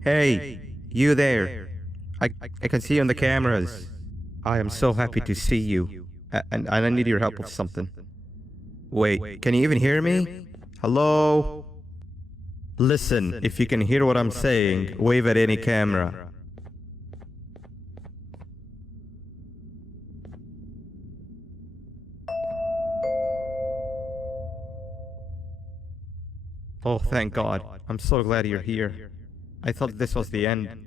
Hey, you there. I can see you on the cameras. I am so happy to see you. And I need your help with something. Wait, can you even hear me? Hello? Listen, if you can hear what I'm saying, wave at any camera. Oh, thank God. I'm so glad you're here. I thought this was the end.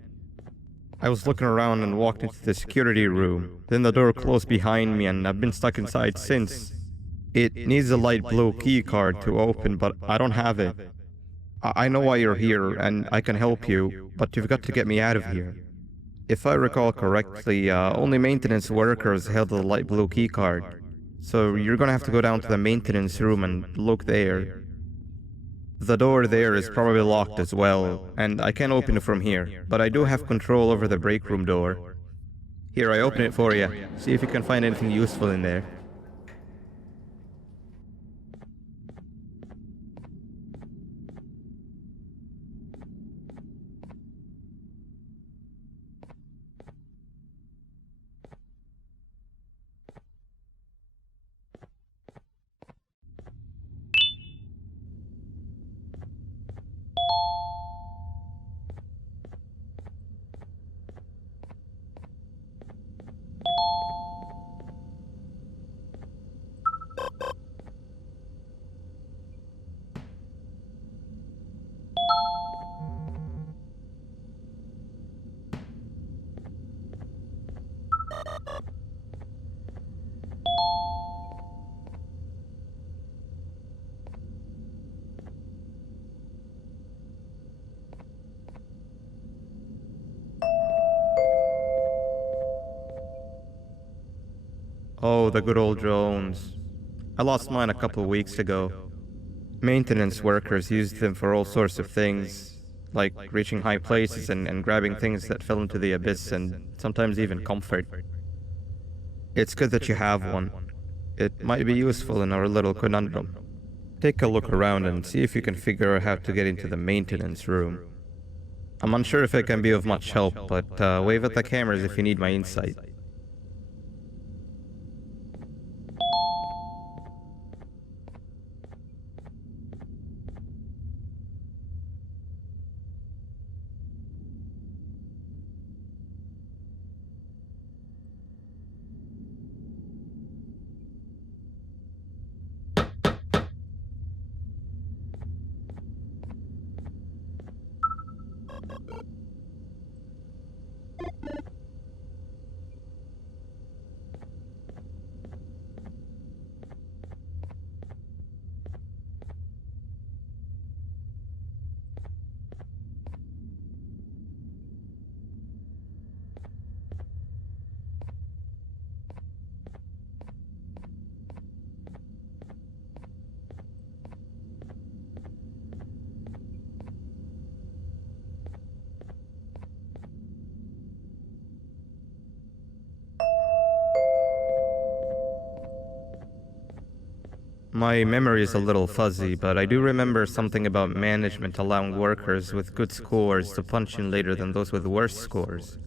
I was looking around and walked into the security room. Then the door closed behind me and I've been stuck inside since. It needs a light blue key card to open, but I don't have it. I know why you're here and I can help you, but you've got to get me out of here. If I recall correctly, only maintenance workers held the light blue key card. So you're gonna have to go down to the maintenance room and look there. The door there is probably locked as well, and I can't open it from here, but I do have control over the break room door. Here, I open it for you. See if you can find anything useful in there. Oh, the good old drones. I lost mine a couple weeks ago. Maintenance workers used them for all sorts of things, like reaching high places and grabbing things that fell into the abyss and sometimes even comfort. It's good that you have one. It might be useful in our little conundrum. Take a look around and see if you can figure out how to get into the maintenance room. I'm unsure if it can be of much help, but wave at the cameras if you need my insight. My memory is a little fuzzy, but I do remember something about management allowing workers with good scores to punch in later than those with worse scores.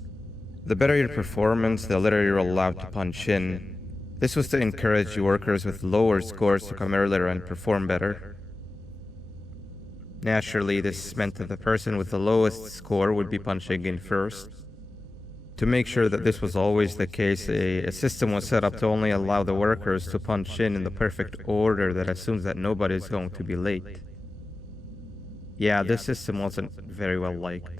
The better your performance, the later you're allowed to punch in. This was to encourage workers with lower scores to come earlier and perform better. Naturally, this meant that the person with the lowest score would be punching in first. To make sure that this was always the case, a system was set up to only allow the workers to punch in the perfect order that assumes that nobody is going to be late. Yeah, this system wasn't very well liked.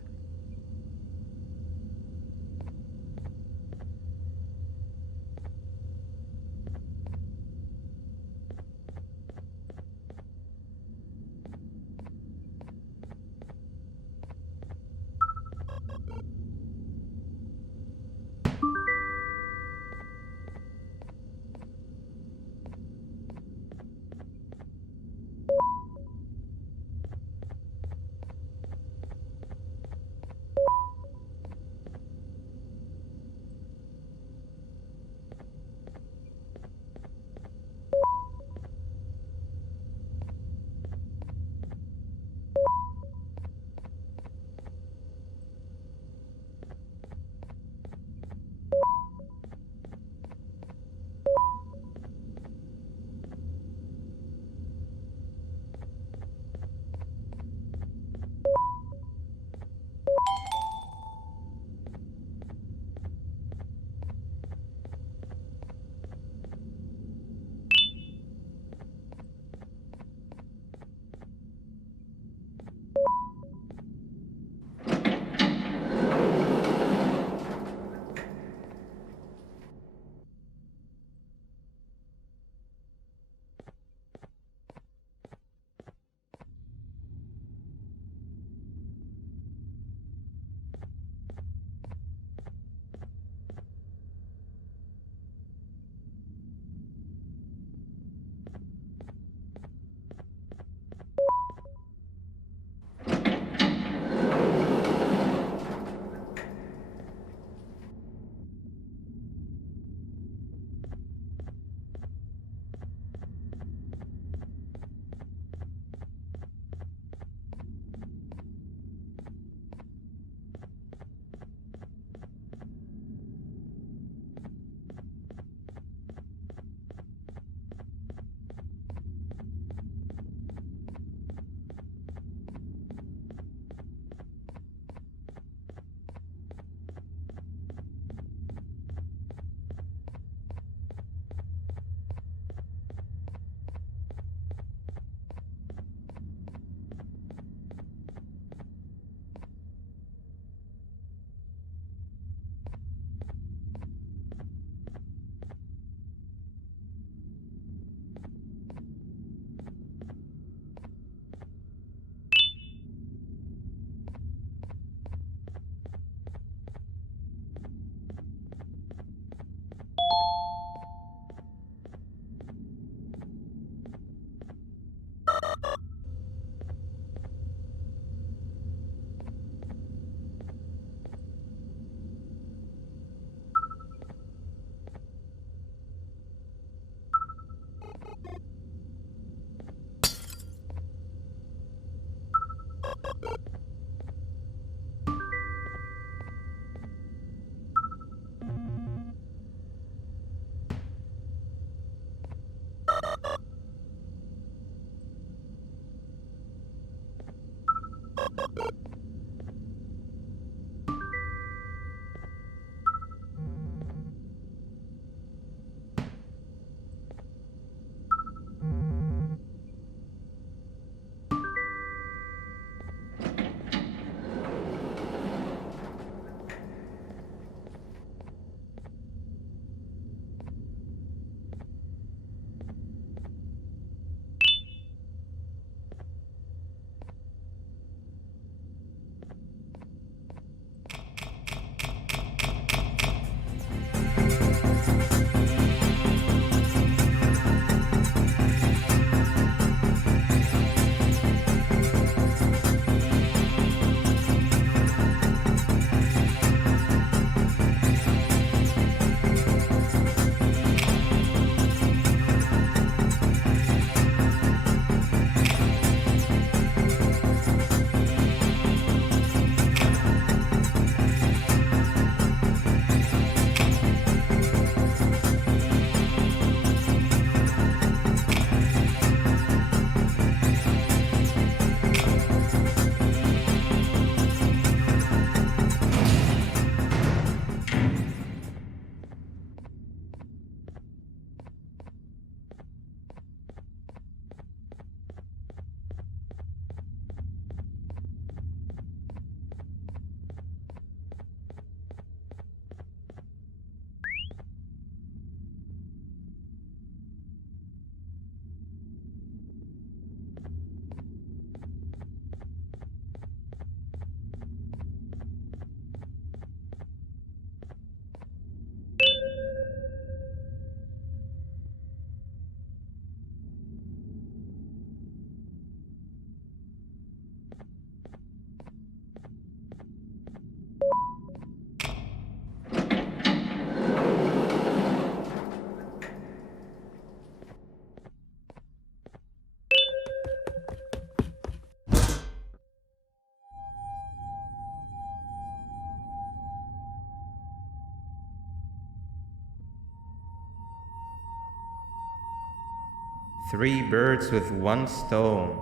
Three birds with one stone.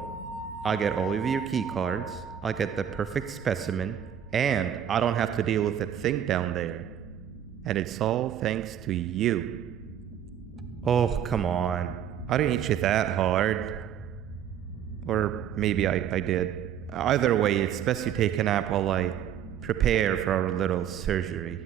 I'll get all of your key cards, I'll get the perfect specimen, and I don't have to deal with that thing down there. And it's all thanks to you. Oh, come on. I didn't hit you that hard. Or maybe I did. Either way, it's best you take a nap while I prepare for our little surgery.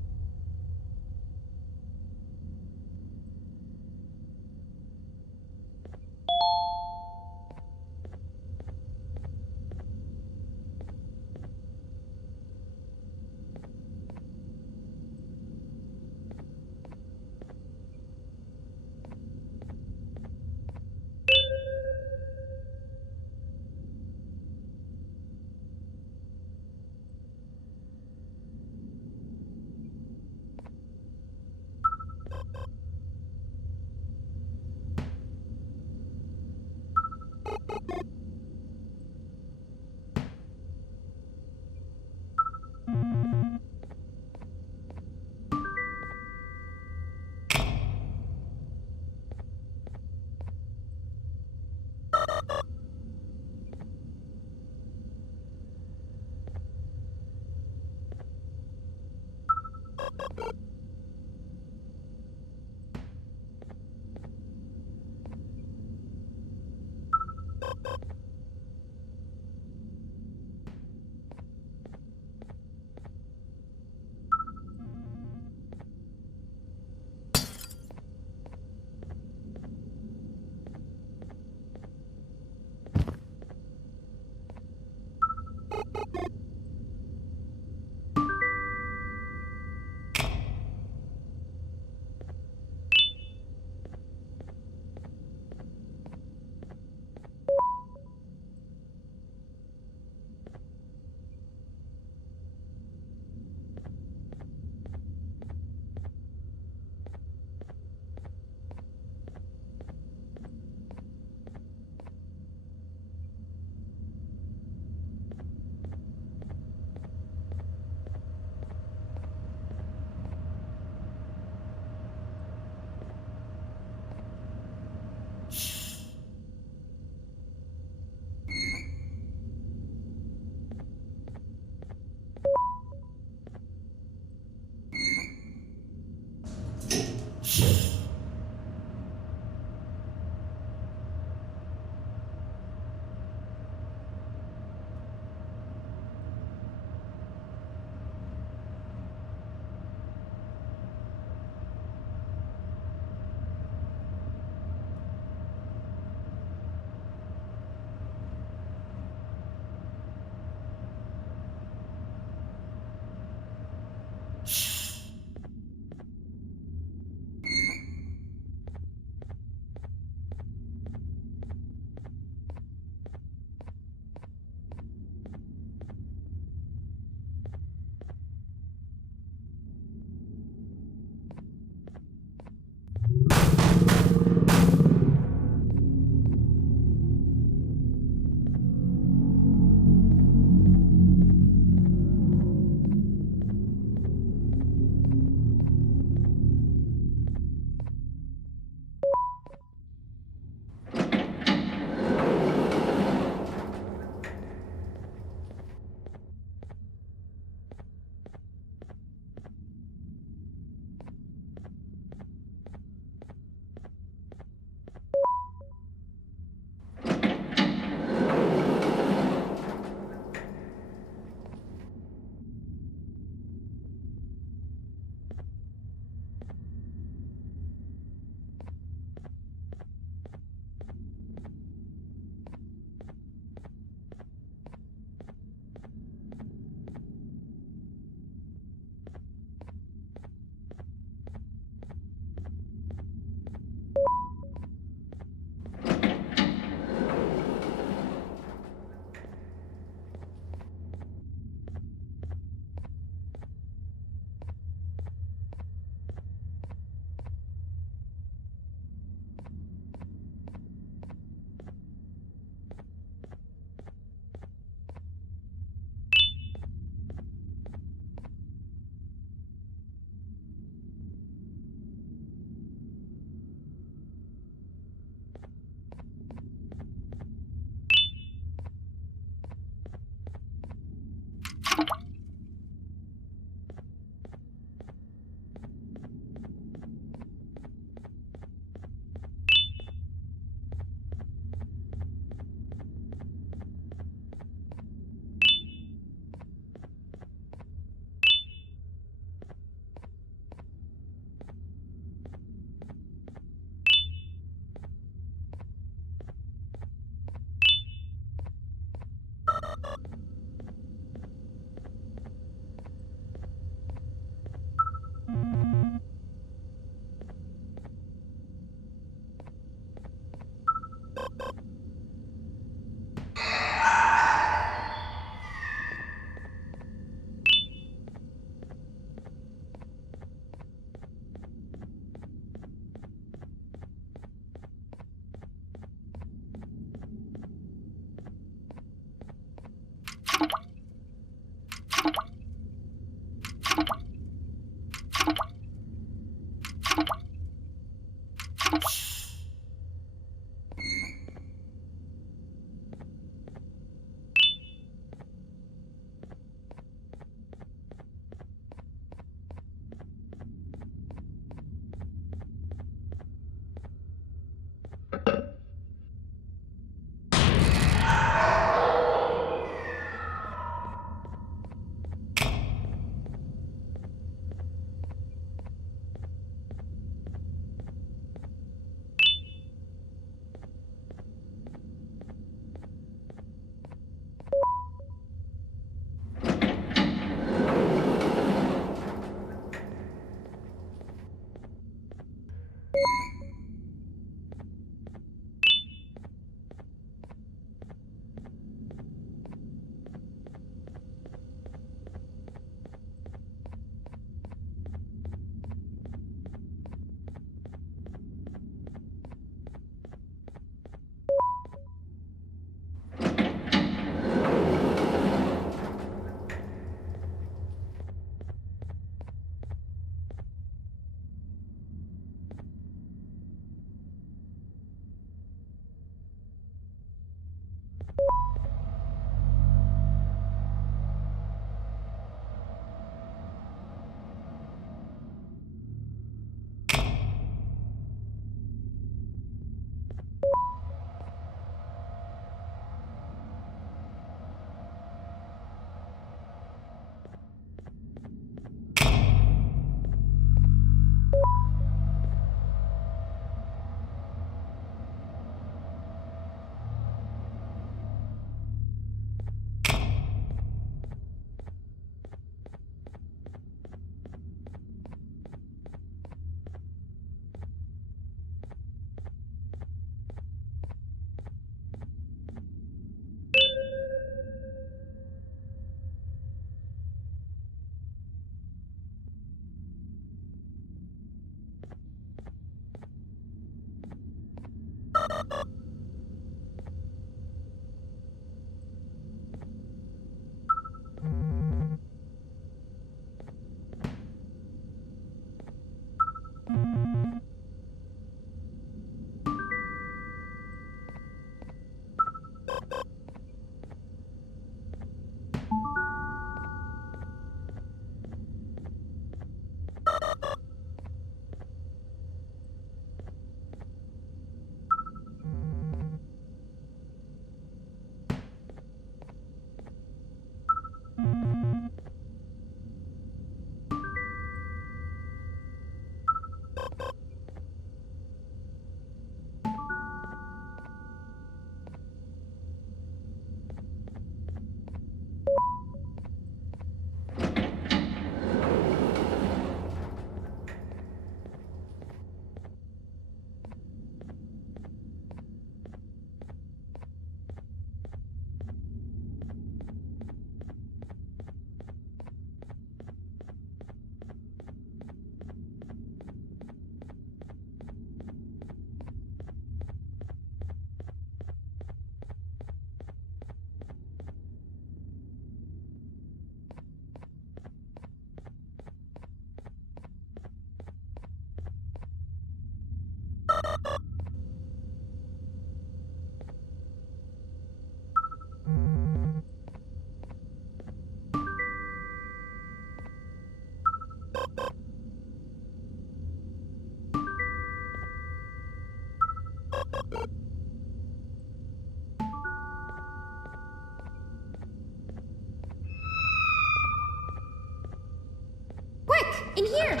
In here!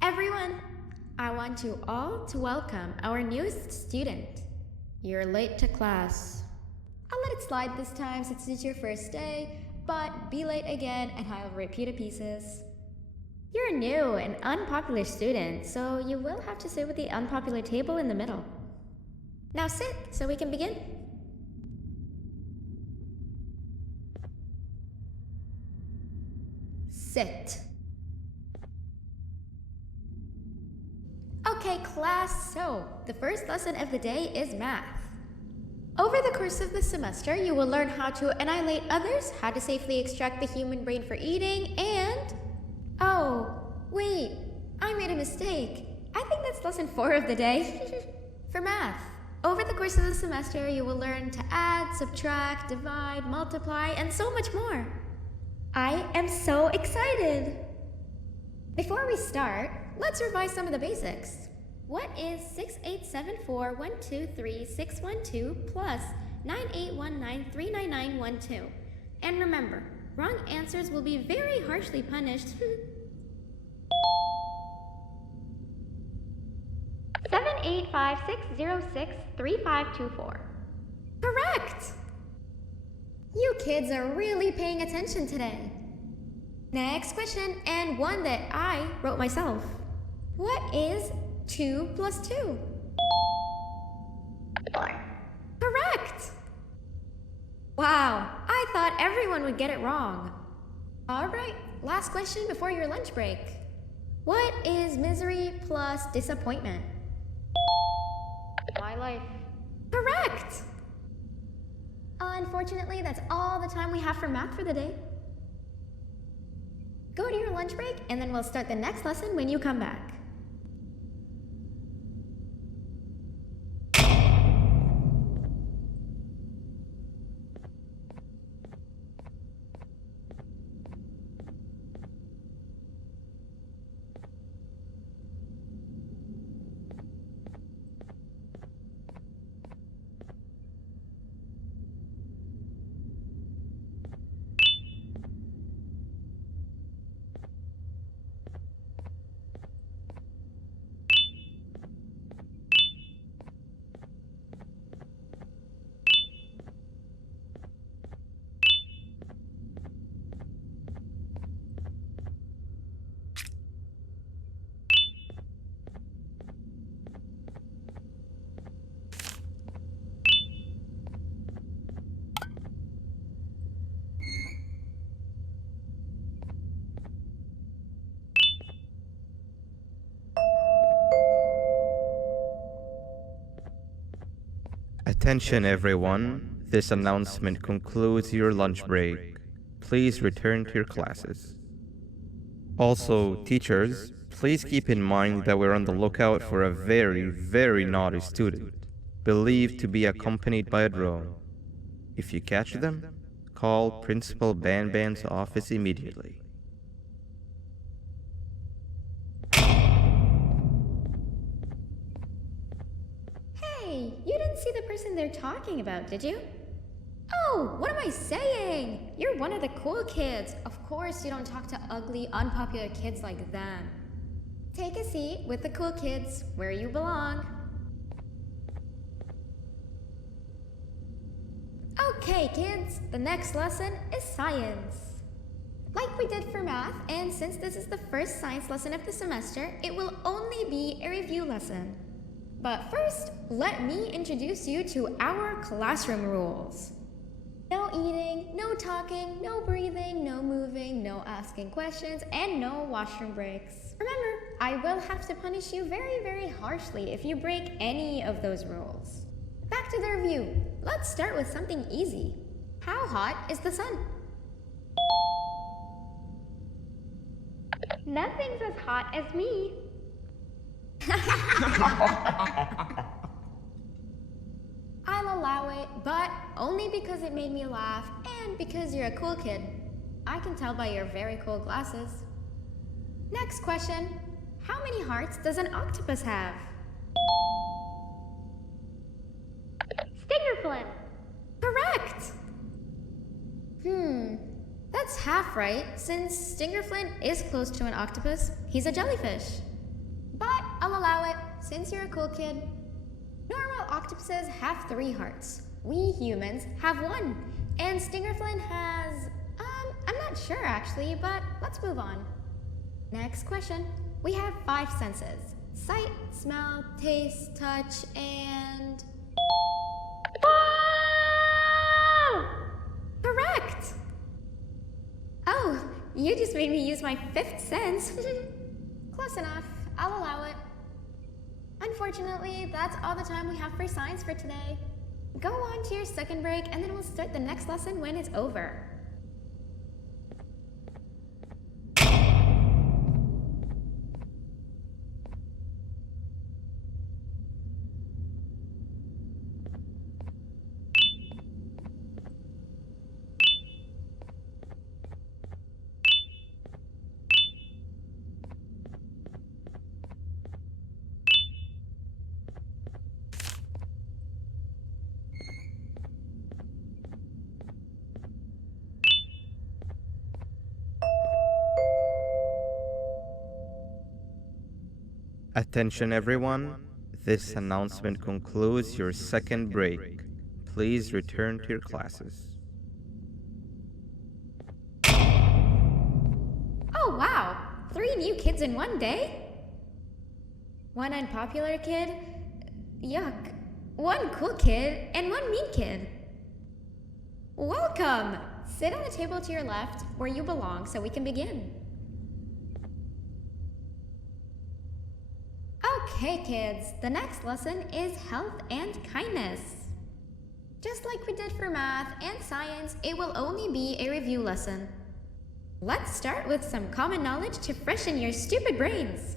Everyone, I want you all to welcome our newest student. You're late to class. I'll let it slide this time since it's your first day, but be late again and I'll rip you to pieces. You're a new and unpopular student, so you will have to sit with the unpopular table in the middle. Now sit so we can begin. Sit. Okay, class, so the first lesson of the day is math. Over the course of the semester, you will learn how to annihilate others, how to safely extract the human brain for eating, and... Oh, wait, I made a mistake. I think that's lesson 4 of the day. For math, over the course of the semester, you will learn to add, subtract, divide, multiply, and so much more. I am so excited! Before we start, let's revise some of the basics. What is 6874123612 plus 9819399912? And remember, wrong answers will be very harshly punished. 785-606-3524. Correct! You kids are really paying attention today. Next question, and one that I wrote myself. What is 2 plus 2? 4. Correct! Wow, I thought everyone would get it wrong. Alright, last question before your lunch break. What is misery plus disappointment? My life. Correct! Unfortunately, that's all the time we have for math for the day. Go to your lunch break, and then we'll start the next lesson when you come back. Attention everyone, this announcement concludes your lunch break. Please return to your classes. Also, teachers, please keep in mind that we're on the lookout for a very naughty student, believed to be accompanied by a drone. If you catch them, call Principal Banban's office immediately. Hey, you didn't see the person they're talking about, did you? Oh, what am I saying? You're one of the cool kids. Of course you don't talk to ugly, unpopular kids like them. Take a seat with the cool kids, where you belong. Okay, kids, the next lesson is science. Like we did for math, and since this is the first science lesson of the semester, it will only be a review lesson. But first, let me introduce you to our classroom rules. No eating, no talking, no breathing, no moving, no asking questions, and no washroom breaks. Remember, I will have to punish you very harshly if you break any of those rules. Back to the review. Let's start with something easy. How hot is the sun? Nothing's as hot as me. I'll allow it, but only because it made me laugh and because you're a cool kid. I can tell by your very cool glasses. Next question. How many hearts does an octopus have? Stingerflint. Correct! That's half right, since Stingerflint is close to an octopus. He's a jellyfish. But I'll allow it, since you're a cool kid. Normal octopuses have 3 hearts. We humans have 1. And Stingerflint has... I'm not sure actually, but let's move on. Next question. We have 5 senses. Sight, smell, taste, touch, and... Correct! Oh, you just made me use my 5th sense. Close enough. I'll allow it. Unfortunately, that's all the time we have for science for today. Go on to your second break, and then we'll start the next lesson when it's over. Attention everyone, this announcement concludes your second break. Please return to your classes. Oh wow! 3 new kids in one day? 1 unpopular kid? Yuck. 1 cool kid and 1 mean kid. Welcome! Sit on the table to your left, where you belong, so we can begin. Okay, kids, the next lesson is health and kindness. Just like we did for math and science, it will only be a review lesson. Let's start with some common knowledge to freshen your stupid brains.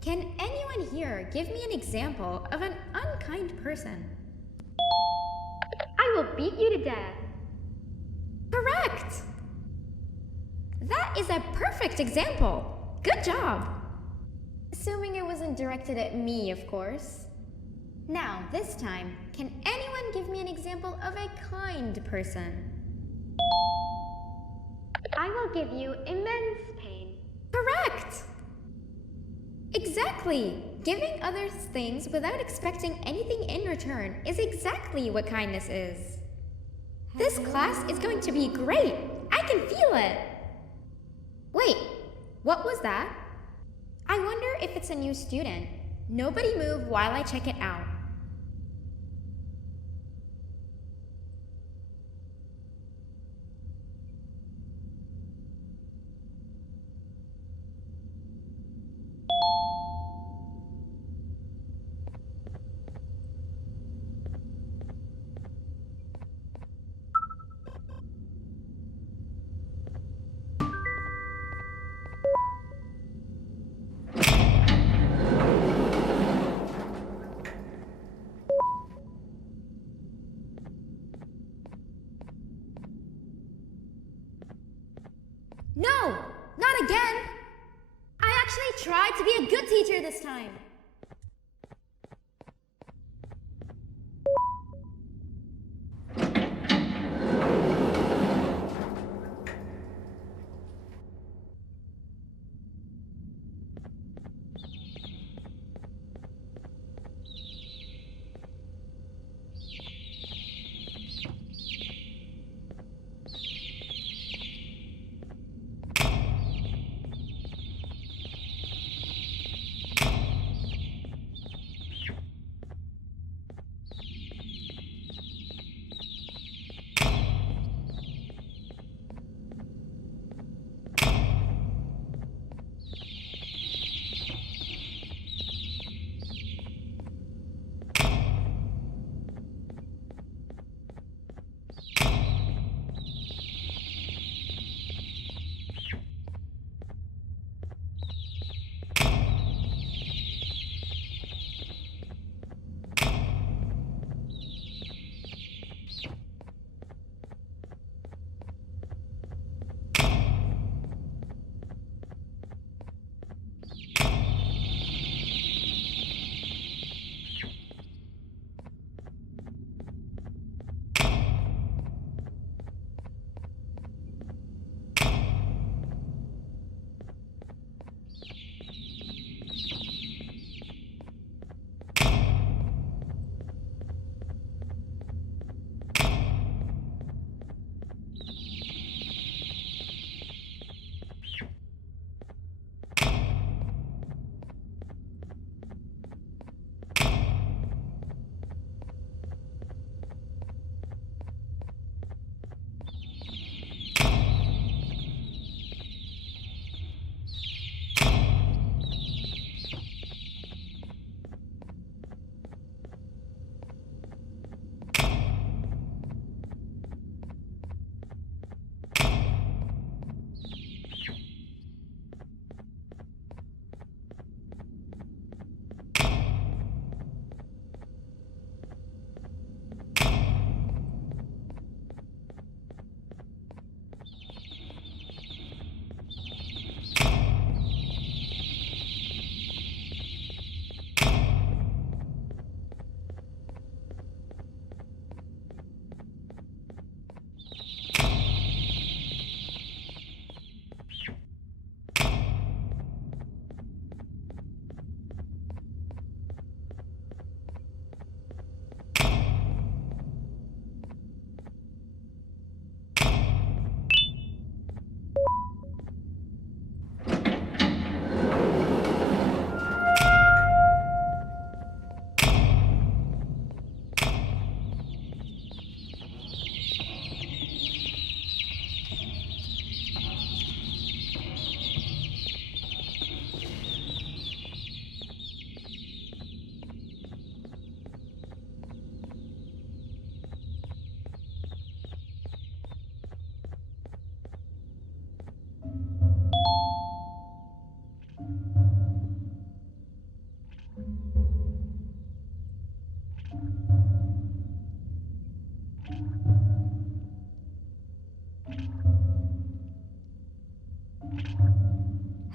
Can anyone here give me an example of an unkind person? I will beat you to death. Correct! That is a perfect example. Good job. Assuming it wasn't directed at me, of course. Now, this time, can anyone give me an example of a kind person? I will give you immense pain. Correct! Exactly! Giving others things without expecting anything in return is exactly what kindness is. This class is going to be great! I can feel it! Wait, what was that? I wonder if it's a new student. Nobody move while I check it out. No! Not again! I actually tried to be a good teacher this time.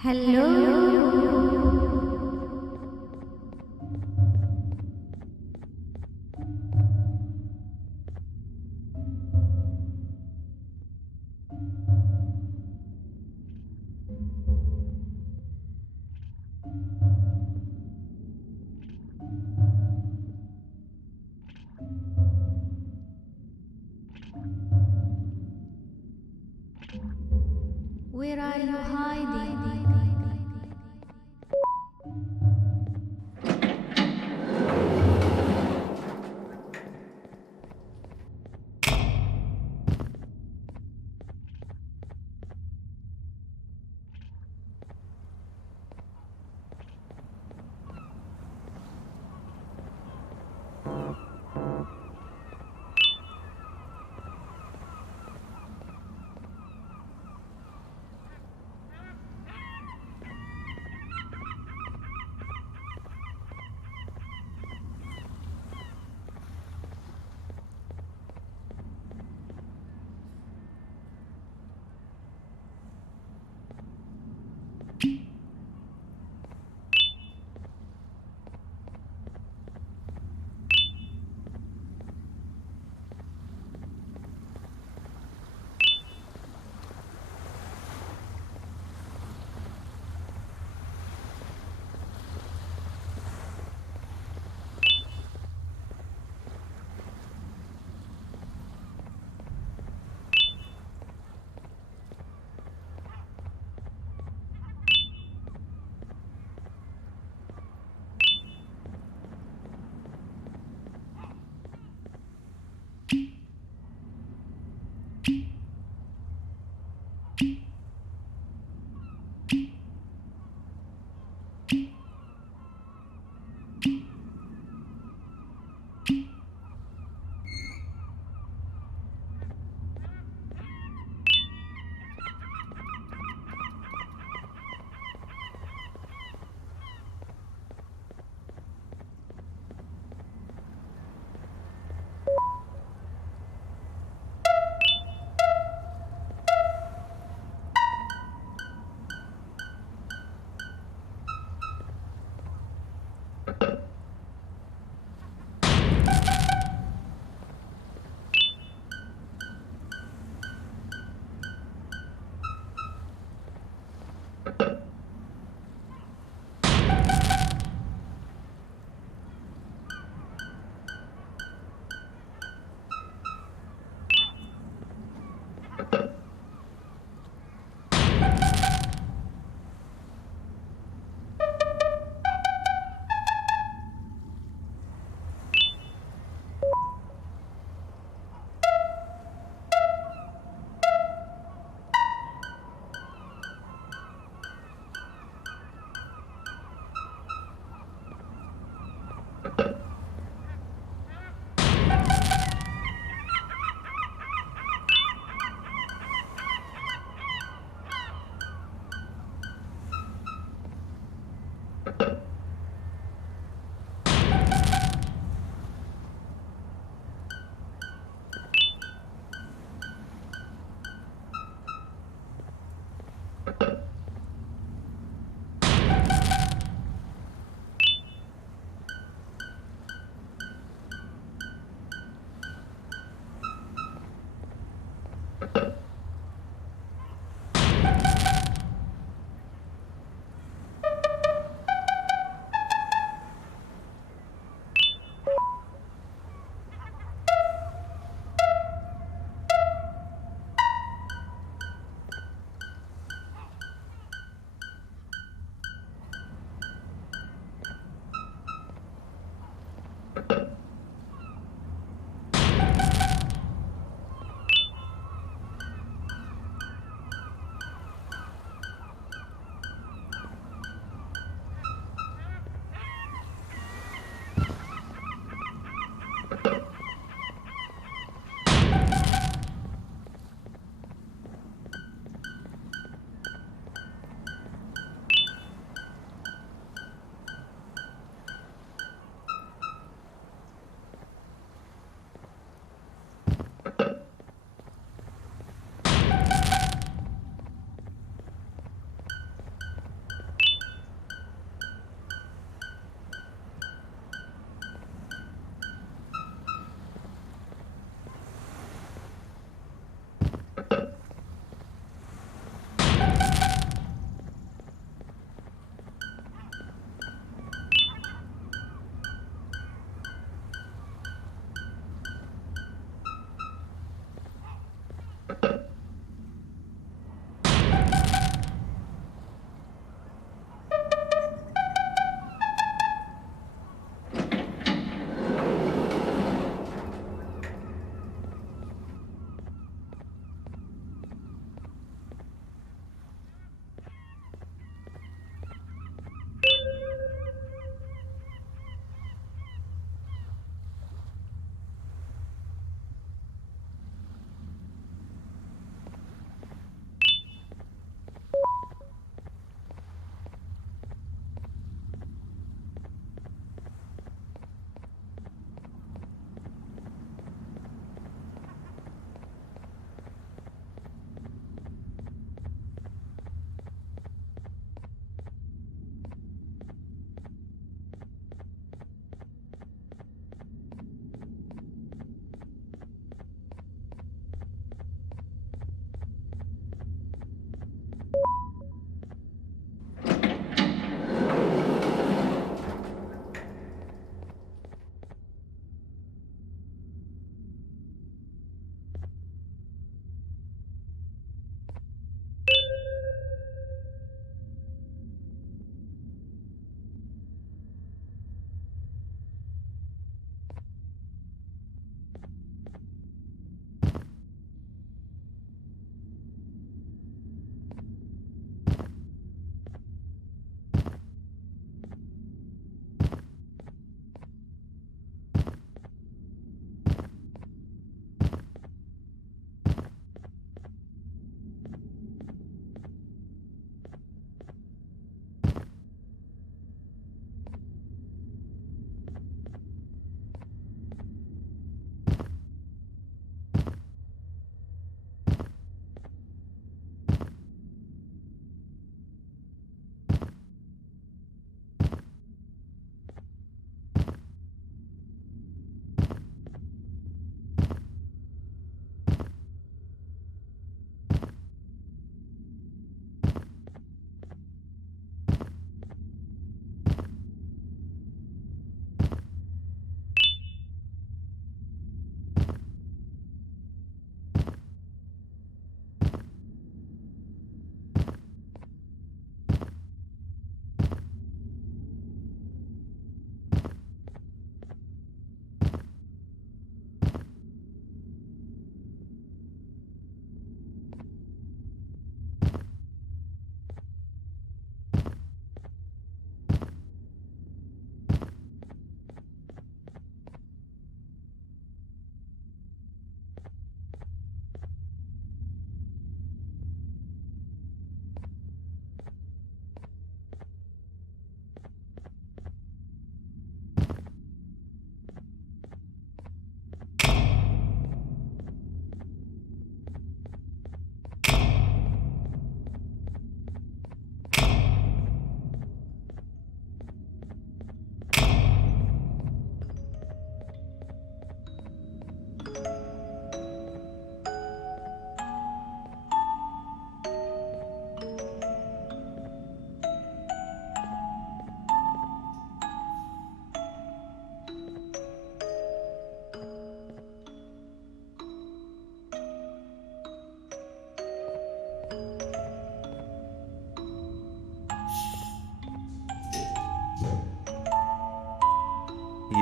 Hello? Where are you hiding?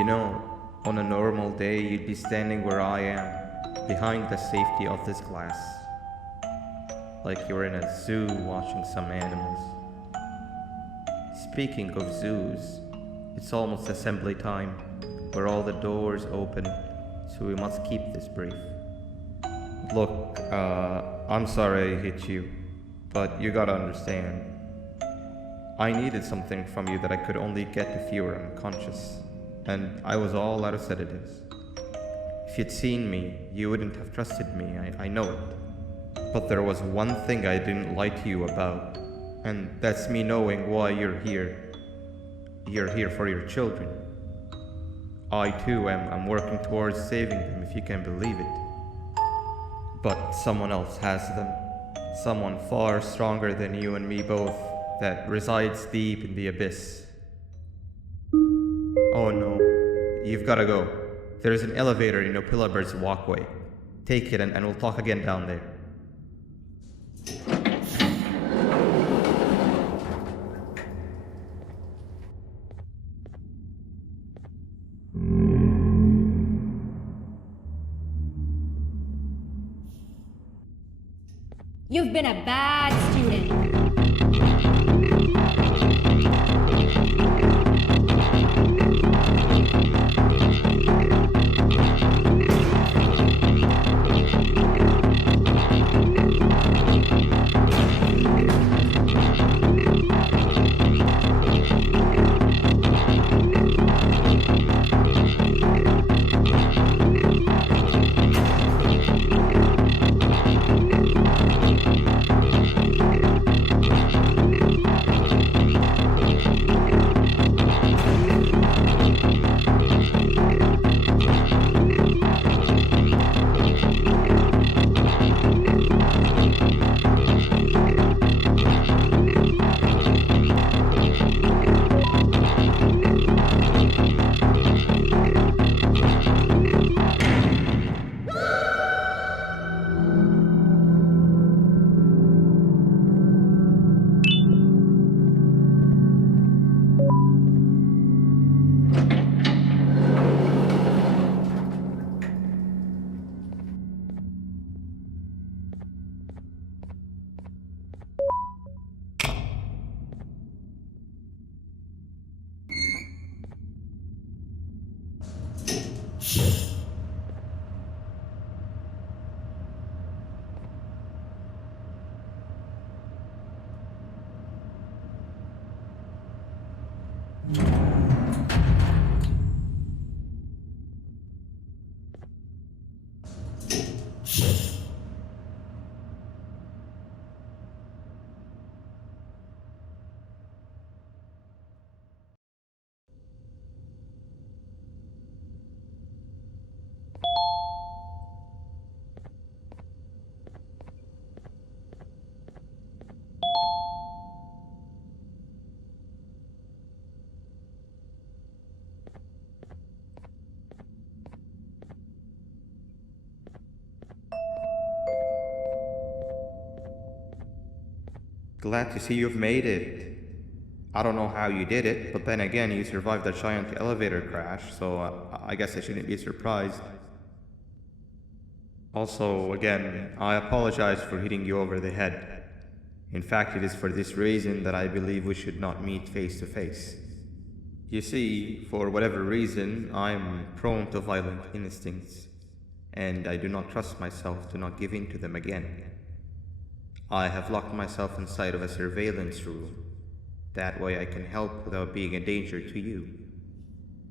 You know, on a normal day, you'd be standing where I am, behind the safety of this glass. Like you're in a zoo watching some animals. Speaking of zoos, it's almost assembly time, where all the doors open, so we must keep this brief. Look, I'm sorry I hit you, but you gotta understand. I needed something from you that I could only get if you were unconscious, and I was all out of sedatives. If you'd seen me, you wouldn't have trusted me, I know it. But there was one thing I didn't lie to you about, and that's me knowing why you're here. You're here for your children. I too am working towards saving them, if you can believe it. But someone else has them. Someone far stronger than you and me both, that resides deep in the abyss. Oh no, you've gotta go. There's an elevator in Opillabird's walkway. Take it and we'll talk again down there. You've been a bad student. Glad to see you've made it. I don't know how you did it, but then again, you survived the giant elevator crash, so I guess I shouldn't be surprised. Also, again, I apologize for hitting you over the head. In fact, it is for this reason that I believe we should not meet face to face. You see, for whatever reason, I'm prone to violent instincts, and I do not trust myself to not give in to them again. I have locked myself inside of a surveillance room. That way I can help without being a danger to you.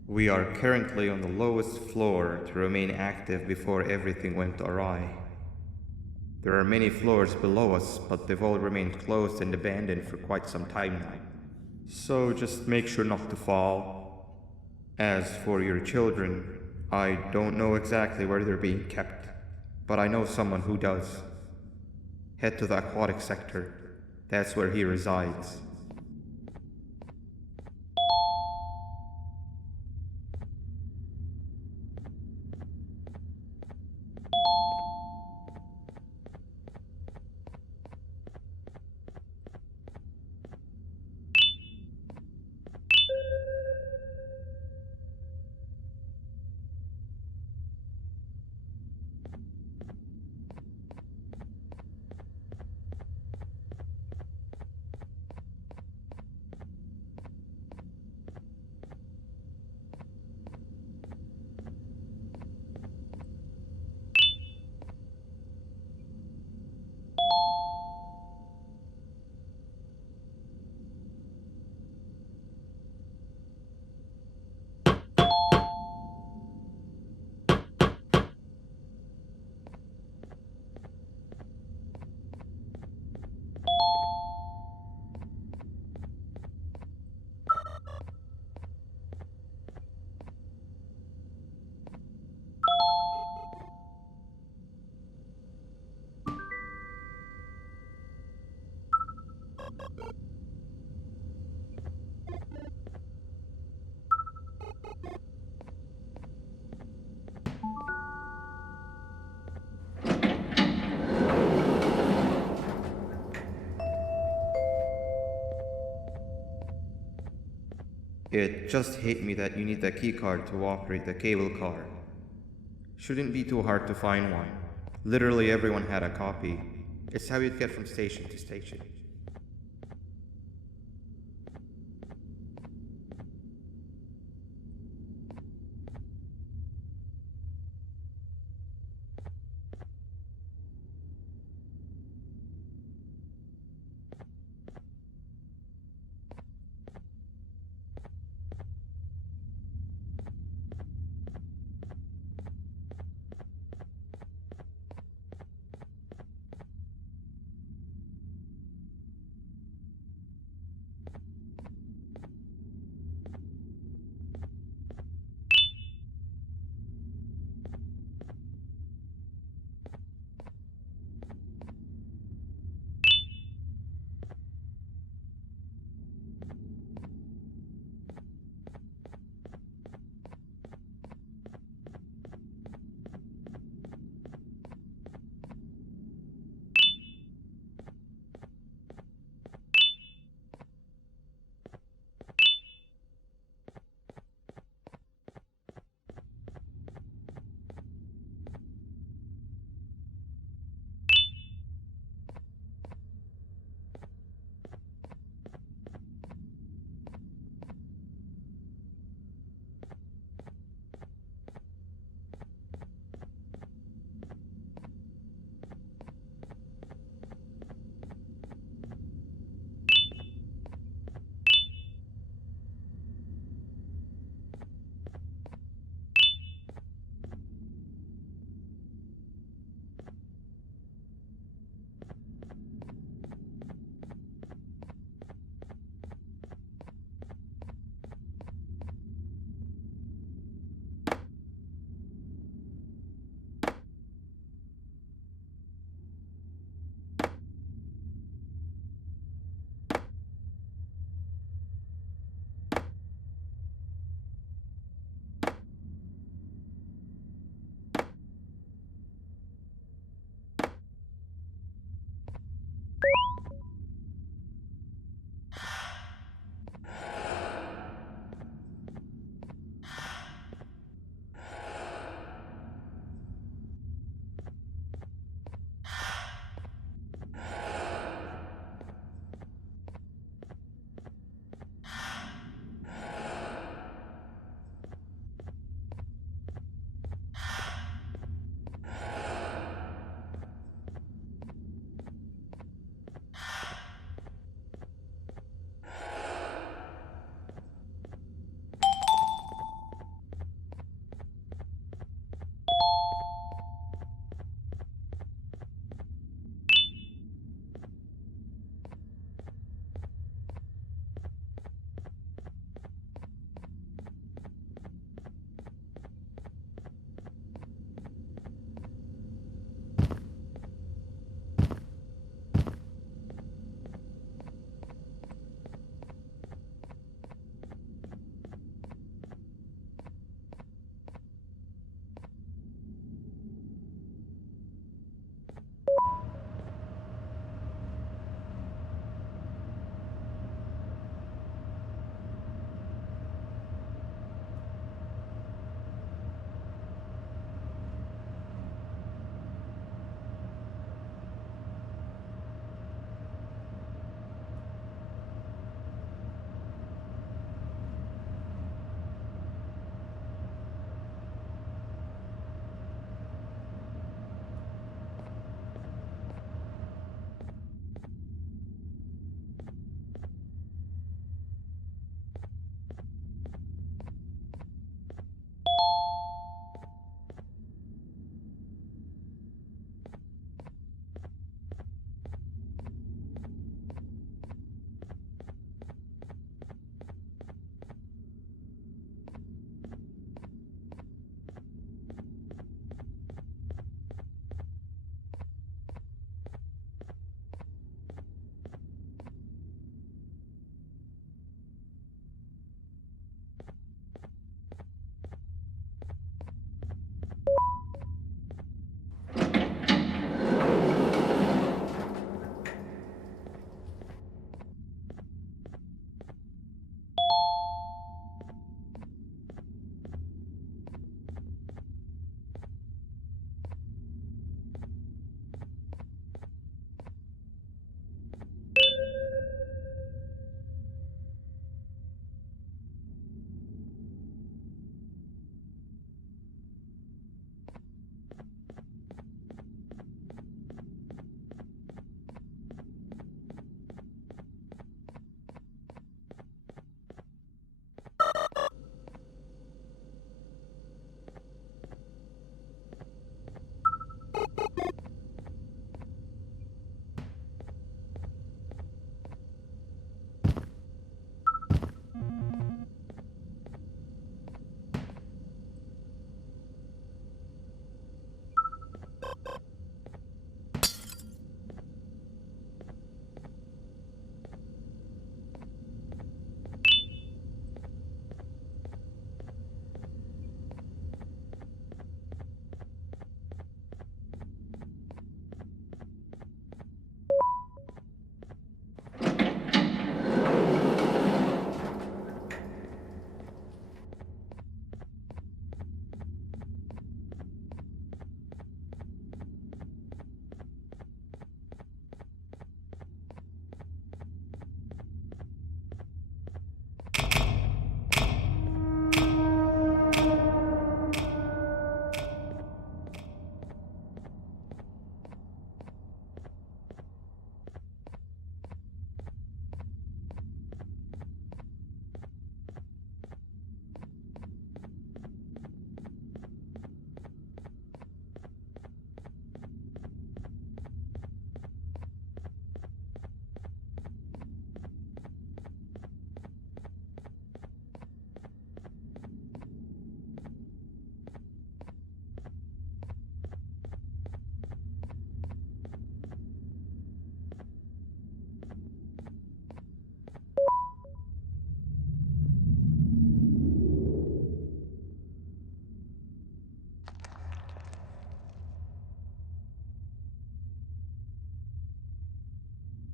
We are currently on the lowest floor to remain active before everything went awry. There are many floors below us, but they've all remained closed and abandoned for quite some time now. So just make sure not to fall. As for your children, I don't know exactly where they're being kept, but I know someone who does. Head to the aquatic sector. That's where he resides. It just hit me that you need the keycard to operate the cable car. Shouldn't be too hard to find one. Literally everyone had a copy. It's how you'd get from station to station.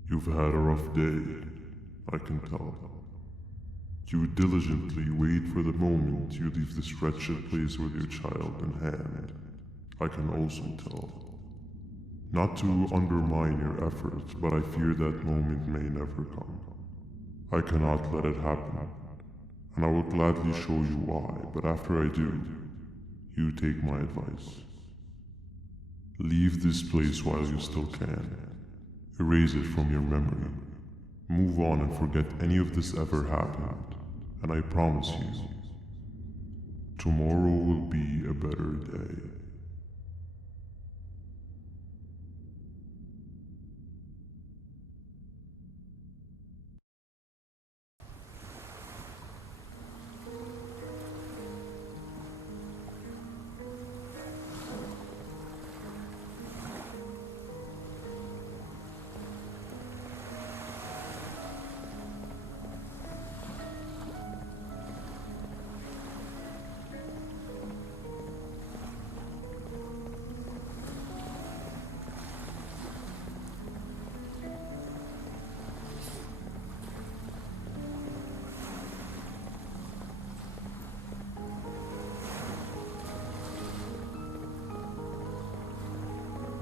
You've had a rough day, I can tell. You diligently wait for the moment you leave this wretched place with your child in hand, I can also tell. Not to undermine your efforts, but I fear that moment may never come. I cannot let it happen, and I will gladly show you why, but after I do, you take my advice. Leave this place while you still can. Erase it from your memory. Move on and forget any of this ever happened, and I promise you, tomorrow will be a better day.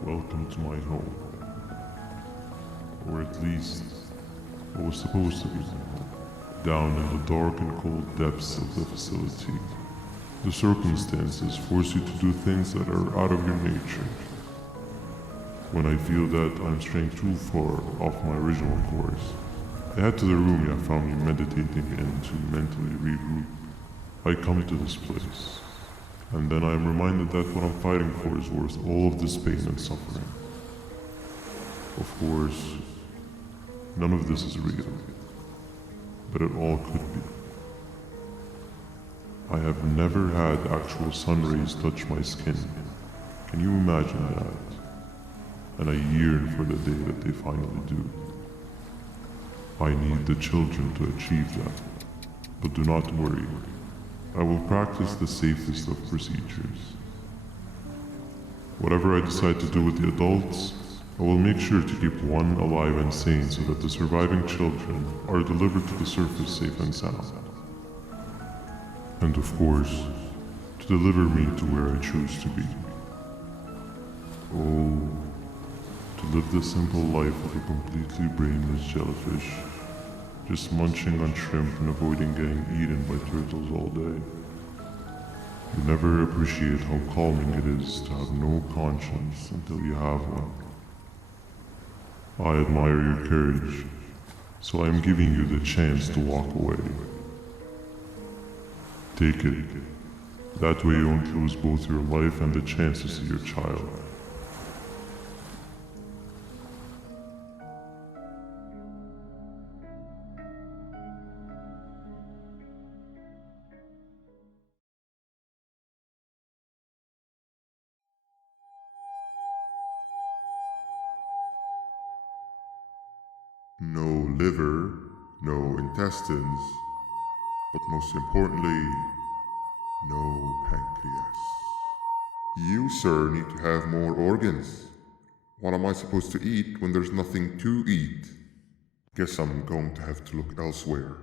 Welcome to my home. Or at least, it was supposed to be my home. Down in the dark and cold depths of the facility, the circumstances force you to do things that are out of your nature. When I feel that I'm straying too far off my original course, I head to the room you found me meditating in to mentally regroup. I come to this place, and then I am reminded that what I'm fighting for is worth all of this pain and suffering. Of course, none of this is real, but it all could be. I have never had actual sun rays touch my skin. Can you imagine that? And I yearn for the day that they finally do. I need the children to achieve that, but do not worry. I will practice the safest of procedures. Whatever I decide to do with the adults, I will make sure to keep one alive and sane so that the surviving children are delivered to the surface safe and sound. And of course, to deliver me to where I choose to be. Oh, to live the simple life of a completely brainless jellyfish, just munching on shrimp and avoiding getting eaten by turtles all day. You never appreciate how calming it is to have no conscience until you have one. I admire your courage, so I am giving you the chance to walk away. Take it. That way you won't lose both your life and the chance to see your child. No liver, no intestines, but most importantly, no pancreas. You, sir, need to have more organs. What am I supposed to eat when there's nothing to eat? Guess I'm going to have to look elsewhere.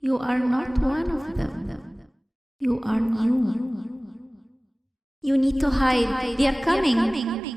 You are not one of them. You are new. You need to hide. They are coming.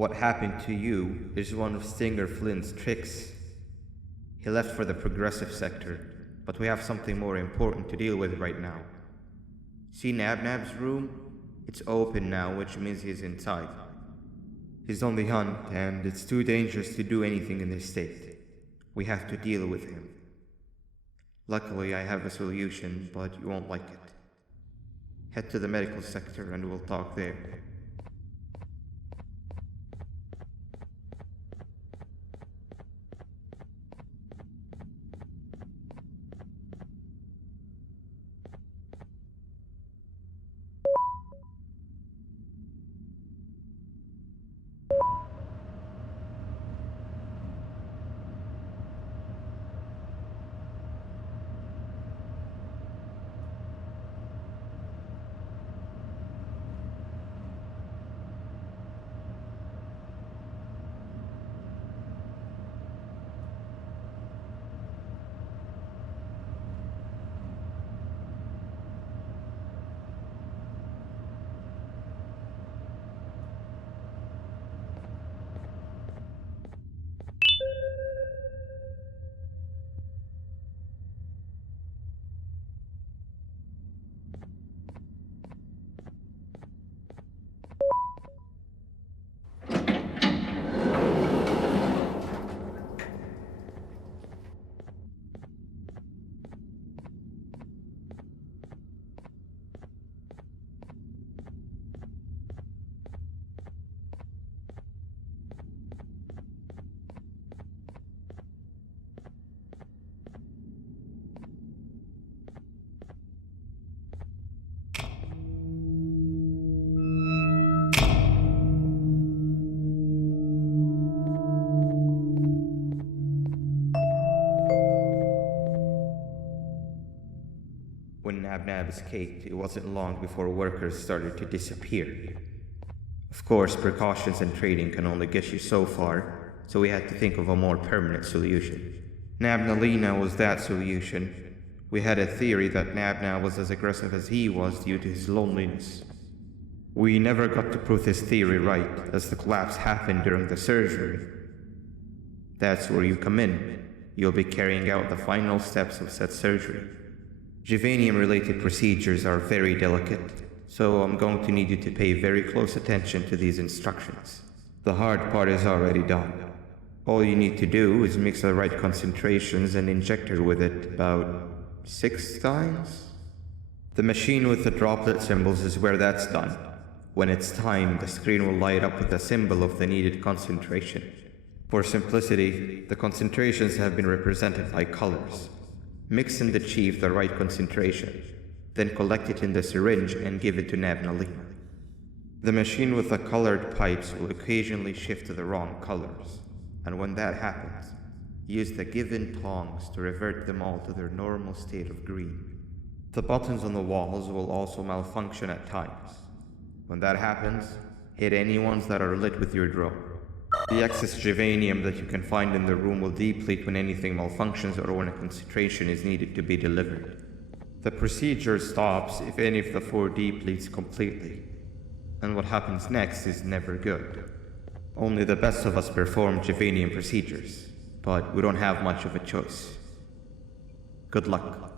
What happened to you is one of Stinger Flynn's tricks. He left for the progressive sector, but we have something more important to deal with right now. See Nabnab's room? It's open now, which means he's inside. He's on the hunt, and it's too dangerous to do anything in this state. We have to deal with him. Luckily, I have a solution, but you won't like it. Head to the medical sector and we'll talk there. Nab escaped, it wasn't long before workers started to disappear. Of course, precautions and trading can only get you so far, so we had to think of a more permanent solution. Nabnalina was that solution. We had a theory that Nabna was as aggressive as he was due to his loneliness. We never got to prove this theory right, as the collapse happened during the surgery. That's where you come in. You'll be carrying out the final steps of said surgery. Juvanium-related procedures are very delicate, so I'm going to need you to pay very close attention to these instructions. The hard part is already done. All you need to do is mix the right concentrations and inject her with it about 6 times? The machine with the droplet symbols is where that's done. When it's time, the screen will light up with a symbol of the needed concentration. For simplicity, the concentrations have been represented by colors. Mix and achieve the right concentration, then collect it in the syringe and give it to Nabnalina. The machine with the colored pipes will occasionally shift to the wrong colors, and when that happens, use the given tongs to revert them all to their normal state of green. The buttons on the walls will also malfunction at times. When that happens, hit any ones that are lit with your drone. The excess juvanium that you can find in the room will deplete when anything malfunctions or when a concentration is needed to be delivered. The procedure stops if any of the 4 depletes completely, and what happens next is never good. Only the best of us perform juvanium procedures, but we don't have much of a choice. Good luck.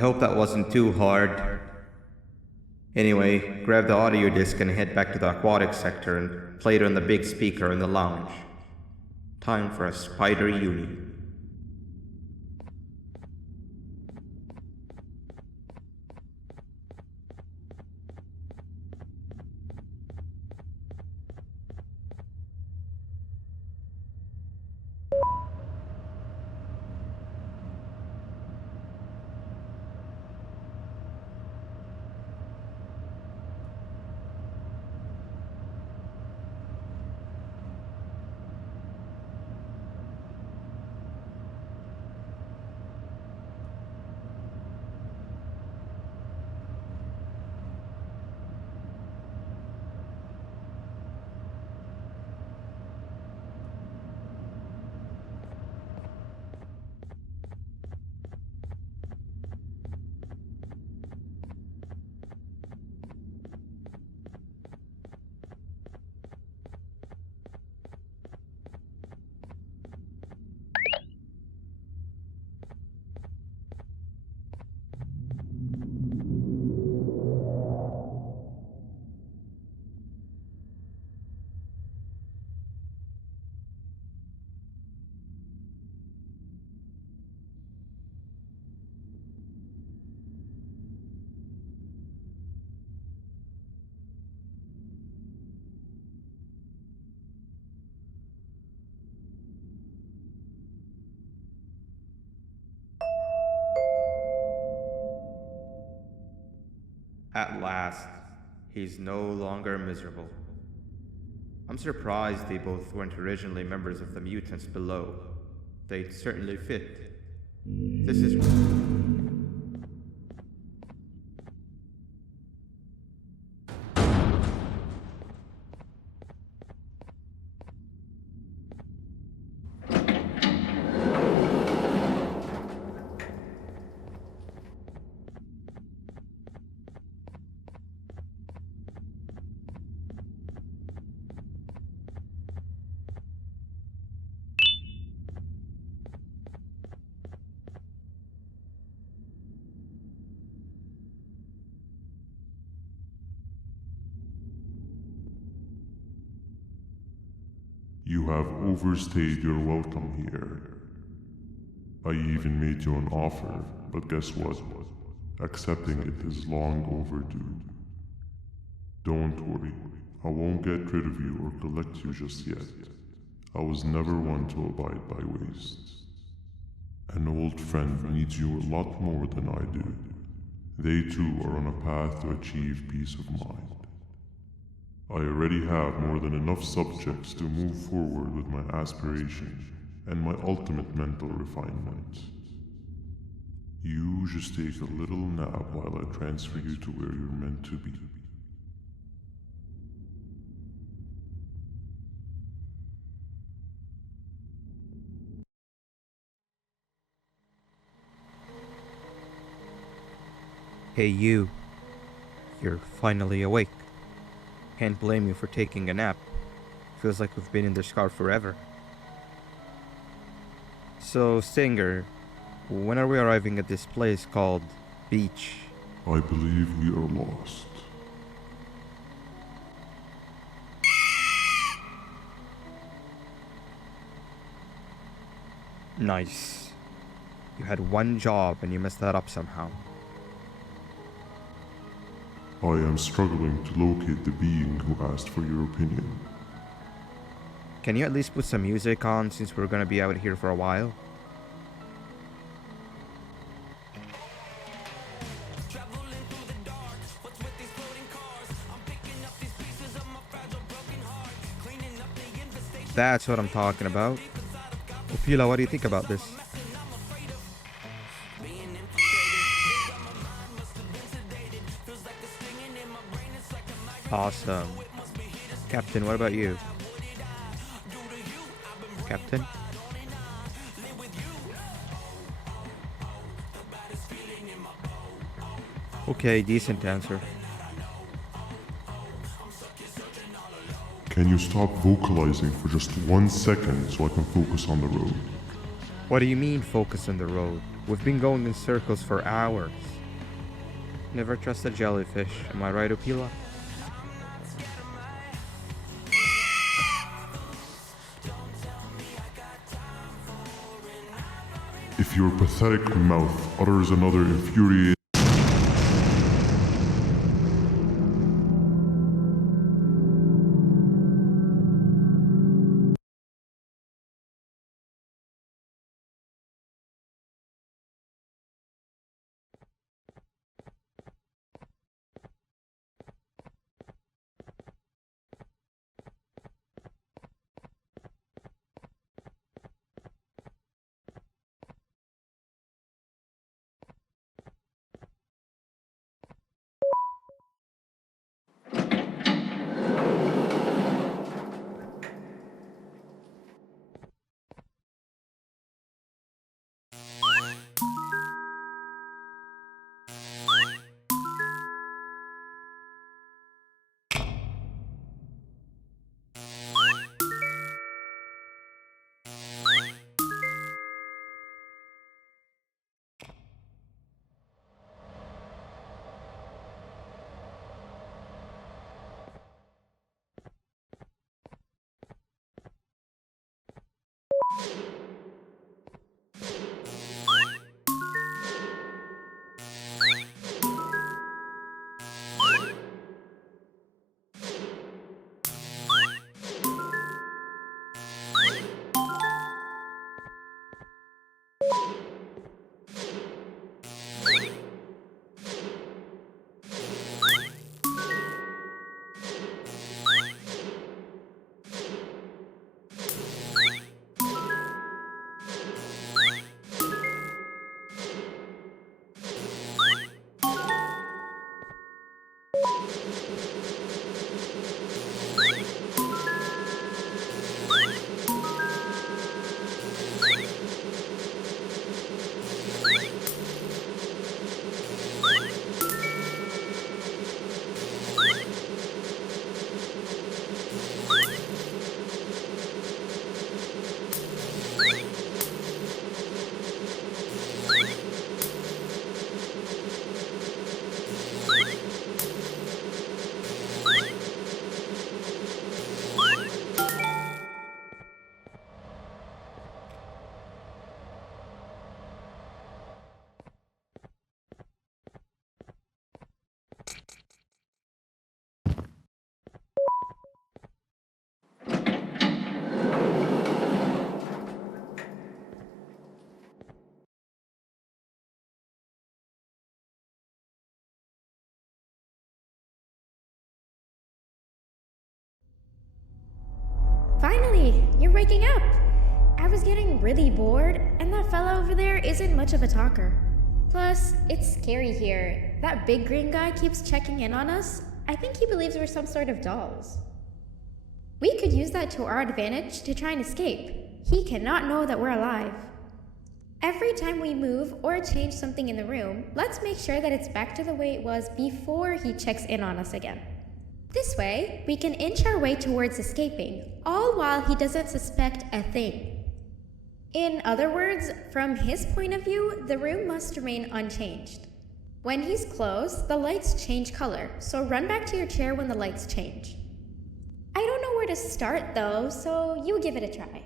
hope that wasn't too hard. Anyway, grab the audio disc and head back to the aquatic sector and play it on the big speaker in the lounge. Time for a spider uni. At last, he's no longer miserable. I'm surprised they both weren't originally members of the mutants below. They'd certainly fit. This is... You have overstayed your welcome here. I even made you an offer, but guess what? Accepting it is long overdue. Don't worry, I won't get rid of you or collect you just yet. I was never one to abide by wastes. An old friend needs you a lot more than I do. They too are on a path to achieve peace of mind. I already have more than enough subjects to move forward with my aspiration and my ultimate mental refinement. You just take a little nap while I transfer you to where you're meant to be. Hey you. You're finally awake. Can't blame you for taking a nap. Feels like we've been in this car forever. So, Stinger, when are we arriving at this place called Beach? I believe we are lost. Nice. You had one job and you messed that up somehow. I am struggling to locate the being who asked for your opinion. Can you at least put some music on since we're gonna be out here for a while? That's what I'm talking about. Opila, what do you think about this? Awesome. Captain, what about you? Captain? Okay, decent answer. Can you stop vocalizing for just 1 second so I can focus on the road? What do you mean focus on the road? We've been going in circles for hours. Never trust a jellyfish, am I right, Opila? If your pathetic mouth utters another infuriating Finally, you're waking up! I was getting really bored, and that fella over there isn't much of a talker. Plus, it's scary here. That big green guy keeps checking in on us. I think he believes we're some sort of dolls. We could use that to our advantage to try and escape. He cannot know that we're alive. Every time we move or change something in the room, let's make sure that it's back to the way it was before he checks in on us again. This way, we can inch our way towards escaping, all while he doesn't suspect a thing. In other words, from his point of view, the room must remain unchanged. When he's close, the lights change color, so run back to your chair when the lights change. I don't know where to start though, so you give it a try.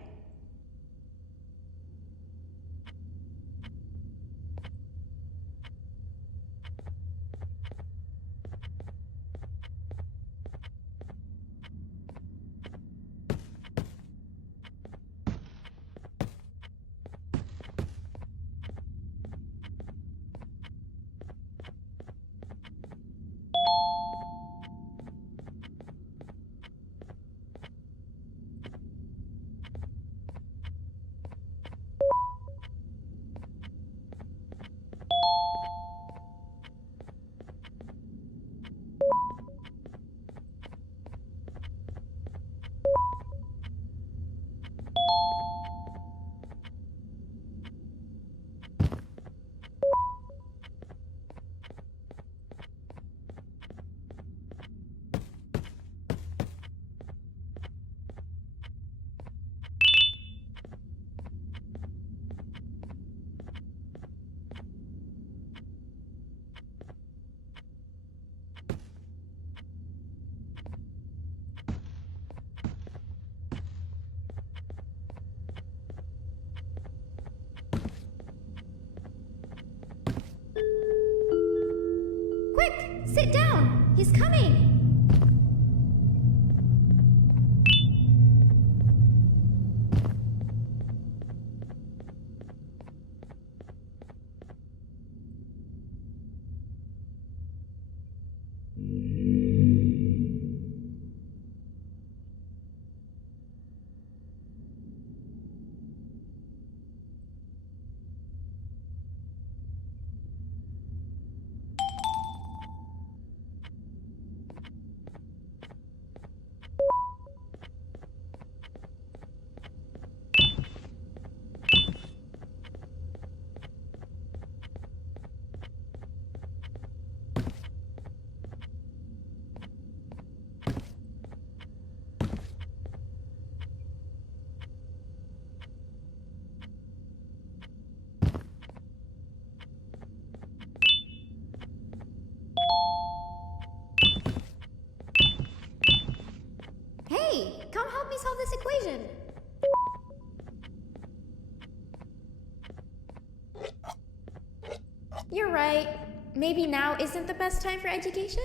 Sit down! He's coming! Hey, come help me solve this equation. You're right. Maybe now isn't the best time for education?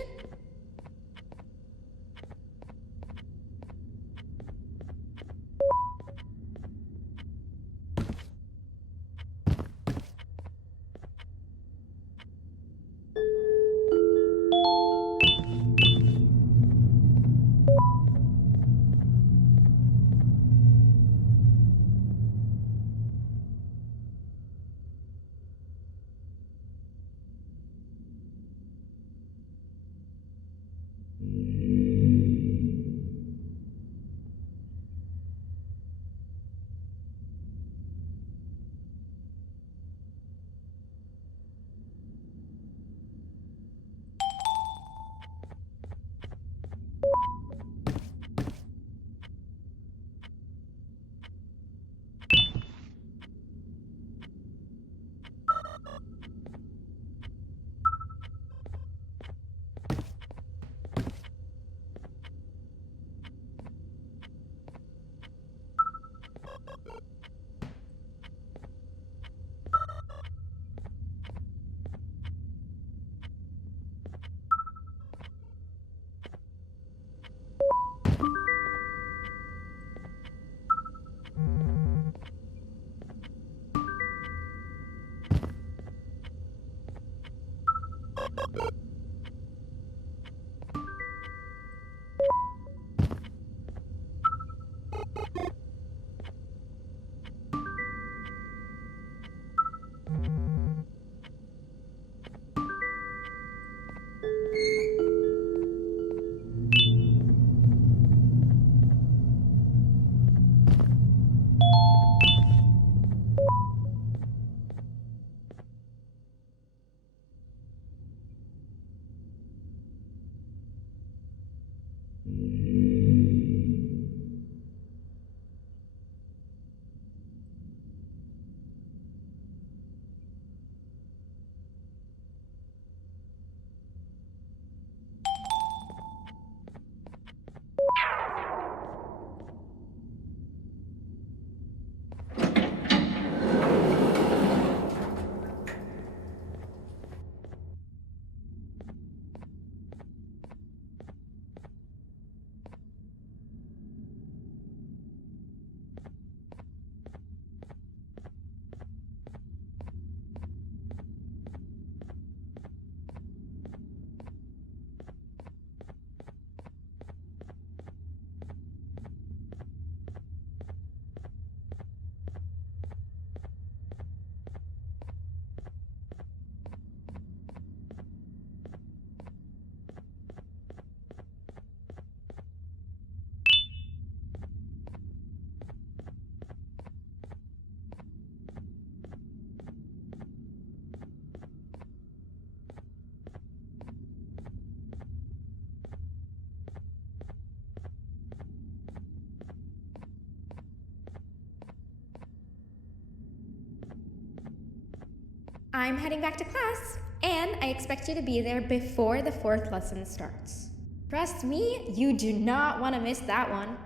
I'm heading back to class, and I expect you to be there before the 4th lesson starts. Trust me, you do not want to miss that one.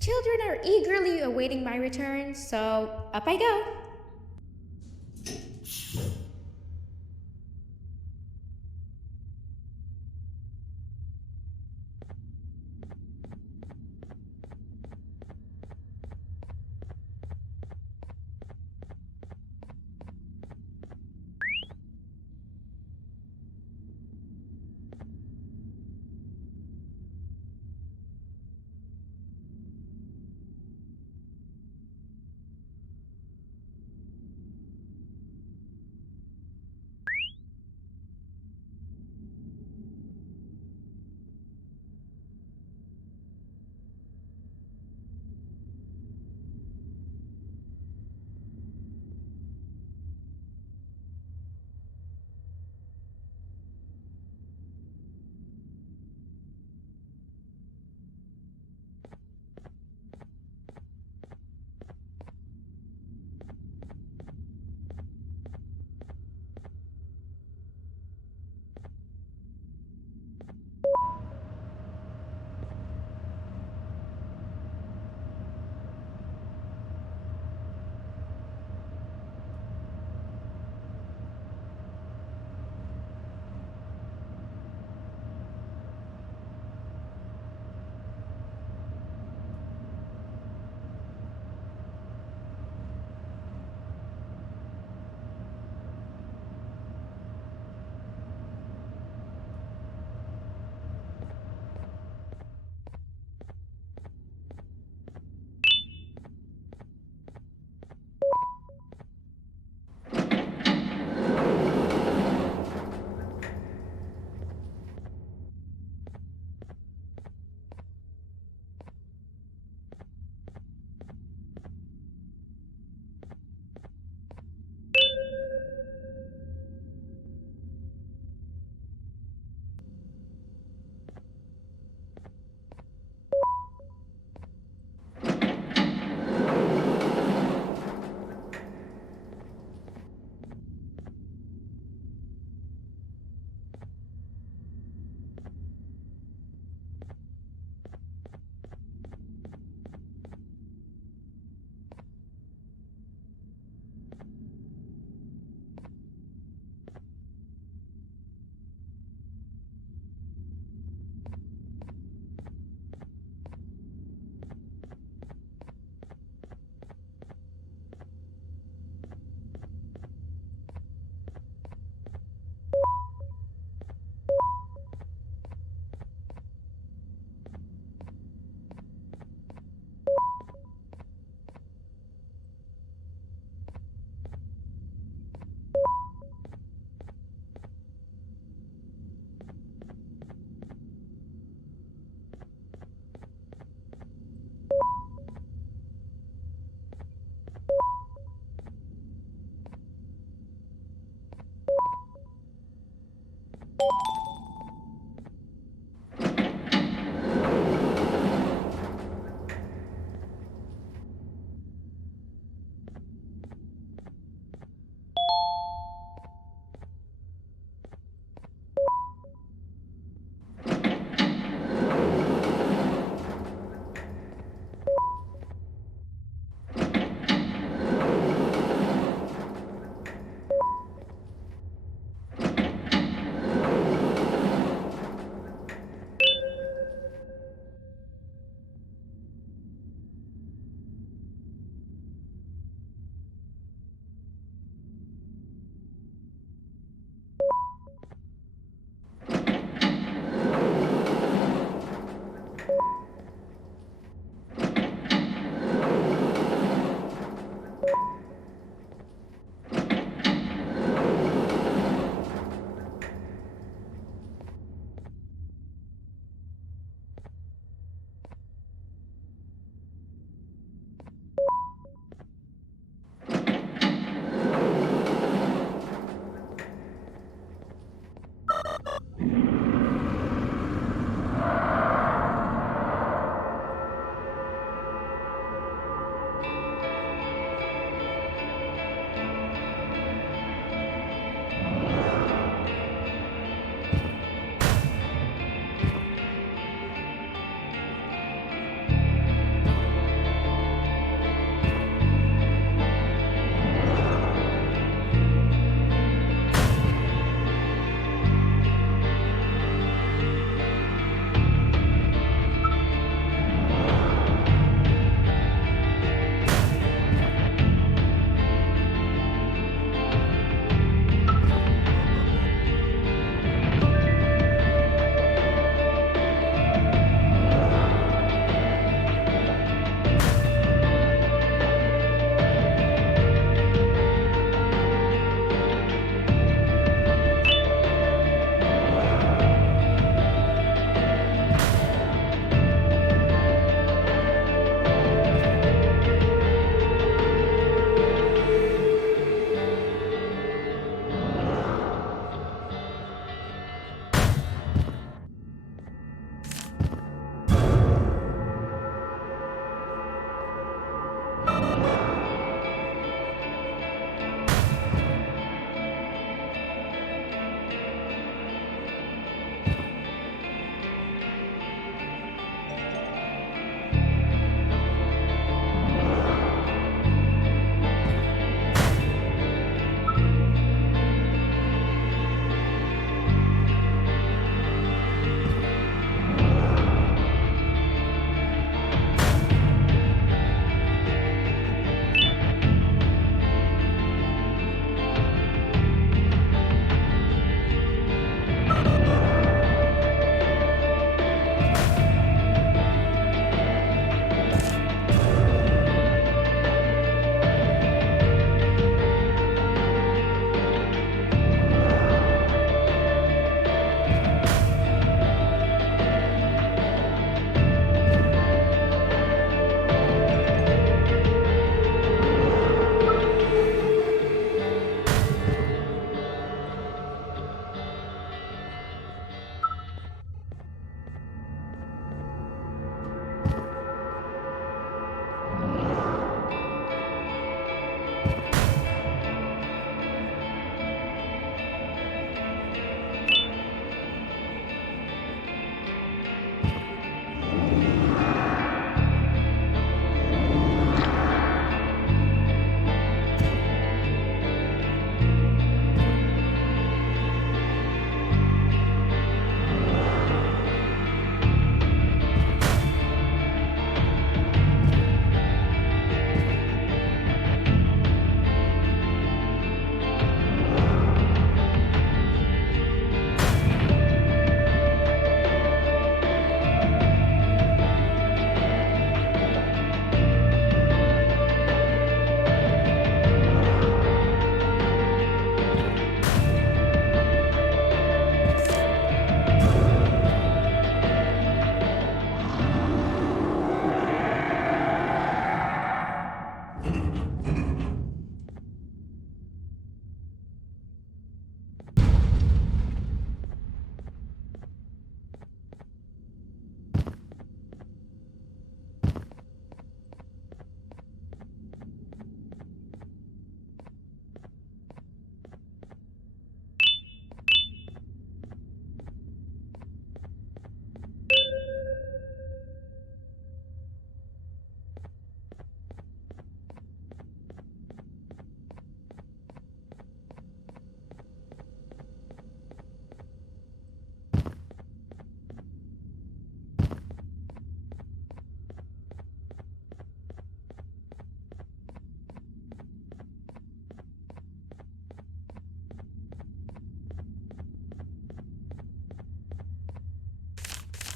Children are eagerly awaiting my return, so up I go.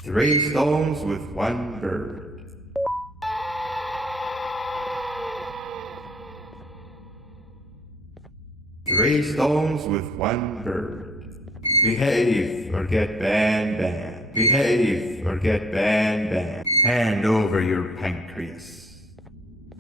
3 stones with 1 bird. Three stones with 1 bird. Behave or get ban. Behave or get ban. Hand over your pancreas.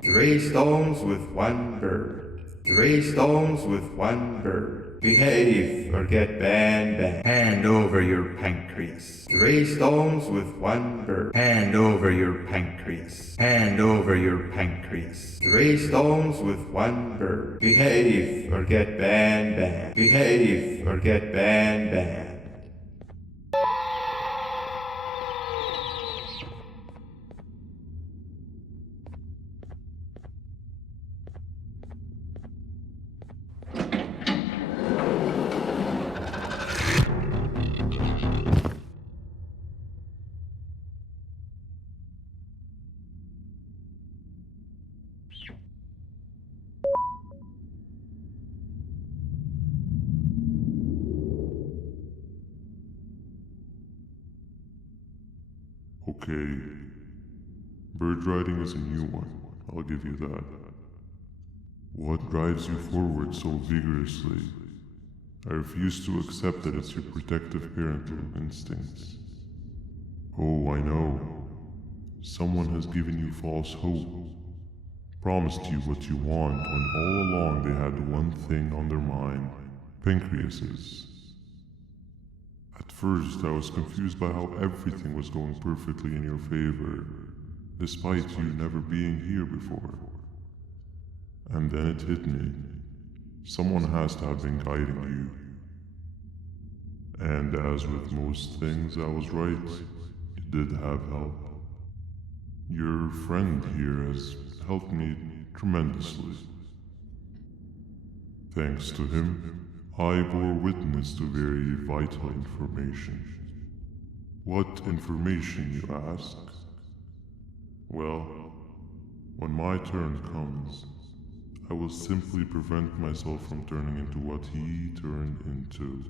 3 stones with 1 bird. 3 stones with 1 bird. Behave or get ban. Hand over your pancreas. 3 stones with 1 bird. Hand over your pancreas. Hand over your pancreas. 3 stones with 1 bird. Behave or get ban. Behave or get ban. Okay. Bird riding is a new one, I'll give you that. What drives you forward so vigorously? I refuse to accept that it's your protective parental instincts. Oh, I know. Someone has given you false hope. Promised you what you want when all along they had one thing on their mind. Pancreases. At first, I was confused by how everything was going perfectly in your favor, despite you never being here before. And then it hit me. Someone has to have been guiding you. And as with most things, I was right. You did have help. Your friend here has helped me tremendously. Thanks to him, I bore witness to very vital information. What information, you ask? Well, when my turn comes, I will simply prevent myself from turning into what he turned into.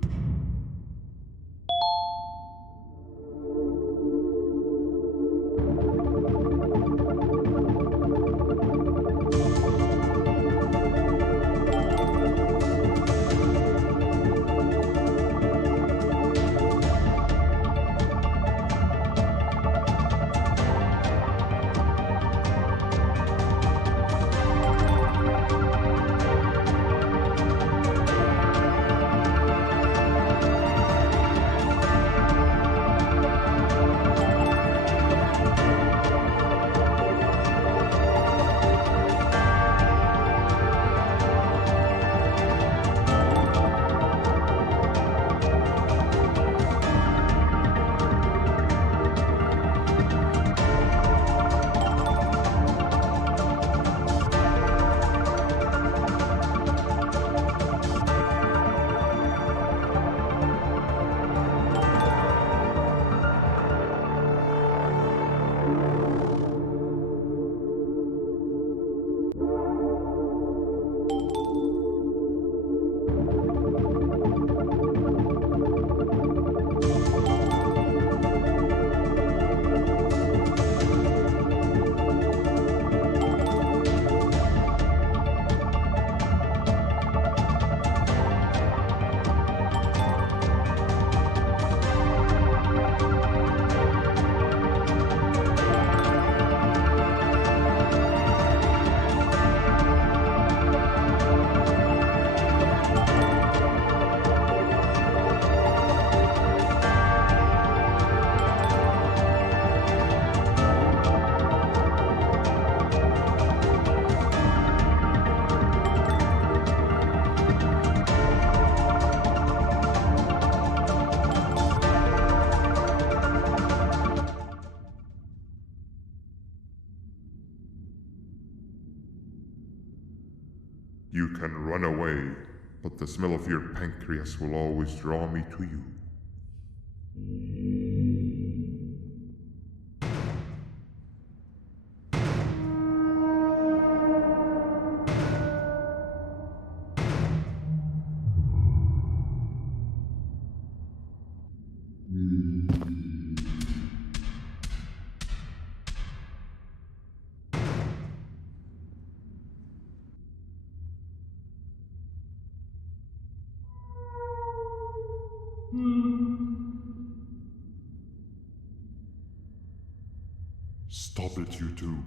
You can run away, but the smell of your pancreas will always draw me to you. Stop it, you two.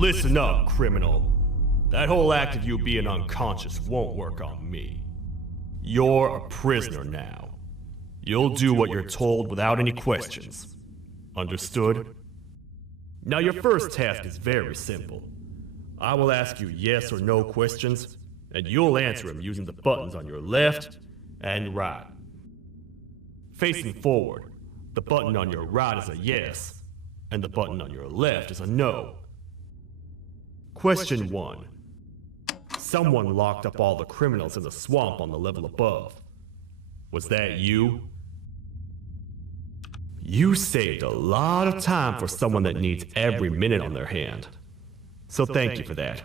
Listen up, criminal. That whole act of you being unconscious won't work on me. You're a prisoner now. You'll do what you're told without any questions. Understood? Now your first task is very simple. I will ask you yes or no questions, and you'll answer them using the buttons on your left and right. Facing forward, the button on your right is a yes, and the button on your left is a no. Question 1. Someone locked up all the criminals in the swamp on the level above. Was that you? You saved a lot of time for someone that needs every minute on their hand. So thank you for that.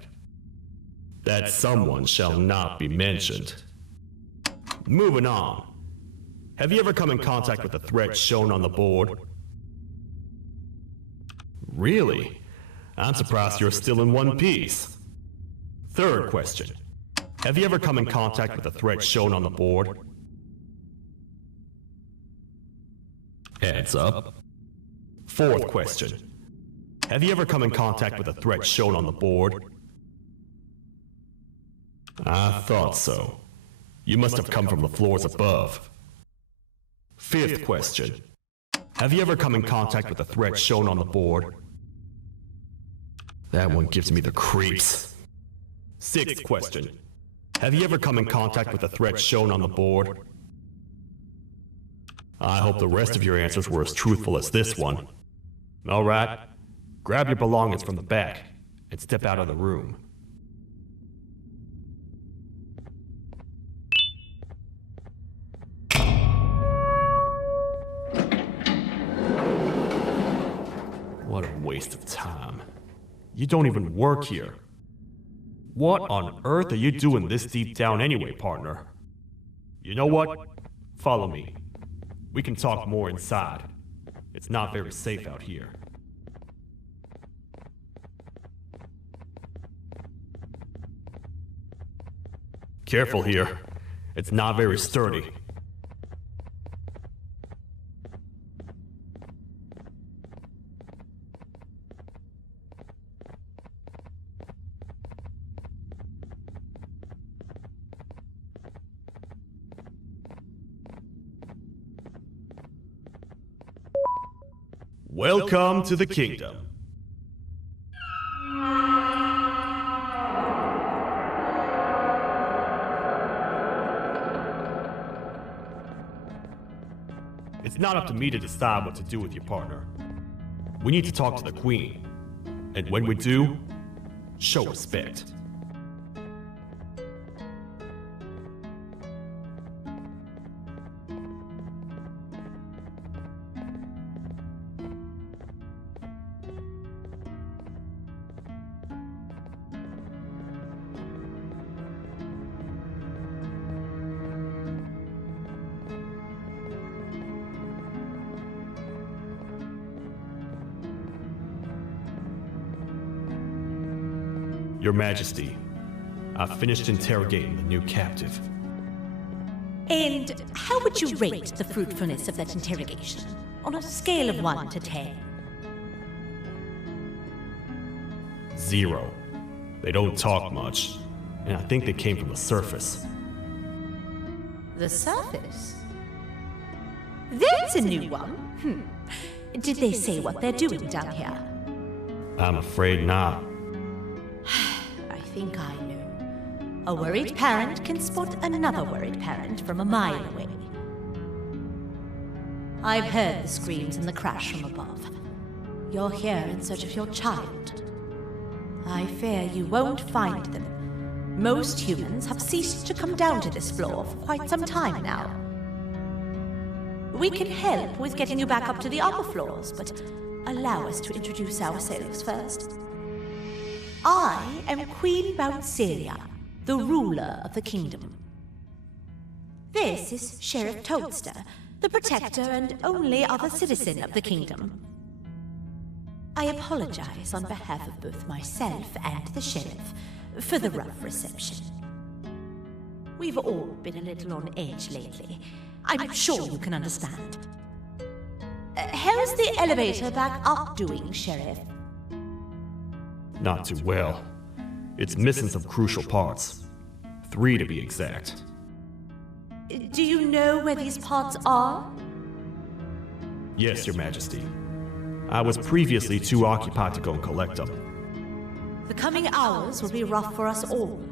That someone shall not be mentioned. Moving on. Have you ever come in contact with the threat shown on the board? Really? I'm surprised you're still in one piece. Third question. Have you ever come in contact with the threat shown on the board? Heads up. Fourth question. Have you ever come in contact with the threat shown on the board? I thought so. You must have come from the floors above. Fifth question. Have you ever come in contact with the threat shown on the board? That one gives me the creeps. Sixth question. Have you ever come in contact with the threat shown on the board? I hope the rest of your answers were as truthful as this one. All right. Grab your belongings from the back and step out of the room. What a waste of time. You don't even work here. What on earth are you doing this deep down anyway, partner? You know what? Follow me. We can talk more inside. It's not very safe out here. Careful here. It's not very sturdy. Welcome to the kingdom. It's not up to me to decide what to do with your partner. We need to talk to the queen. And when we do, show respect. Your Majesty, I've finished interrogating the new captive. And how would you rate the fruitfulness of that interrogation? On a scale of 1 to 10? 0. They don't talk much, and I think they came from the surface. The surface? That's a new one. Did they say what they're doing down here? I'm afraid not. I think I know. A worried parent can spot another worried parent from a mile away. I've heard the screams and the crash from above. You're here in search of your child. I fear you won't find them. Most humans have ceased to come down to this floor for quite some time now. We can help with getting you back up to the upper floors, but allow us to introduce ourselves first. I am Queen Bouncelia, the ruler of the kingdom. This is Sheriff Toadster, the protector and only other citizen of the kingdom. I apologize on behalf of both myself and the sheriff for the rough reception. We've all been a little on edge lately. I'm sure you can understand. How's the elevator back up doing, Sheriff? Not too well. It's missing some crucial parts. 3 to be exact. Do you know where these parts are? Yes, Your Majesty. I was previously too occupied to go and collect them. The coming hours will be rough for us all.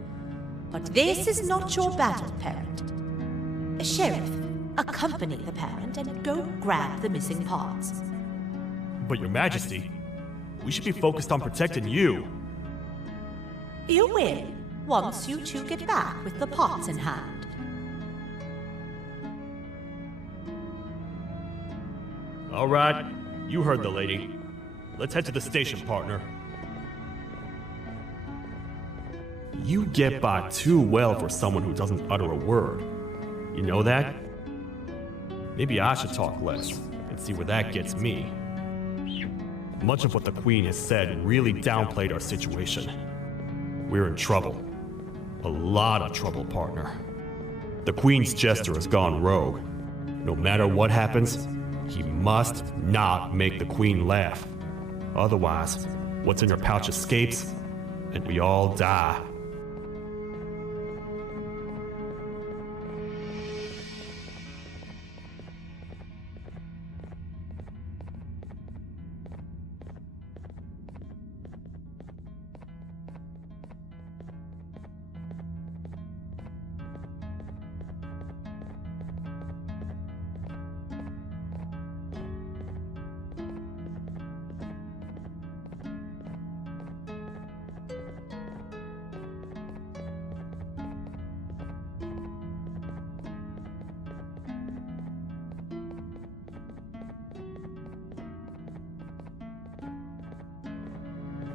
But this is not your battle, parent. Sheriff, accompany the parent and go grab the missing parts. But Your Majesty, we should be focused on protecting you. You will, once you two get back with the parts in hand. All right, you heard the lady. Let's head to the station, partner. You get by too well for someone who doesn't utter a word. You know that? Maybe I should talk less and see where that gets me. Much of what the Queen has said really downplayed our situation. We're in trouble. A lot of trouble, partner. The Queen's jester has gone rogue. No matter what happens, he must not make the Queen laugh. Otherwise, what's in her pouch escapes, and we all die.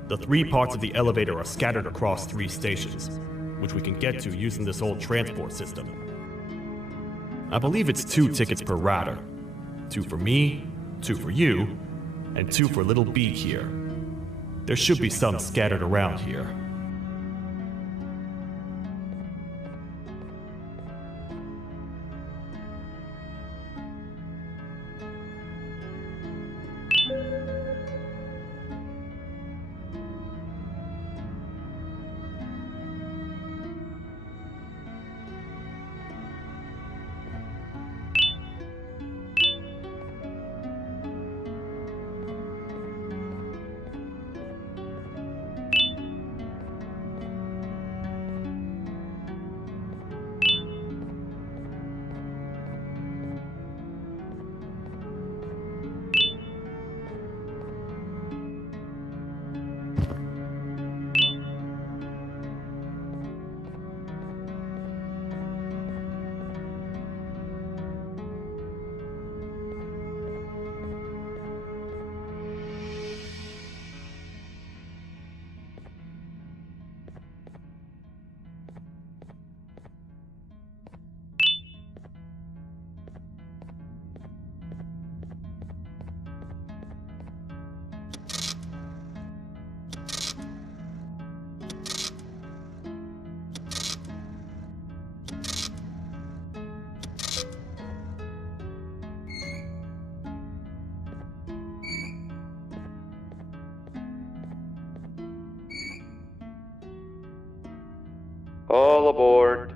The 3 parts of the elevator are scattered across 3 stations, which we can get to using this old transport system. I believe it's 2 tickets per rider. 2 for me, 2 for you, and 2 for Little Beak here. There should be some scattered around here. All aboard.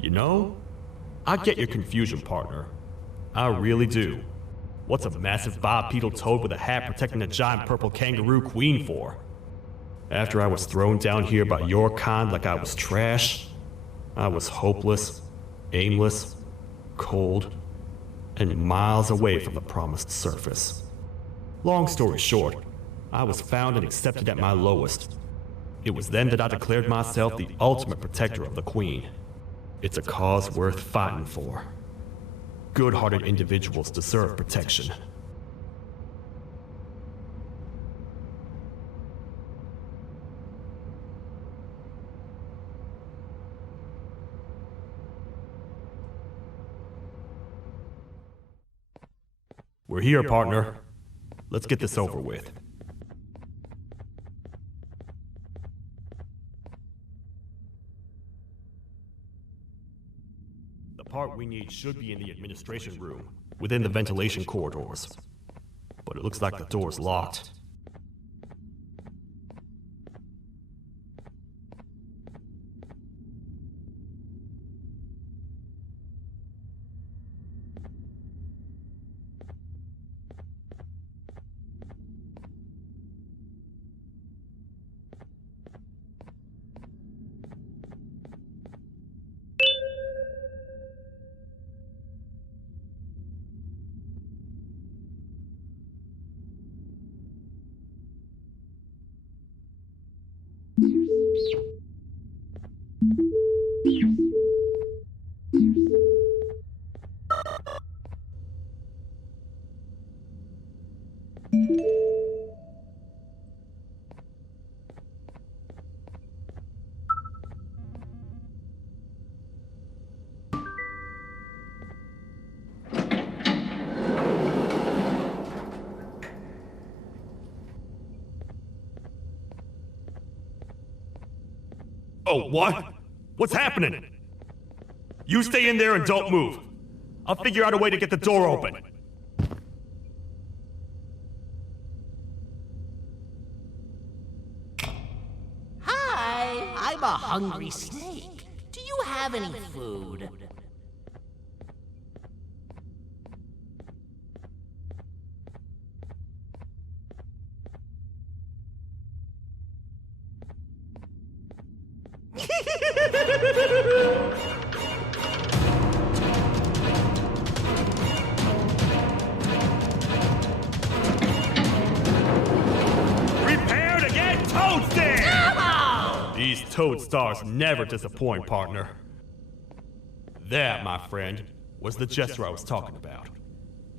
You know, I get your confusion, partner. I really do. What's a massive bipedal toad with a hat protecting a giant purple kangaroo queen for? After I was thrown down here by your kind like I was trash, I was hopeless, aimless, cold, and miles away from the promised surface. Long story short, I was found and accepted at my lowest. It was then that I declared myself the ultimate protector of the Queen. It's a cause worth fighting for. Good-hearted individuals deserve protection. We're here, partner. Let's get this over with. The part we need should be in the administration room, within the ventilation corridors. But it looks like the door's locked. Whoa, what? What's happening? You stay in there and don't move. I'll figure out a way to get the door open. Hi, I'm a hungry snake. Do you have any food? Prepare to get toasted! These toad stars never disappoint, partner. That, my friend, was the jester I was talking about,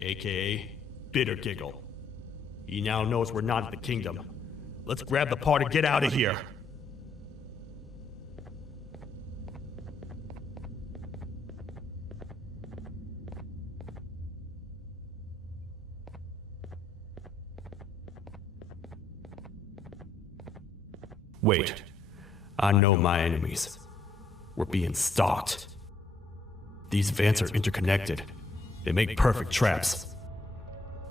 aka Bitter Giggle. He now knows we're not at the kingdom. Let's grab the part and get out of here. Wait, I know my enemies. We're being stalked. These vents are interconnected. They make perfect traps.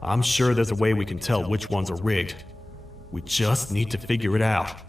I'm sure there's a way we can tell which ones are rigged. We just need to figure it out.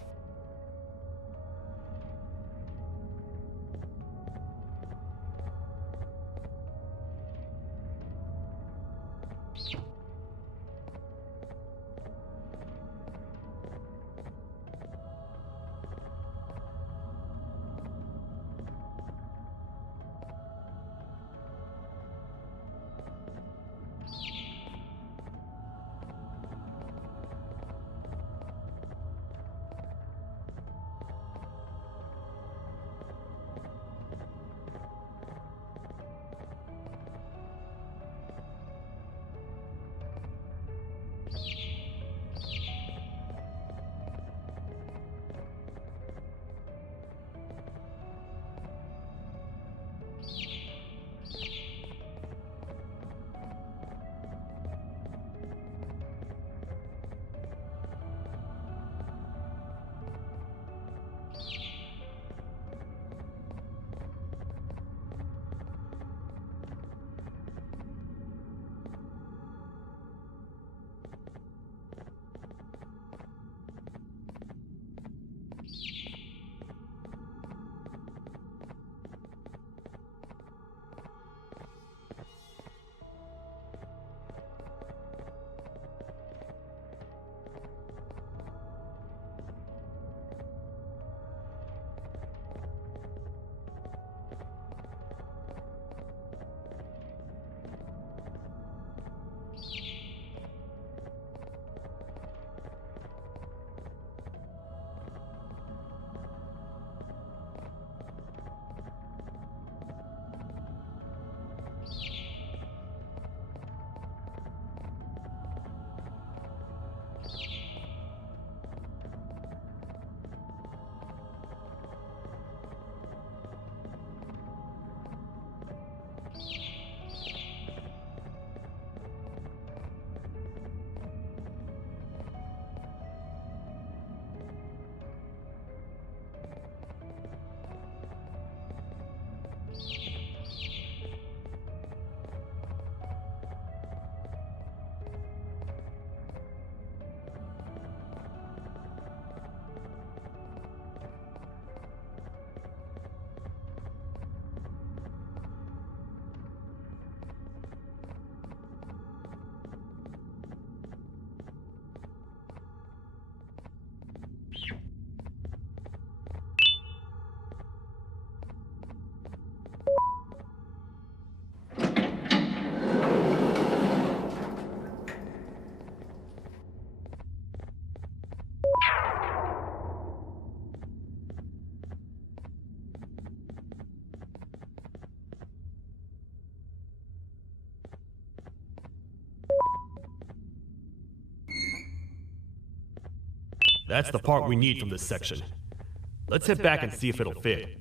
That's the part we need from this section. Let's head back and see if it'll fit.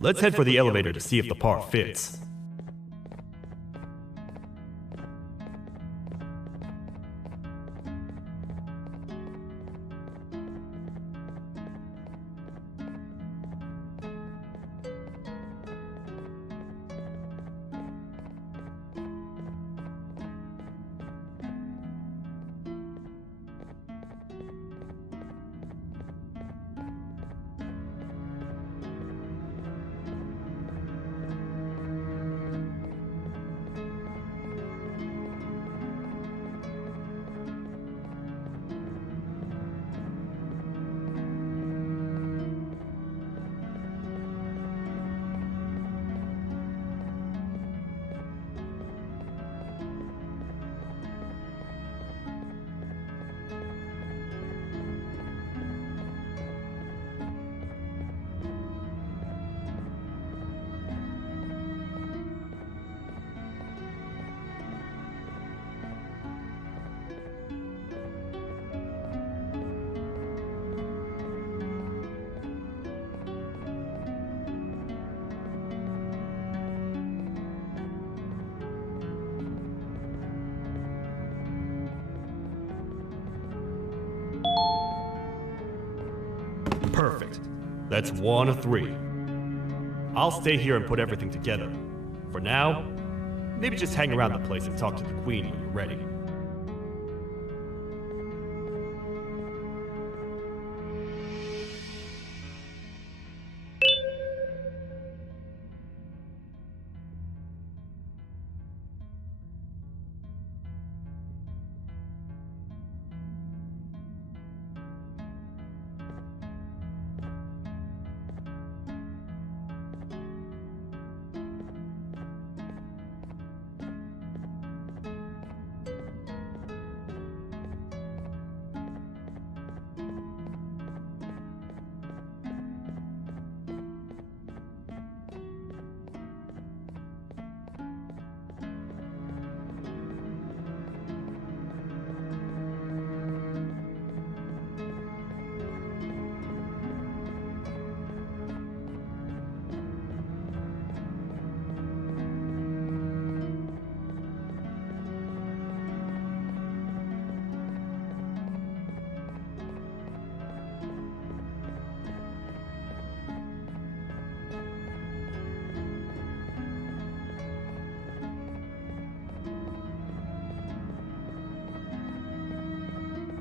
Let's head for the elevator to see if the part fits. Perfect. That's 1 of 3. I'll stay here and put everything together. For now, maybe just hang around the place and talk to the Queen when you're ready.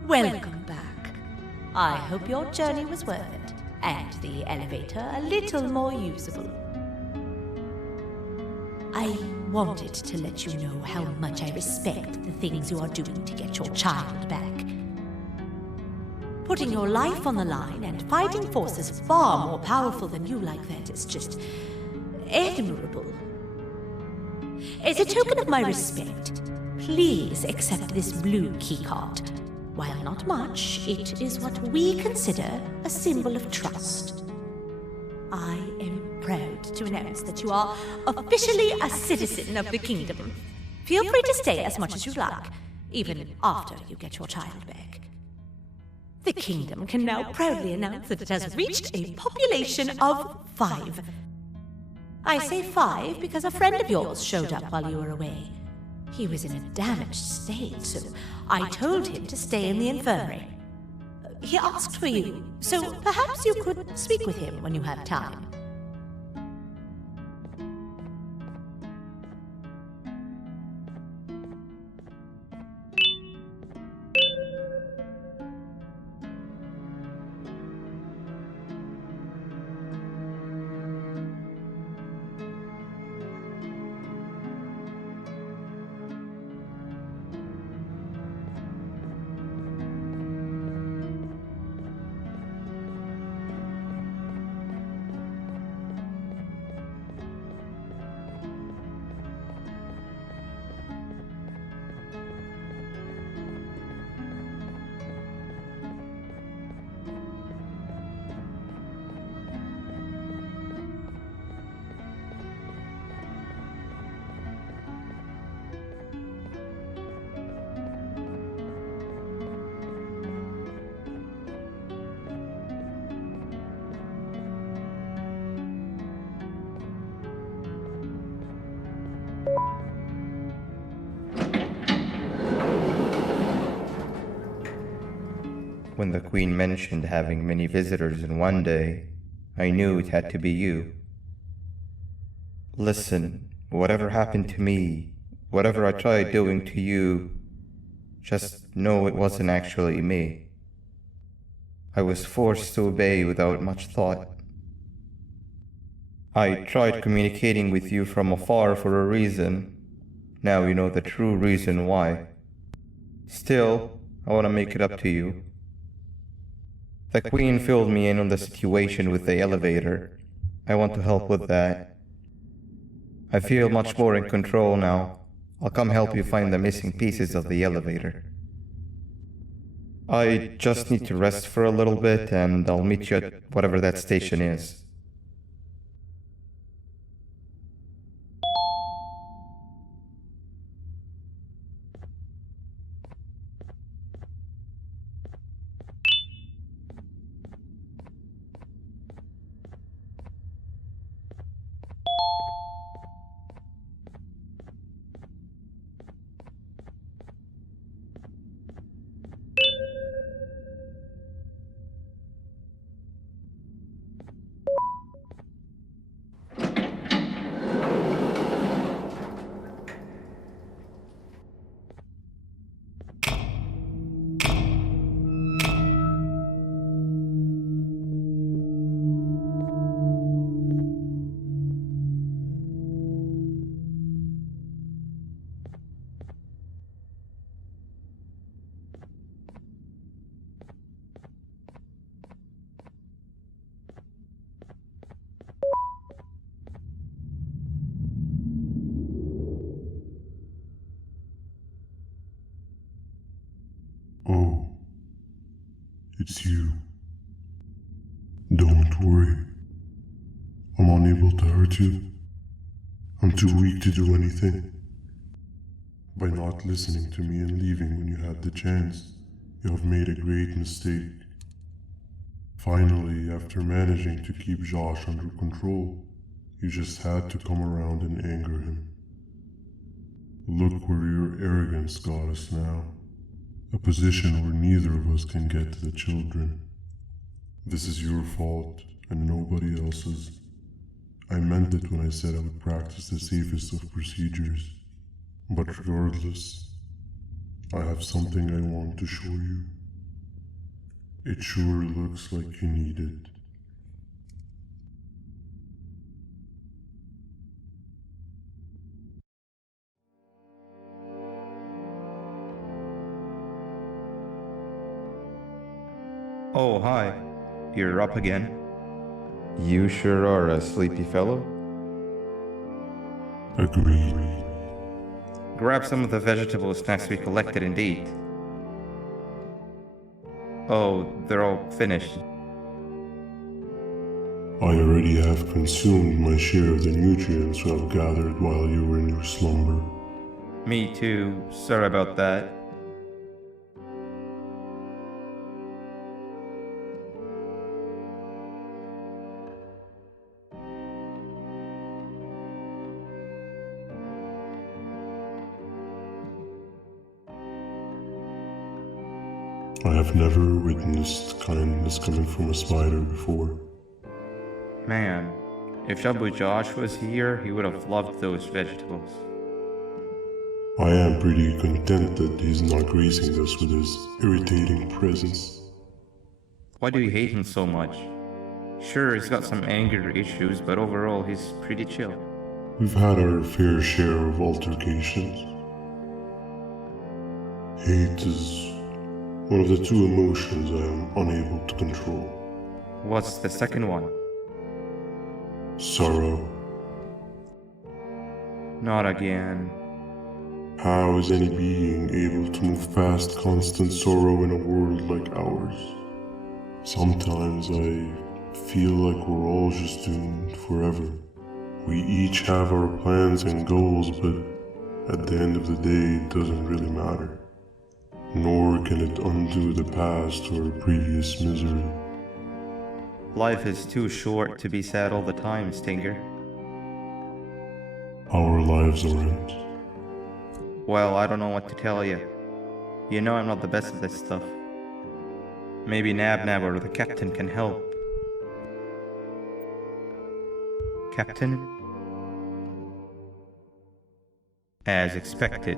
Welcome back. I hope your journey was worth it, and the elevator a little more usable. I wanted to let you know how much I respect the things you are doing to get your child back. Putting your life on the line and fighting forces far more powerful than you like that is just admirable. As a token of my respect, please accept this blue keycard. While not much, it is what we consider a symbol of trust. I am proud to announce that you are officially a citizen of the kingdom. Feel free to stay as much as you like, even after you get your child back. The kingdom can now proudly announce that it has reached a population of 5. I say 5 because a friend of yours showed up while you were away. He was in a damaged state, so I told him to stay in the infirmary. He asked for you, so perhaps you could speak with him when you have time. When the Queen mentioned having many visitors in one day, I knew it had to be you. Listen, whatever happened to me, whatever I tried doing to you, just know it wasn't actually me. I was forced to obey without much thought. I tried communicating with you from afar for a reason. Now you know the true reason why. Still, I want to make it up to you. The Queen filled me in on the situation with the elevator. I want to help with that. I feel much more in control now. I'll come help you find the missing pieces of the elevator. I just need to rest for a little bit and I'll meet you at whatever that station is. Oh, it's you. Don't worry. I'm unable to hurt you. I'm too weak to do anything. By not listening to me and leaving when you had the chance, you have made a great mistake. Finally, after managing to keep Josh under control, you just had to come around and anger him. Look where your arrogance got us now. A position where neither of us can get to the children. This is your fault, and nobody else's. I meant it when I said I would practice the safest of procedures. But regardless, I have something I want to show you. It sure looks like you need it. Oh, hi. You're up again. You sure are a sleepy fellow. Agreed. Grab some of the vegetable snacks we collected and eat. Oh, they're all finished. I already have consumed my share of the nutrients you have gathered while you were in your slumber. Me too. Sorry about that. I have never witnessed kindness coming from a spider before. Man, if Shabu Josh was here, he would have loved those vegetables. I am pretty content that he's not gracing us with his irritating presence. Why do you hate him so much? Sure, he's got some anger issues, but overall he's pretty chill. We've had our fair share of altercations. Hate is one of the two emotions I am unable to control. What's the second one? Sorrow. Not again. How is any being able to move past constant sorrow in a world like ours? Sometimes I feel like we're all just doomed forever. We each have our plans and goals, but at the end of the day, it doesn't really matter. Nor can it undo the past or previous misery. Life is too short to be sad all the time, Stinger. Our lives aren't. Well, I don't know what to tell you. You know I'm not the best at this stuff. Maybe Nab or the captain can help. Captain? As expected.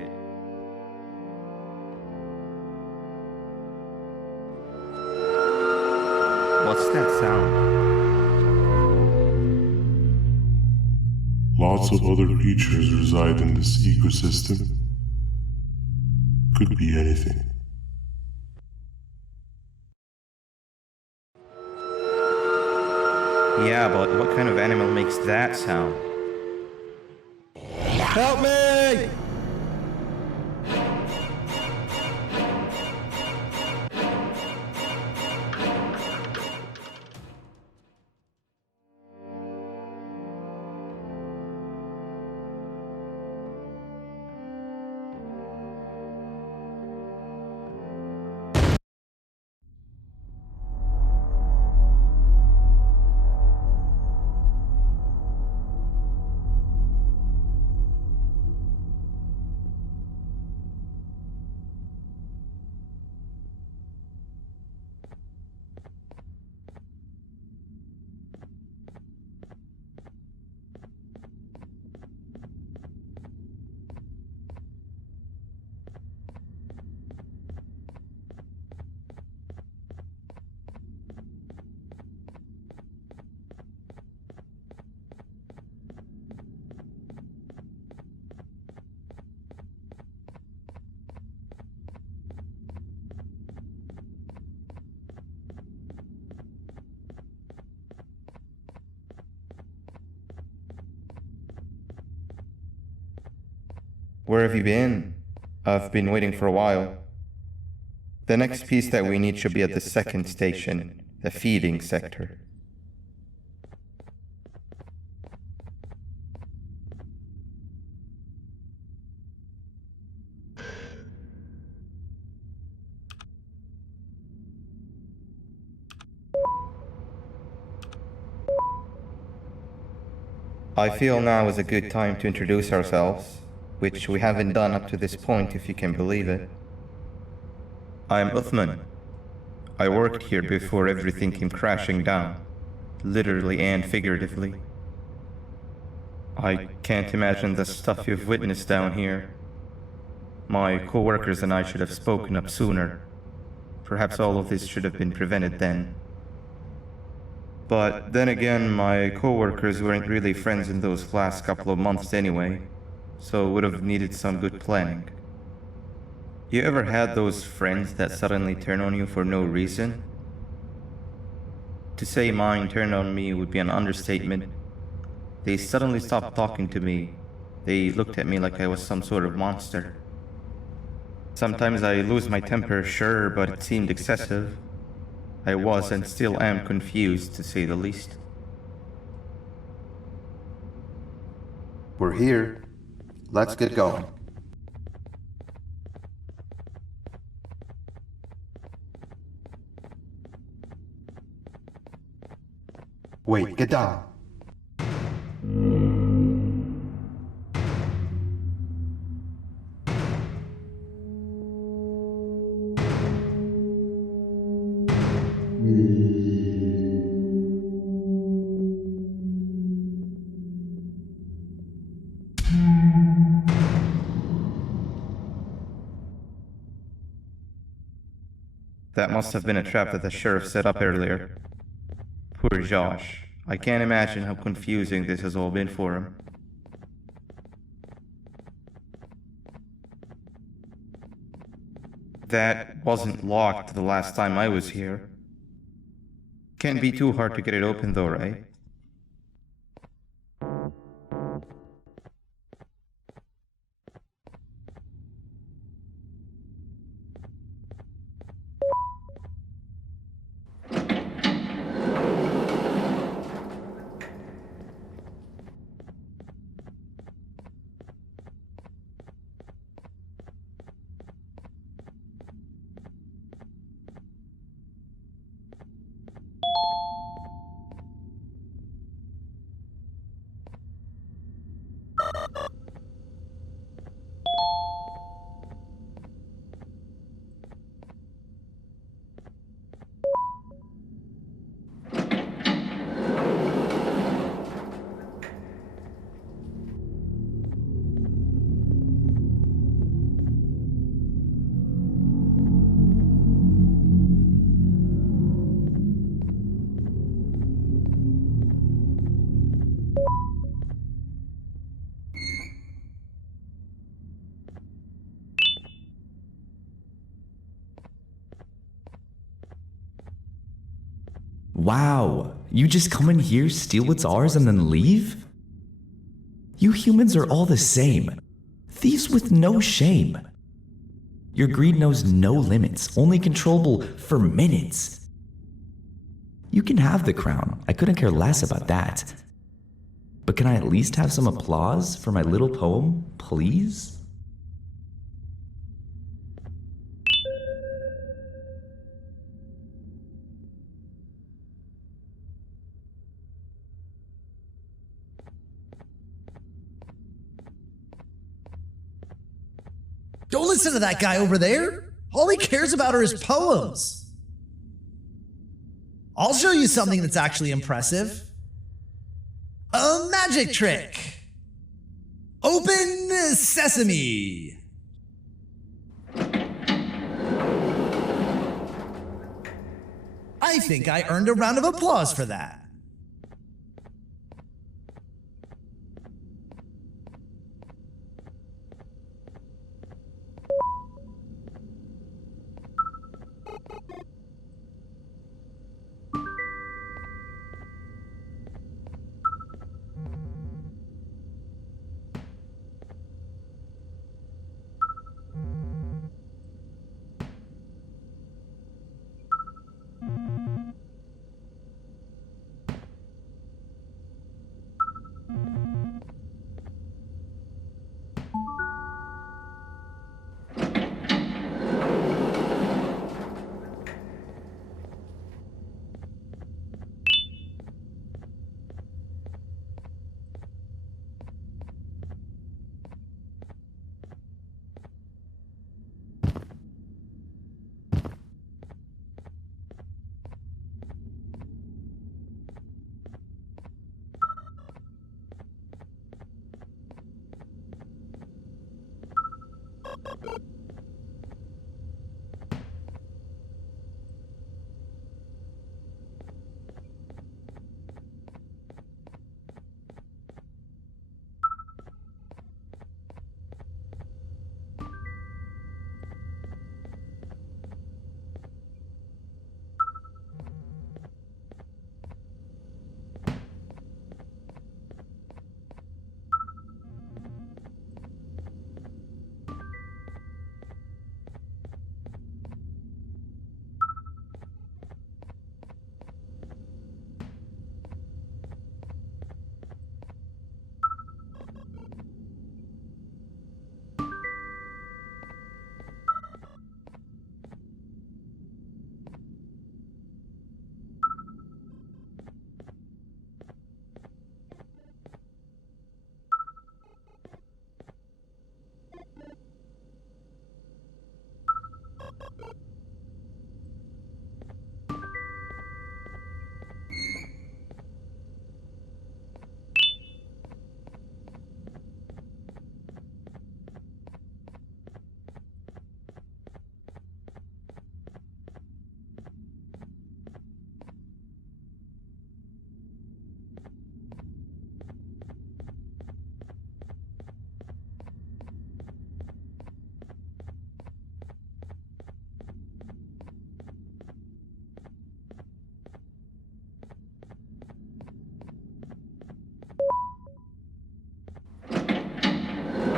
What's that sound? Lots of other creatures reside in this ecosystem. Could be anything. Yeah, but what kind of animal makes that sound? Help me! Where have you been? I've been waiting for a while. The next piece that we need should be at the second station, the feeding sector. I feel now is a good time to introduce ourselves, which we haven't done up to this point, if you can believe it. I'm Uthman. I worked here before everything came crashing down, literally and figuratively. I can't imagine the stuff you've witnessed down here. My co-workers and I should have spoken up sooner. Perhaps all of this should have been prevented then. But then again, my co-workers weren't really friends in those last couple of months anyway, so would have needed some good planning. You ever had those friends that suddenly turn on you for no reason? To say mine turned on me would be an understatement. They suddenly stopped talking to me. They looked at me like I was some sort of monster. Sometimes I lose my temper, sure, but it seemed excessive. I was and still am confused, to say the least. We're here. Let's get going. Wait, get down. That must have been a trap that the sheriff set up earlier. Poor Josh. I can't imagine how confusing this has all been for him. That wasn't locked the last time I was here. Can't be too hard to get it open though, right? Wow, you just come in here, steal what's ours, and then leave? You humans are all the same. Thieves with no shame. Your greed knows no limits, only controllable for minutes. You can have the crown, I couldn't care less about that. But can I at least have some applause for my little poem, please? Don't listen to that guy over there. All he cares about are his poems. I'll show you something that's actually impressive. A magic trick. Open sesame. I think I earned a round of applause for that.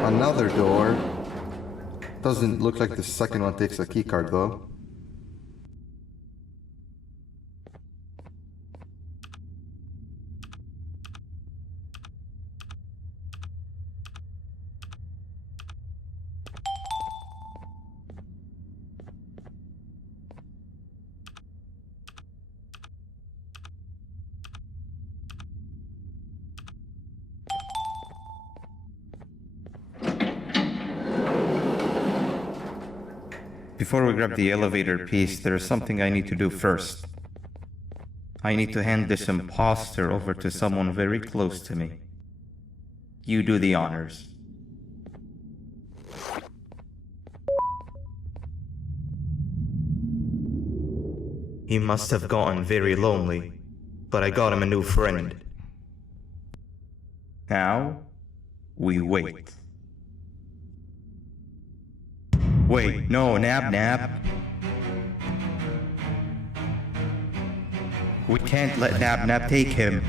Another door. Doesn't look like the second one takes a keycard though. Before we grab the elevator piece, there is something I need to do first. I need to hand this imposter over to someone very close to me. You do the honors. He must have gotten very lonely, but I got him a new friend. Now, we wait. Wait, no, nap. We can't let Nab take him.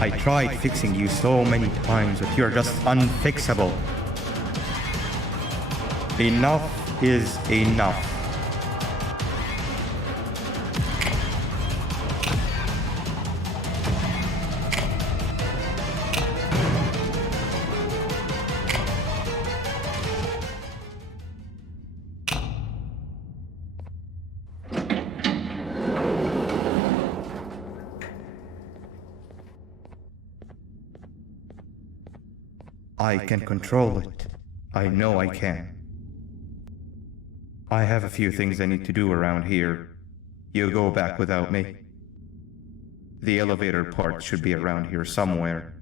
I tried fixing you so many times, but you're just unfixable. Enough is enough. I can control it. I know I can. I have a few things I need to do around here. You go back without me. The elevator part should be around here somewhere.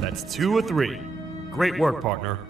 That's 2 of 3. Great work, partner.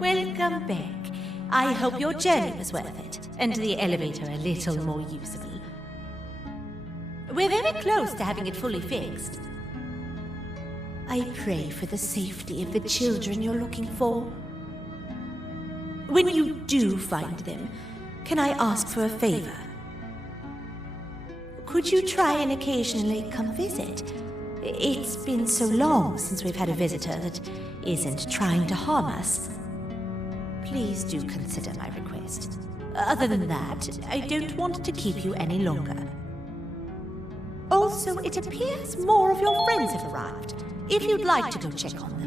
Welcome back. I hope your journey was worth it, and the elevator a little more usable. We're very close to having it fully fixed. I pray for the safety of the children you're looking for. When you do find them, can I ask for a favor? Could you try and occasionally come visit? It's been so long since we've had a visitor that isn't trying to harm us. Please do consider my request. Other than that, I don't want to keep you any longer. Also, it appears more of your friends have arrived, if you'd like to go check on them.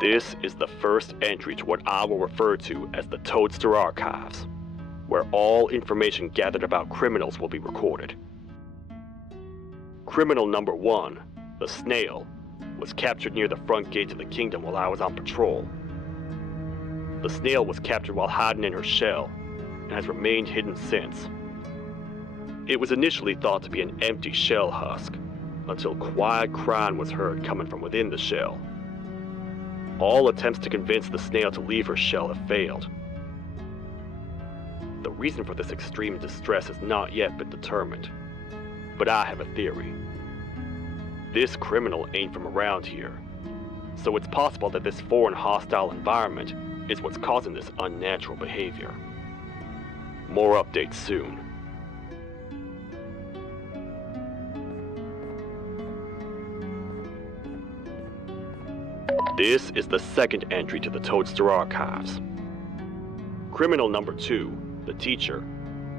This is the first entry to what I will refer to as the Toadster Archives, where all information gathered about criminals will be recorded. Criminal number 1, the Snail, was captured near the front gate of the kingdom while I was on patrol. The Snail was captured while hiding in her shell, and has remained hidden since. It was initially thought to be an empty shell husk, until quiet crying was heard coming from within the shell. All attempts to convince the Snail to leave her shell have failed. The reason for this extreme distress has not yet been determined, but I have a theory. This criminal ain't from around here, so it's possible that this foreign hostile environment is what's causing this unnatural behavior. More updates soon. This is the second entry to the Toadster Archives. Criminal number 2, the teacher,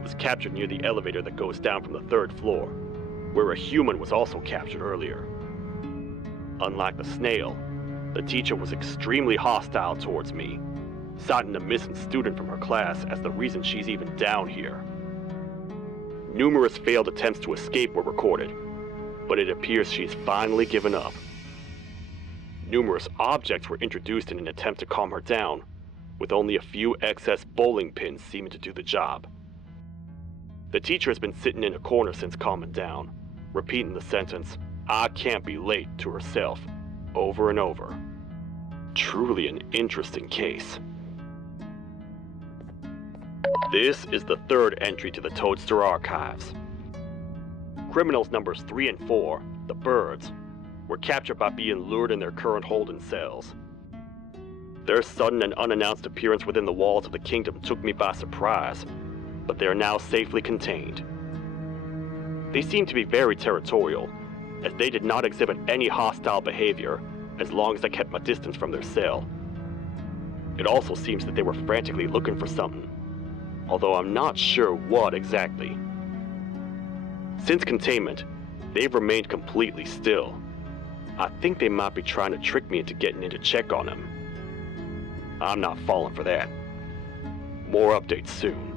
was captured near the elevator that goes down from the 3rd floor, where a human was also captured earlier. Unlike the Snail, the teacher was extremely hostile towards me, citing a missing student from her class as the reason she's even down here. Numerous failed attempts to escape were recorded, but it appears she's finally given up. Numerous objects were introduced in an attempt to calm her down, with only a few excess bowling pins seeming to do the job. The teacher has been sitting in a corner since calming down, repeating the sentence, "I can't be late," to herself, over and over. Truly an interesting case. This is the 3rd entry to the Toadster Archives. Criminals numbers 3 and 4, the Birds, were captured by being lured in their current holding cells. Their sudden and unannounced appearance within the walls of the kingdom took me by surprise, but they are now safely contained. They seem to be very territorial, as they did not exhibit any hostile behavior as long as I kept my distance from their cell. It also seems that they were frantically looking for something, although I'm not sure what exactly. Since containment, they've remained completely still. I think they might be trying to trick me into getting in to check on them. I'm not falling for that. More updates soon.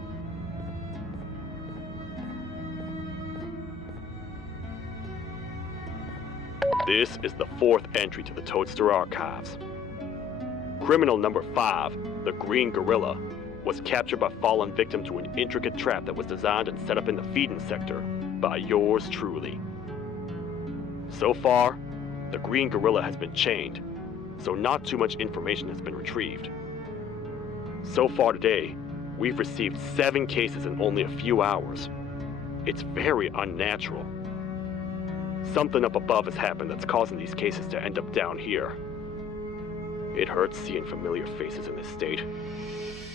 This is the fourth entry to the Toadster Archives. Criminal number 5, the Green Gorilla, was captured by fallen victim to an intricate trap that was designed and set up in the feeding sector by yours truly. So far, the Green Gorilla has been chained, so not too much information has been retrieved. So far today, we've received 7 cases in only a few hours. It's very unnatural. Something up above has happened that's causing these cases to end up down here. It hurts seeing familiar faces in this state,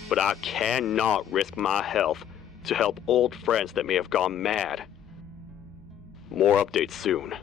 but I cannot risk my health to help old friends that may have gone mad. More updates soon.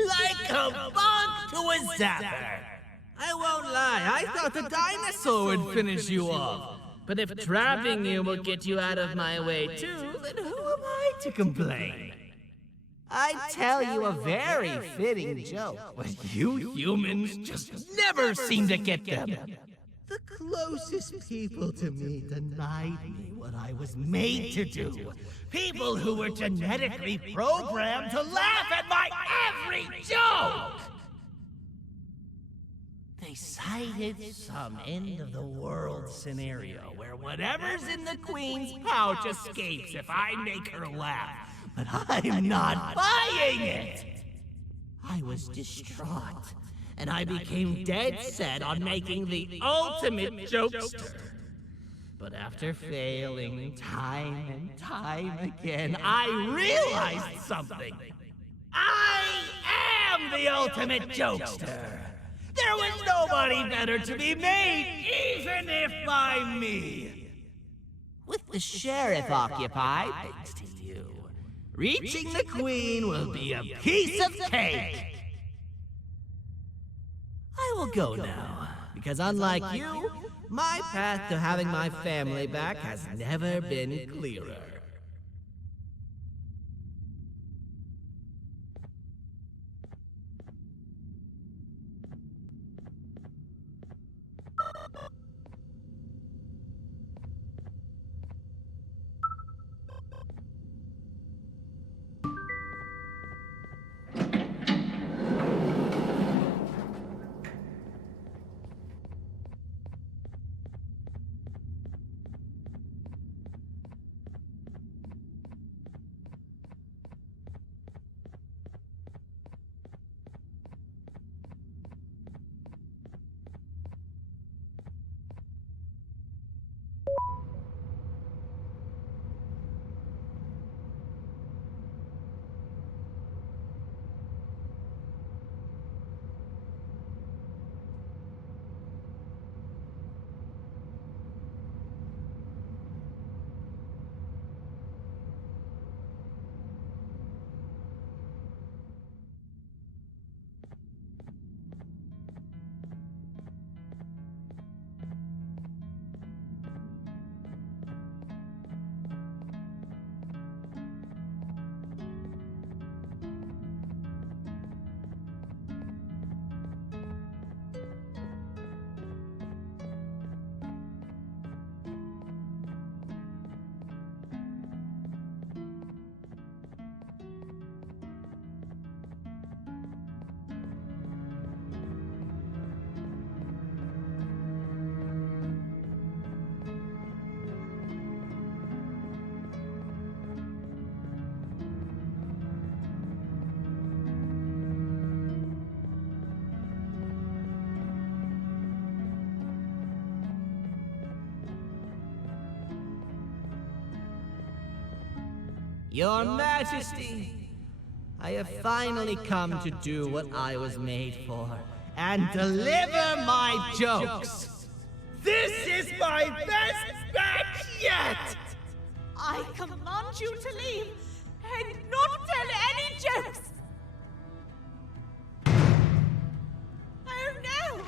Like a bug to a zapper. I won't lie, I thought the dinosaur would finish you off. But if trapping you will get you out of my way too, then who am I to complain? I'd tell you a very fitting joke, but you humans just never seem to get them. The closest people to me denied me what I was made to do. People who were genetically programmed to laugh at my every joke! They cited some end-of-the-world scenario where whatever's in the Queen's pouch escapes if I make her laugh. But I'm not buying it! I was distraught, and I became dead set on making the ultimate jokester. But after failing time and time again, I realized something. I am the ultimate jokester! There was nobody better to be made, even if by me! With the sheriff occupied, thanks to you, reaching the queen will be a piece of cake. I will go now, because unlike you, my path to having my family back has never been clearer. Your Majesty, I have finally come to do what I was made for, and deliver my jokes. This is my best batch yet! I command you to leave and not tell any jokes! Oh no!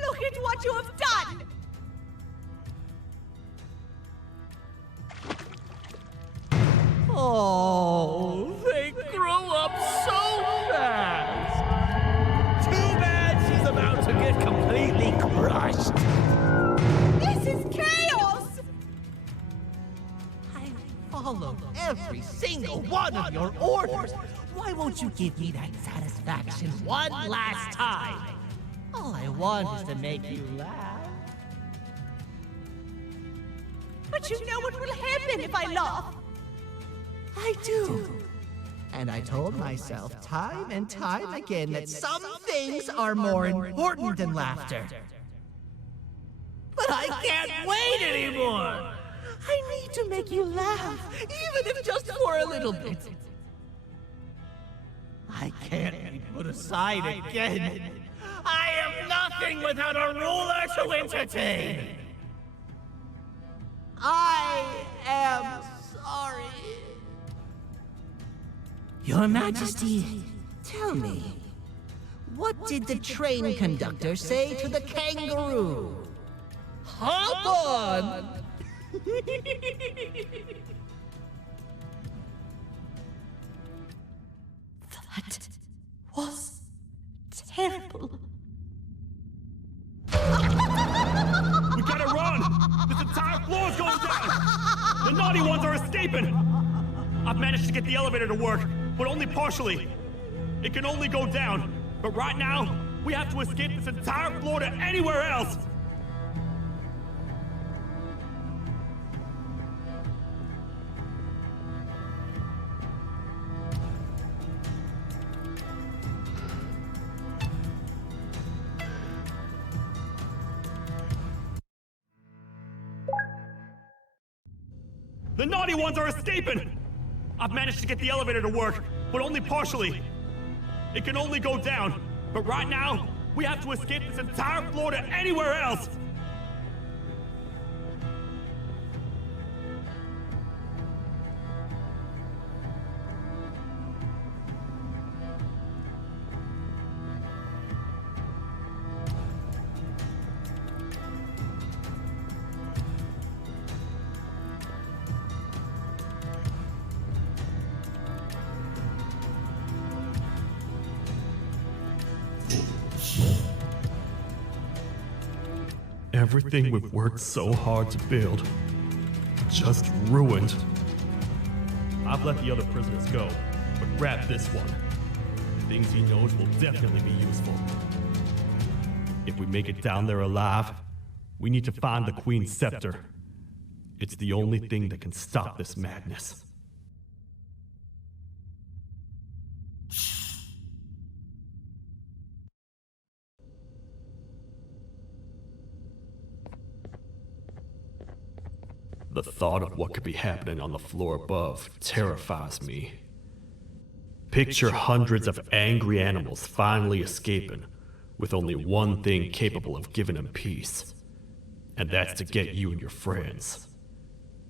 Look at what you have done! Oh, they grow up so fast! Too bad she's about to get completely crushed! This is chaos! I followed every single one of your orders! Why won't you give me that satisfaction one last time? All I want is to make you laugh. But you know what will happen if I laugh! I do. And I told myself time and time again that some things are more important than laughter. But I can't wait anymore! I need to make you laugh, even if just for a little bit. I can't be put aside again. I am nothing without a ruler to entertain. I am sorry. Your Majesty, tell me, what did the train conductor say to the kangaroo? Hop on! That was terrible. We gotta run! This entire floor's going down! The naughty ones are escaping! I've managed to get the elevator to work, but only partially. It can only go down, but right now, we have to escape this entire floor to anywhere else! The naughty ones are escaping! I've managed to get the elevator to work, but only partially. It can only go down, but right now, we have to escape this entire floor to anywhere else! Everything we've worked so hard to build, just ruined. I've let the other prisoners go, but grab this one. Things he knows will definitely be useful. If we make it down there alive, we need to find the Queen's scepter. It's the only thing that can stop this madness. The thought of what could be happening on the floor above terrifies me. Picture hundreds of angry animals finally escaping, with only one thing capable of giving them peace. And that's to get you and your friends.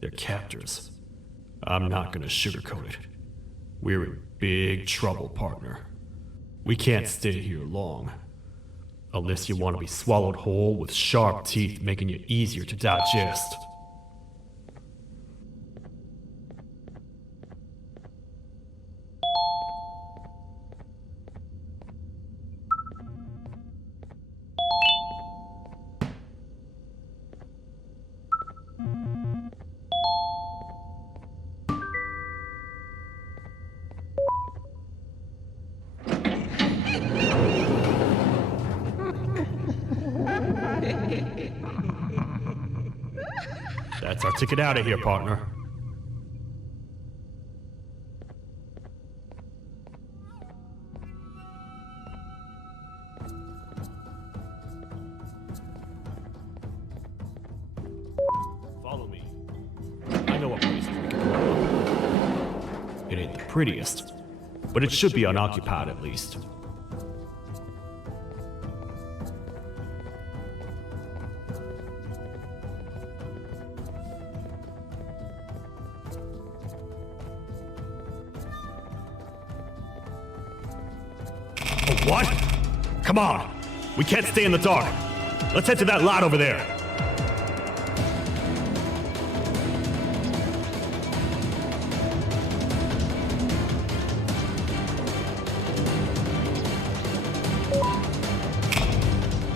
They're captors. I'm not gonna sugarcoat it. We're in big trouble, partner. We can't stay here long. Unless you want to be swallowed whole with sharp teeth making you easier to digest. That's our ticket out of here, partner. Follow me. I know what place we can go. It ain't the prettiest, but it should be unoccupied at least. What? Come on! We can't stay in the dark! Let's head to that lot over there!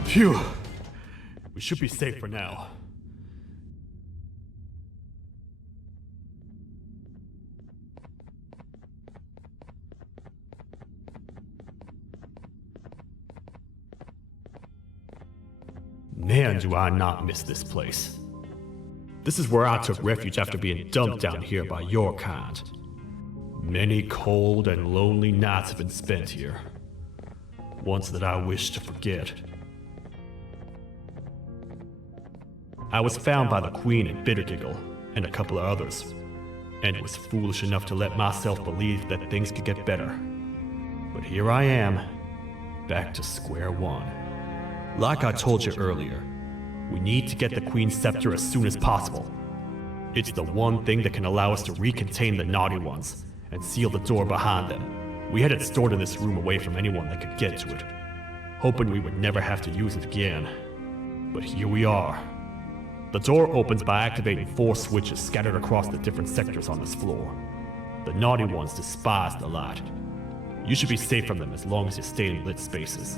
Phew! We should be safe for now. Man, do I not miss this place. This is where I took refuge after being dumped down here by your kind. Many cold and lonely nights have been spent here. Ones that I wish to forget. I was found by the Queen at Bittergiggle and a couple of others, and was foolish enough to let myself believe that things could get better. But here I am, back to square one. Like I told you earlier, we need to get the Queen's scepter as soon as possible. It's the one thing that can allow us to recontain the naughty ones and seal the door behind them. We had it stored in this room away from anyone that could get to it, hoping we would never have to use it again. But here we are. The door opens by activating 4 switches scattered across the different sectors on this floor. The naughty ones despise the light. You should be safe from them as long as you stay in lit spaces.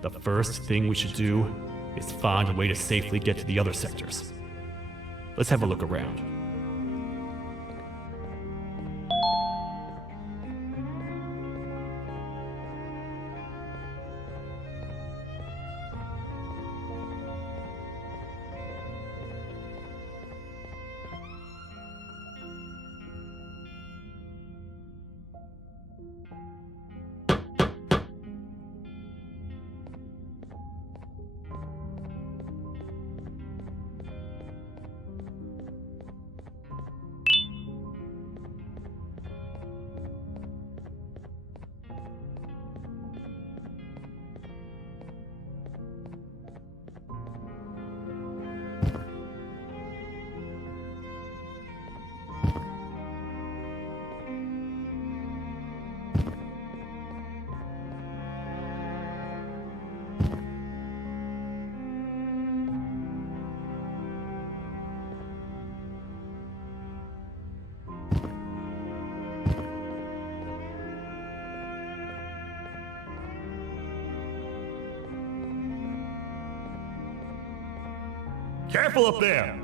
The first thing we should do is find a way to safely get to the other sectors. Let's have a look around. Careful up there!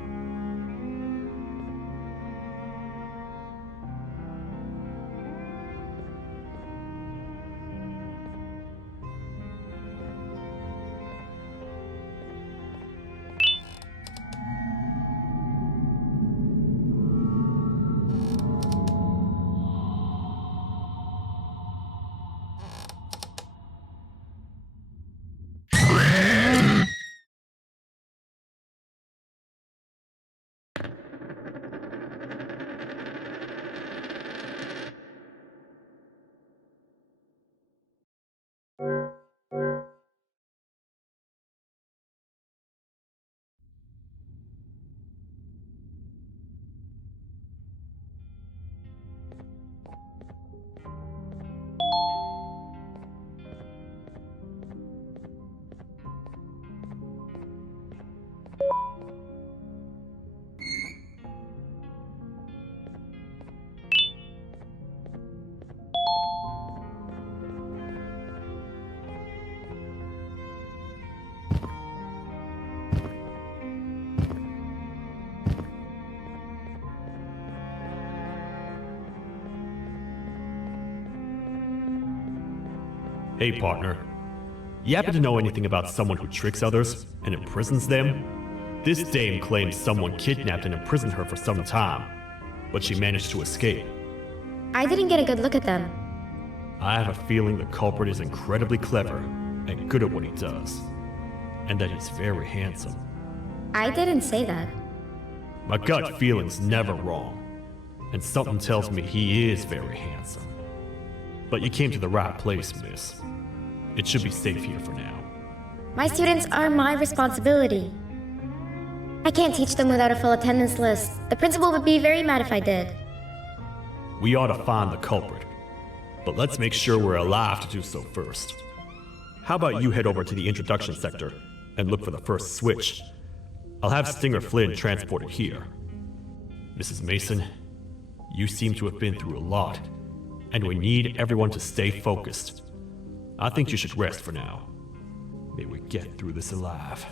Hey, partner. You happen to know anything about someone who tricks others and imprisons them? This dame claims someone kidnapped and imprisoned her for some time, but she managed to escape. I didn't get a good look at them. I have a feeling the culprit is incredibly clever and good at what he does, and that he's very handsome. I didn't say that. My gut feeling's never wrong, and something tells me he is very handsome. But you came to the right place, miss. It should be safe here for now. My students are my responsibility. I can't teach them without a full attendance list. The principal would be very mad if I did. We ought to find the culprit, but let's make sure we're alive to do so first. How about you head over to the introduction sector and look for the first switch? I'll have Stinger Flynn transported here. Mrs. Mason, you seem to have been through a lot, and we need everyone to stay focused. I think you should rest for now. May we get through this alive.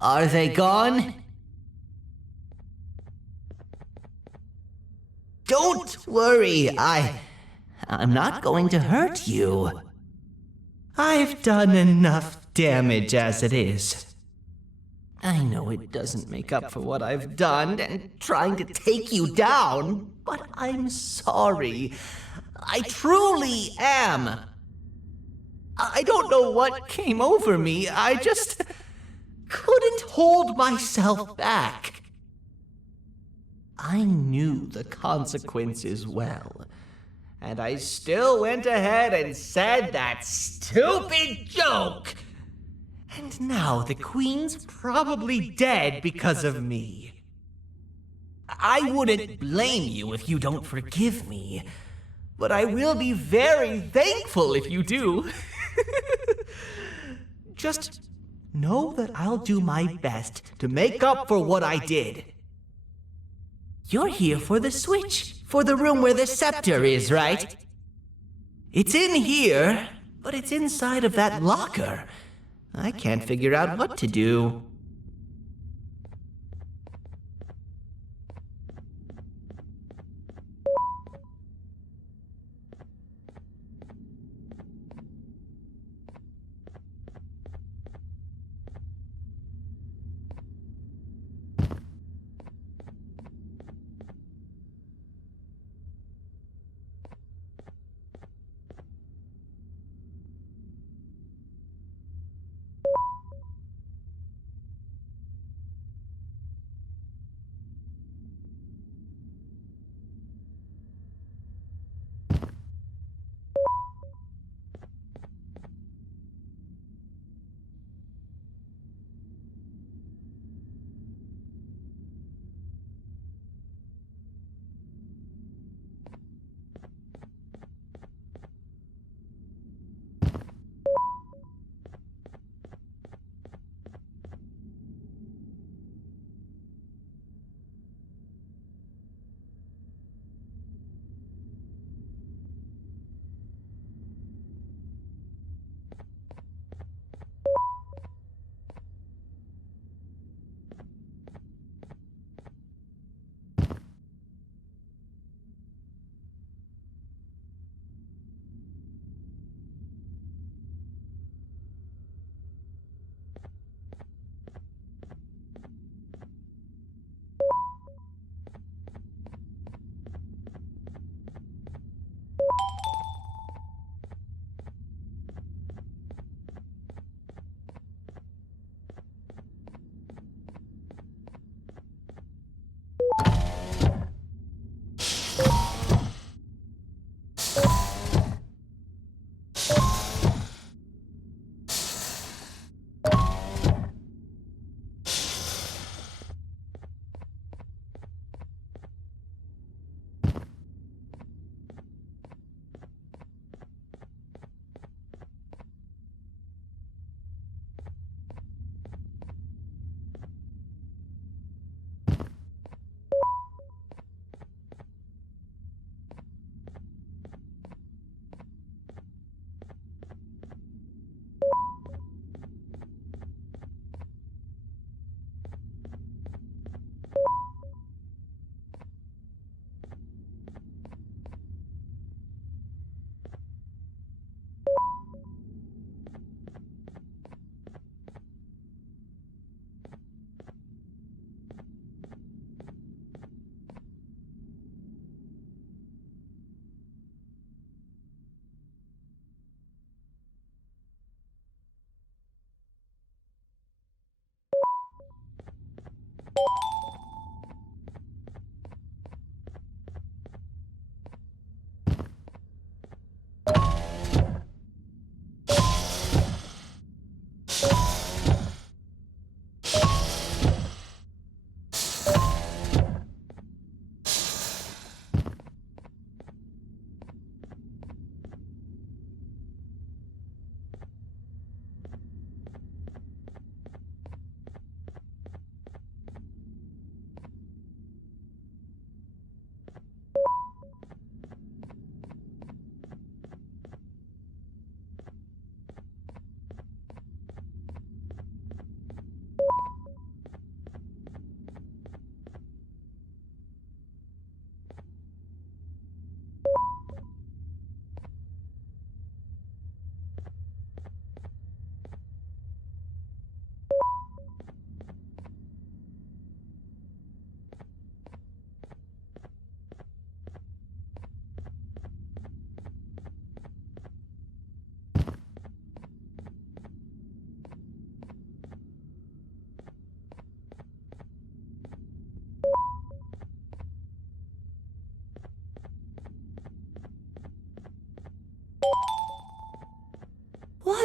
Are they gone? Don't worry, I'm not going to hurt you. I've done enough damage as it is. I know it doesn't make up for what I've done and trying to take you down, but I'm sorry. I truly am. I don't know what came over me. I just couldn't hold myself back. I knew the consequences well, and I still went ahead and said that stupid joke. And now the Queen's probably dead because of me. I wouldn't blame you if you don't forgive me, but I will be very thankful if you do. Just know that I'll do my best to make up for what I did. You're here for the switch, for the room where the scepter is, right? It's in here, but it's inside of that locker. I can't figure out what to do.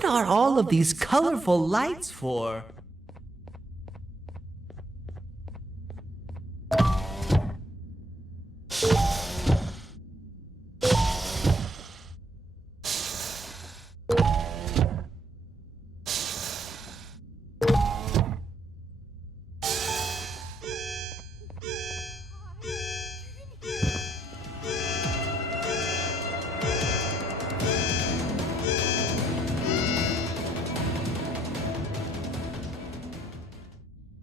What are all of these colorful lights for?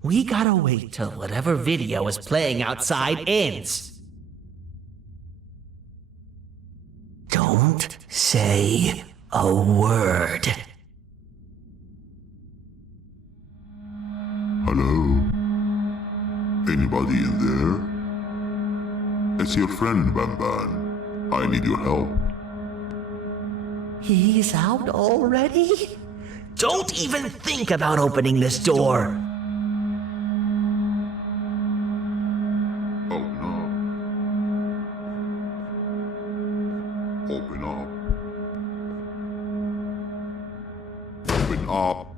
We gotta wait till whatever video is playing outside ends. Don't say a word. Hello? Anybody in there? It's your friend, Banban. I need your help. He's out already? Don't even think about opening this door. Open up. Open up.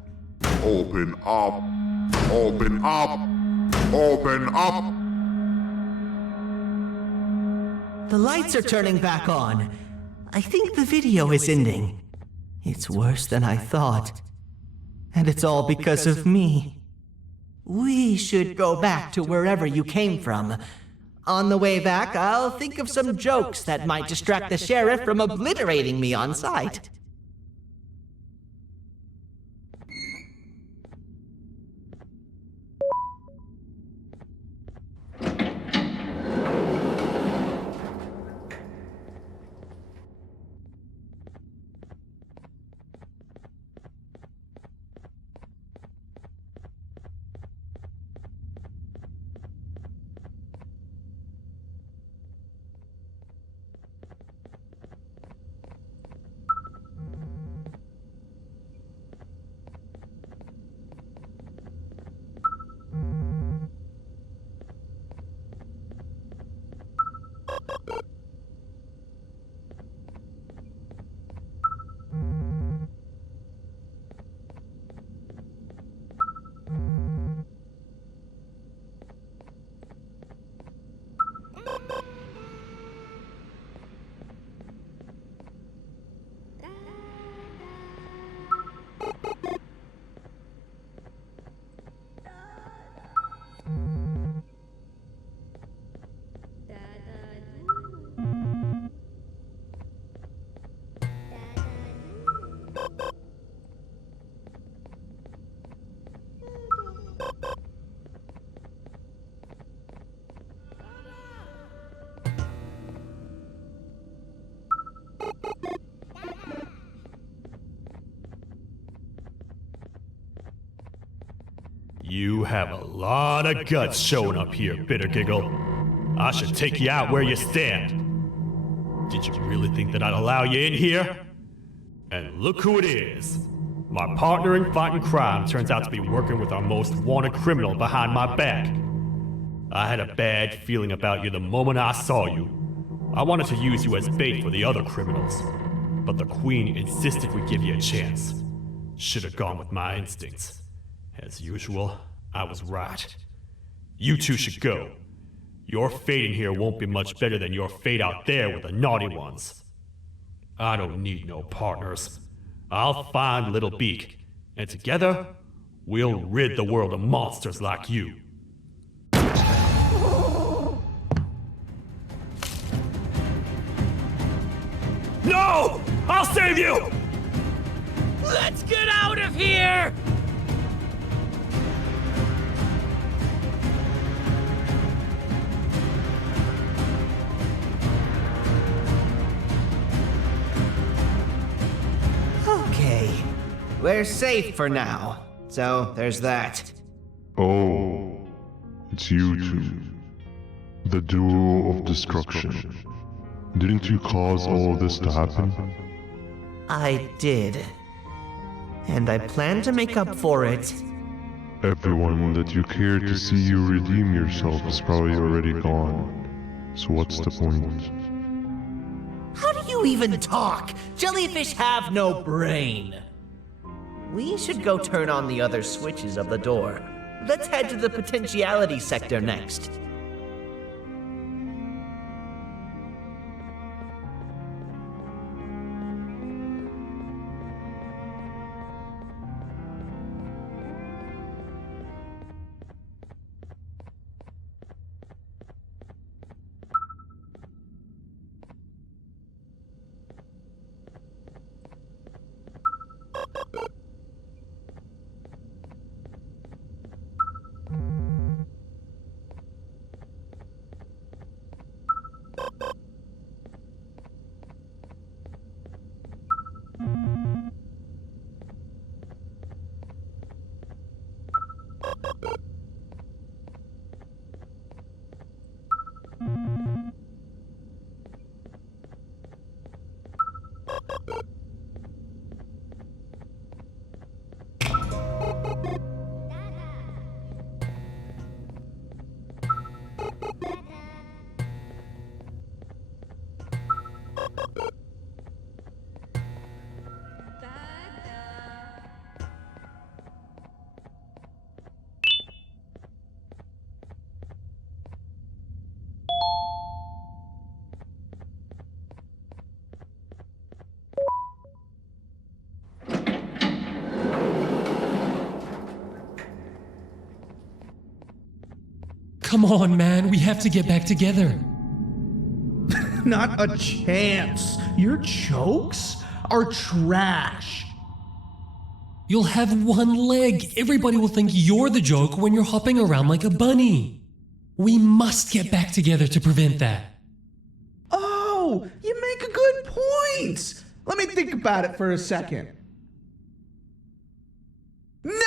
Open up. Open up. Open up. The lights are turning back on. I think the video is ending. It's worse than I thought. And it's all because of me. We should go back to wherever you came from. On the way back, I'll think of some jokes that might distract the sheriff from obliterating me on sight. You have a lot of guts showing up here, Bitter Giggle. I should take you out where you stand. Did you really think that I'd allow you in here? And look who it is. My partner in fighting crime turns out to be working with our most wanted criminal behind my back. I had a bad feeling about you the moment I saw you. I wanted to use you as bait for the other criminals, but the Queen insisted we give you a chance. Should have gone with my instincts. As usual, I was right. You two should go. Your fate in here won't be much better than your fate out there with the naughty ones. I don't need no partners. I'll find Little Beak, and together, we'll rid the world of monsters like you. No! I'll save you! Let's get out of here! Okay, we're safe for now, so there's that. Oh, it's you two. The duo of destruction. Didn't you cause all of this to happen? I did. And I plan to make up for it. Everyone that you cared to see you redeem yourself is probably already gone. So what's the point? How do you even talk? Jellyfish have no brain. We should go turn on the other switches of the door. Let's head to the potentiality sector next. Come on, man, we have to get back together. Not a chance. Your jokes are trash. You'll have one leg. Everybody will think you're the joke when you're hopping around like a bunny. We must get back together to prevent that. Oh, you make a good point. Let me think about it for a second. Never!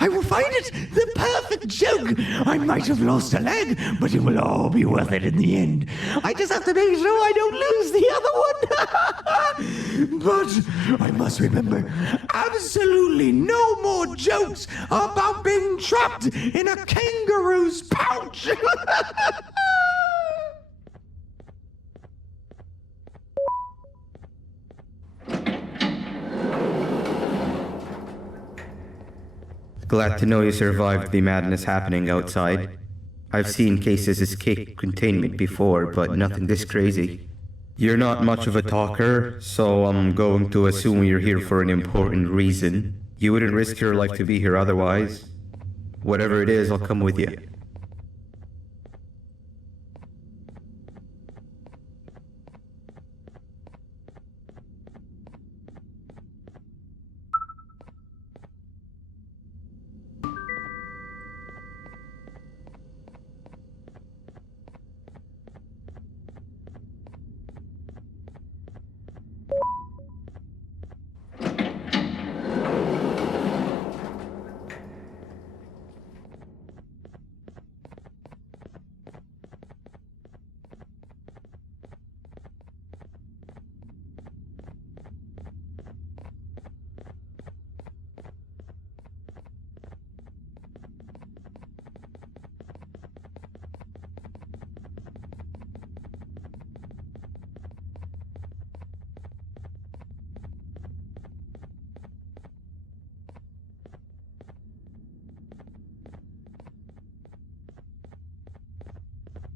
I will find it! The perfect joke! I might have lost a leg, but it will all be worth it in the end. I just have to make sure I don't lose the other one! But I must remember, absolutely no more jokes about being trapped in a kangaroo's pouch! Glad to know you survived the madness happening outside. I've seen cases escape containment before, but nothing this crazy. You're not much of a talker, so I'm going to assume you're here for an important reason. You wouldn't risk your life to be here otherwise. Whatever it is, I'll come with you.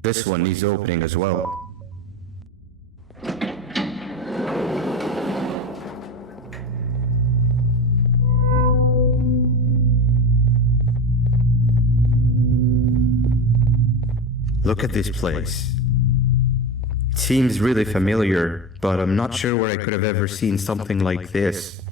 This one needs opening as well. Look at this place. It seems really familiar, but I'm not sure where I could have ever seen something like this.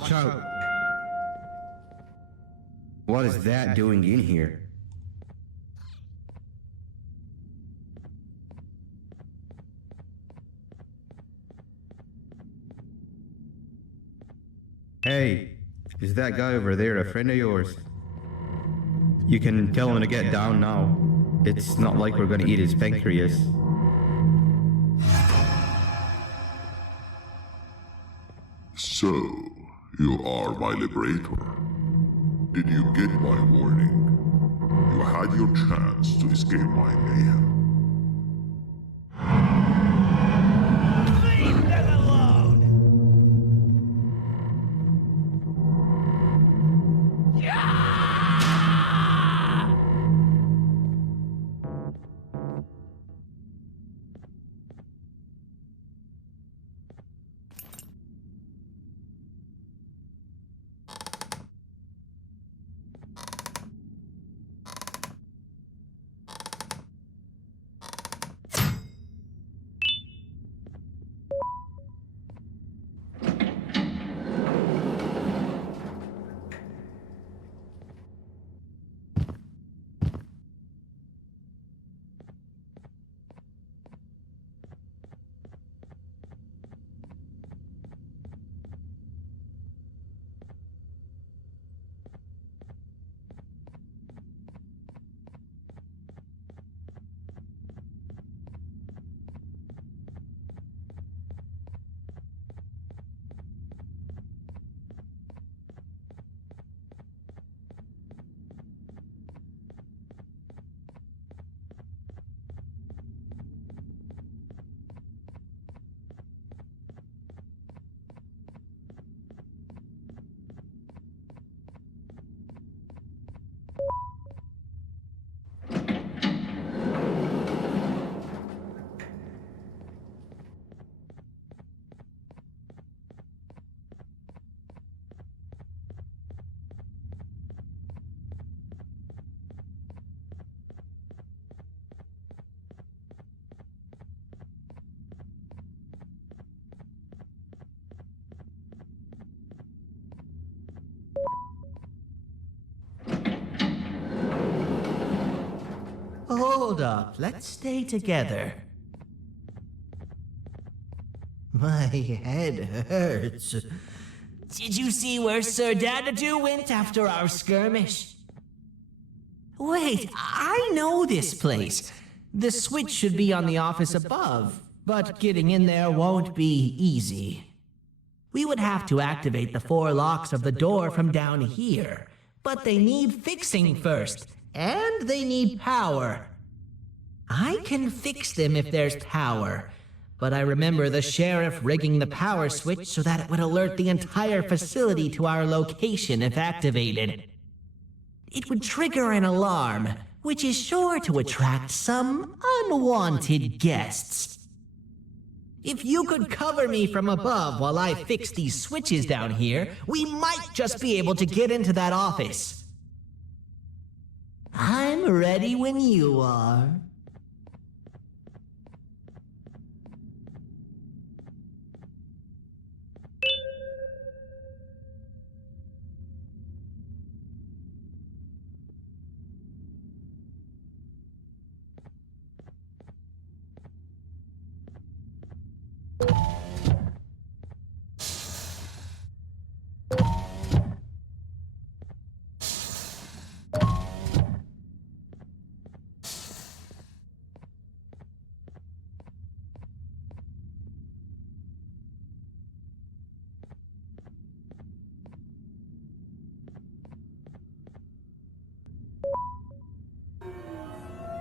Watch out! What is that doing in here? Hey, is that guy over there a friend of yours? You can tell him to get down now. It's not like we're gonna eat his pancreas. So, you are my liberator. Did you get my warning? You had your chance to escape my mayhem. Leave them alone! Hold up, let's stay together. My head hurts. Did you see where Sir Dadadoo went after our skirmish? Wait, I know this place. The switch should be on the office above, but getting in there won't be easy. We would have to activate the 4 locks of the door from down here, but they need fixing first, and they need power. I can fix them if there's power, but I remember the sheriff rigging the power switch so that it would alert the entire facility to our location if activated. It would trigger an alarm, which is sure to attract some unwanted guests. If you could cover me from above while I fix these switches down here, we might just be able to get into that office. I'm ready when you are.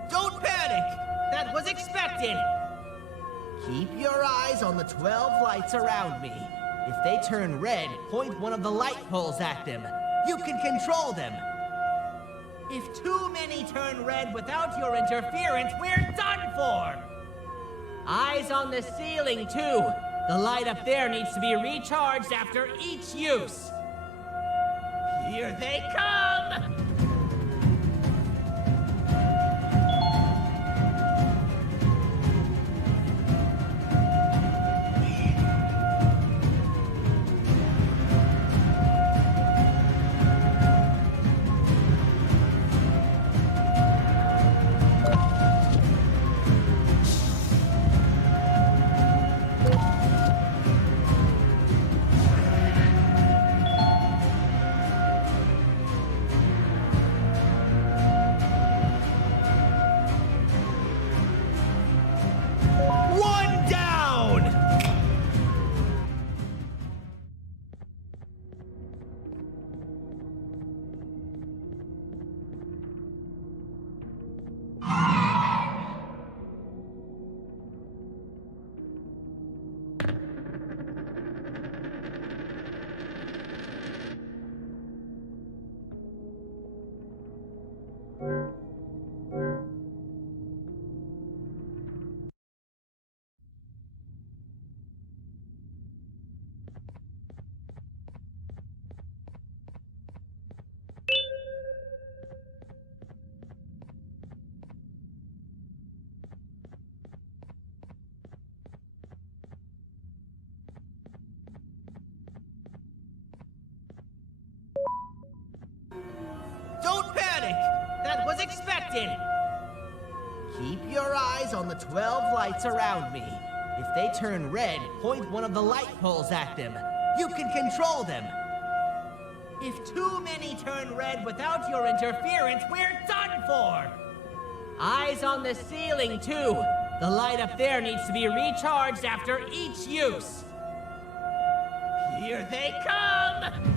Don't panic! That was expected! Keep your eyes on the 12 lights around me. If they turn red, point one of the light poles at them. You can control them. If too many turn red without your interference, we're done for! Eyes on the ceiling, too. The light up there needs to be recharged after each use. Here they come! what was expected. Keep your eyes on the 12 lights around me. If they turn red, point one of the light poles at them. You can control them. If too many turn red without your interference, we're done for! Eyes on the ceiling, too. The light up there needs to be recharged after each use. Here they come!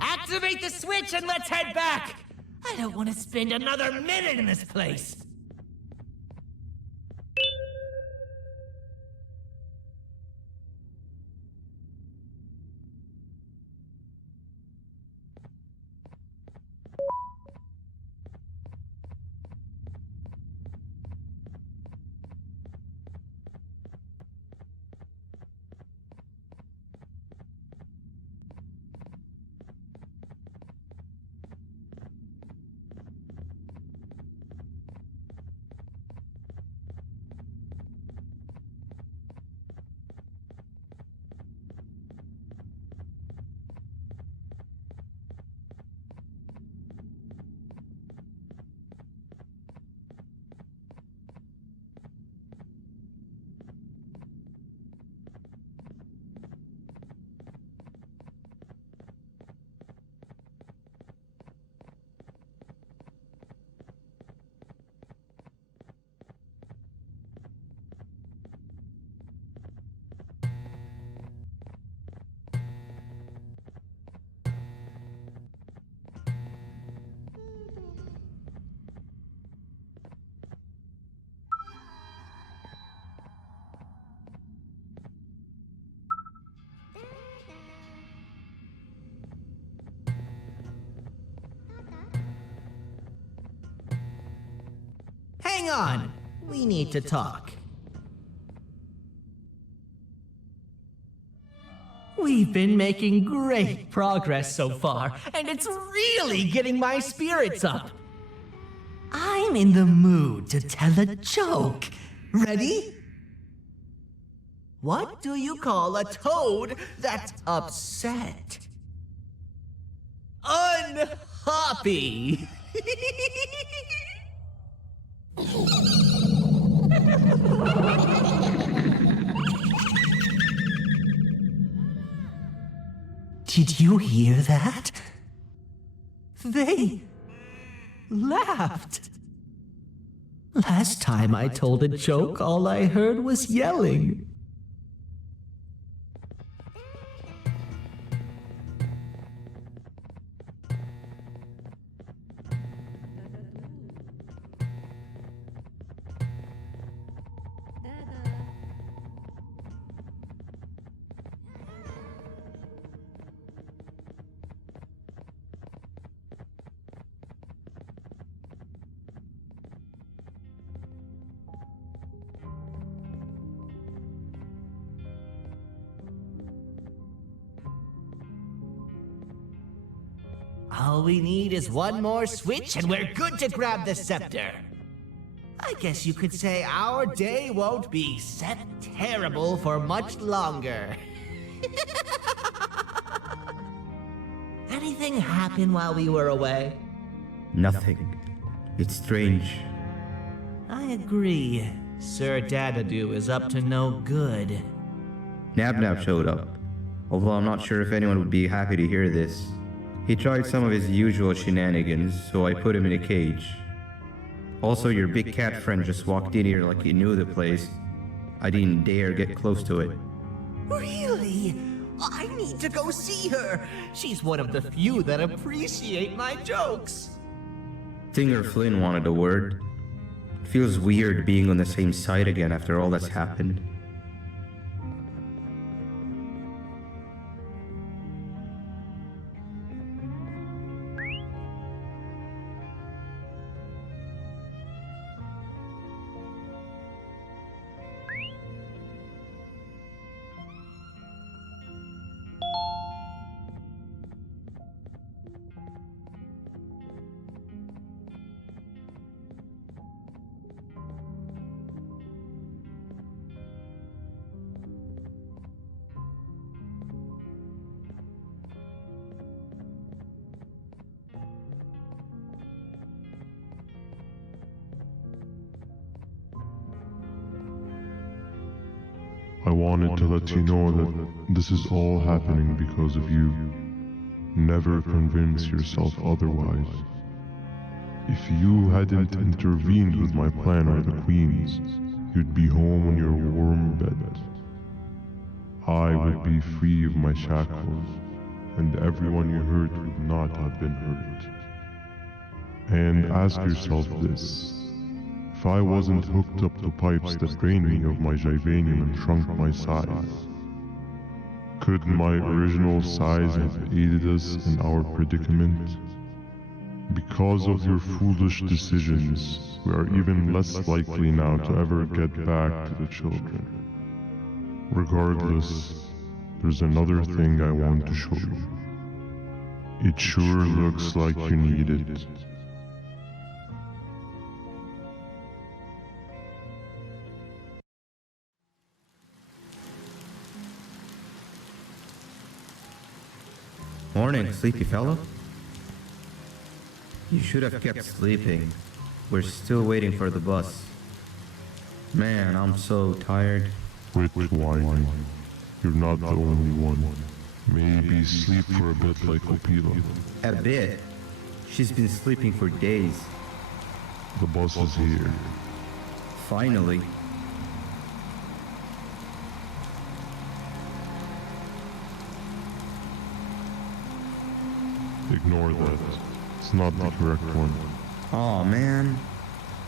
Activate the switch and let's head back! I don't want to spend another minute in this place! Hang on, we need to talk. We've been making great progress so far, and it's really getting my spirits up. I'm in the mood to tell a joke. Ready? What do you call a toad that's upset? Unhappy! Did you hear that? They laughed. Last time I told a joke, all I heard was yelling. All we need is one more switch and we're good to grab the scepter. I guess you could say our day won't be terrible for much longer. Anything happen while we were away? Nothing. It's strange. I agree. Sir Dadadoo is up to no good. Nab showed up, although I'm not sure if anyone would be happy to hear this. He tried some of his usual shenanigans, so I put him in a cage. Also, your big cat friend just walked in here like he knew the place. I didn't dare get close to it. Really? I need to go see her. She's one of the few that appreciate my jokes. Stinger Flynn wanted a word. Feels weird being on the same side again after all that's happened. I wanted to let you know that this is all happening because of you. Never convince yourself otherwise. If you hadn't intervened with my plan or the Queen's, you'd be home in your warm bed. I would be free of my shackles, and everyone you hurt would not have been hurt. And ask yourself this. If I wasn't hooked up to pipes that drained me of my Jivanium and shrunk my size, could my original size have aided us in our predicament? Because of your foolish decisions, we are even less likely now to ever get back to the children. Regardless, there's another thing I want to show you. It sure looks like you need it. Morning, sleepy fellow. You should have kept sleeping. We're still waiting for the bus. Man, I'm so tired. Quit whining. You're not the only one. Maybe sleep for a bit like Opila. A bit? She's been sleeping for days. The bus is here. Finally. Ignore that. It's not the correct one. Aw, man.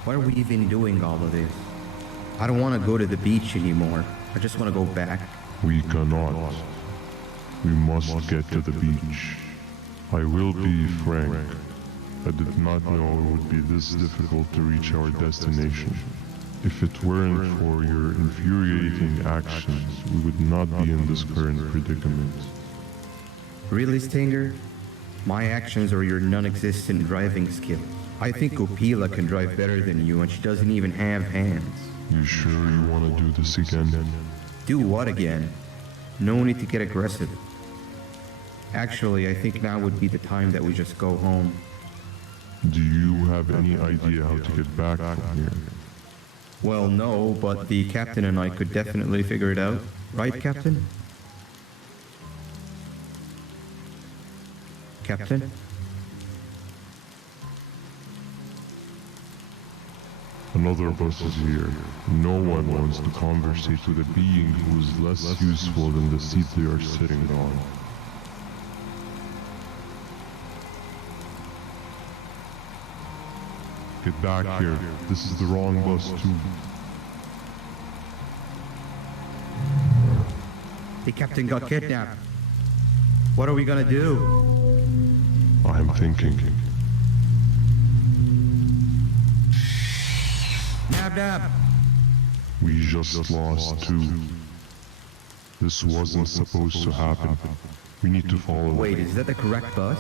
Why are we even doing all of this? I don't want to go to the beach anymore. I just want to go back. We cannot. We must get to the beach. I will be frank. I did not know it would be this difficult to reach our destination. If it weren't for your infuriating actions, we would not be in this current predicament. Really, Stinger? My actions are your non-existent driving skill. I think Opila can drive better than you, and she doesn't even have hands. You sure you want to do this again? Do what again? No need to get aggressive. Actually, I think now would be the time that we just go home. Do you have any idea how to get back from here? Well, no, but the captain and I could definitely figure it out. Right, Captain? Captain? Another of us is here. No one wants to conversate with a being who is less useful than the seat they are sitting on. Get back here. This is the wrong bus too. The captain got kidnapped. What are we gonna do? I'm thinking. Nab! We just lost two. This wasn't supposed to happen. We need to follow. Wait, is that the correct bus?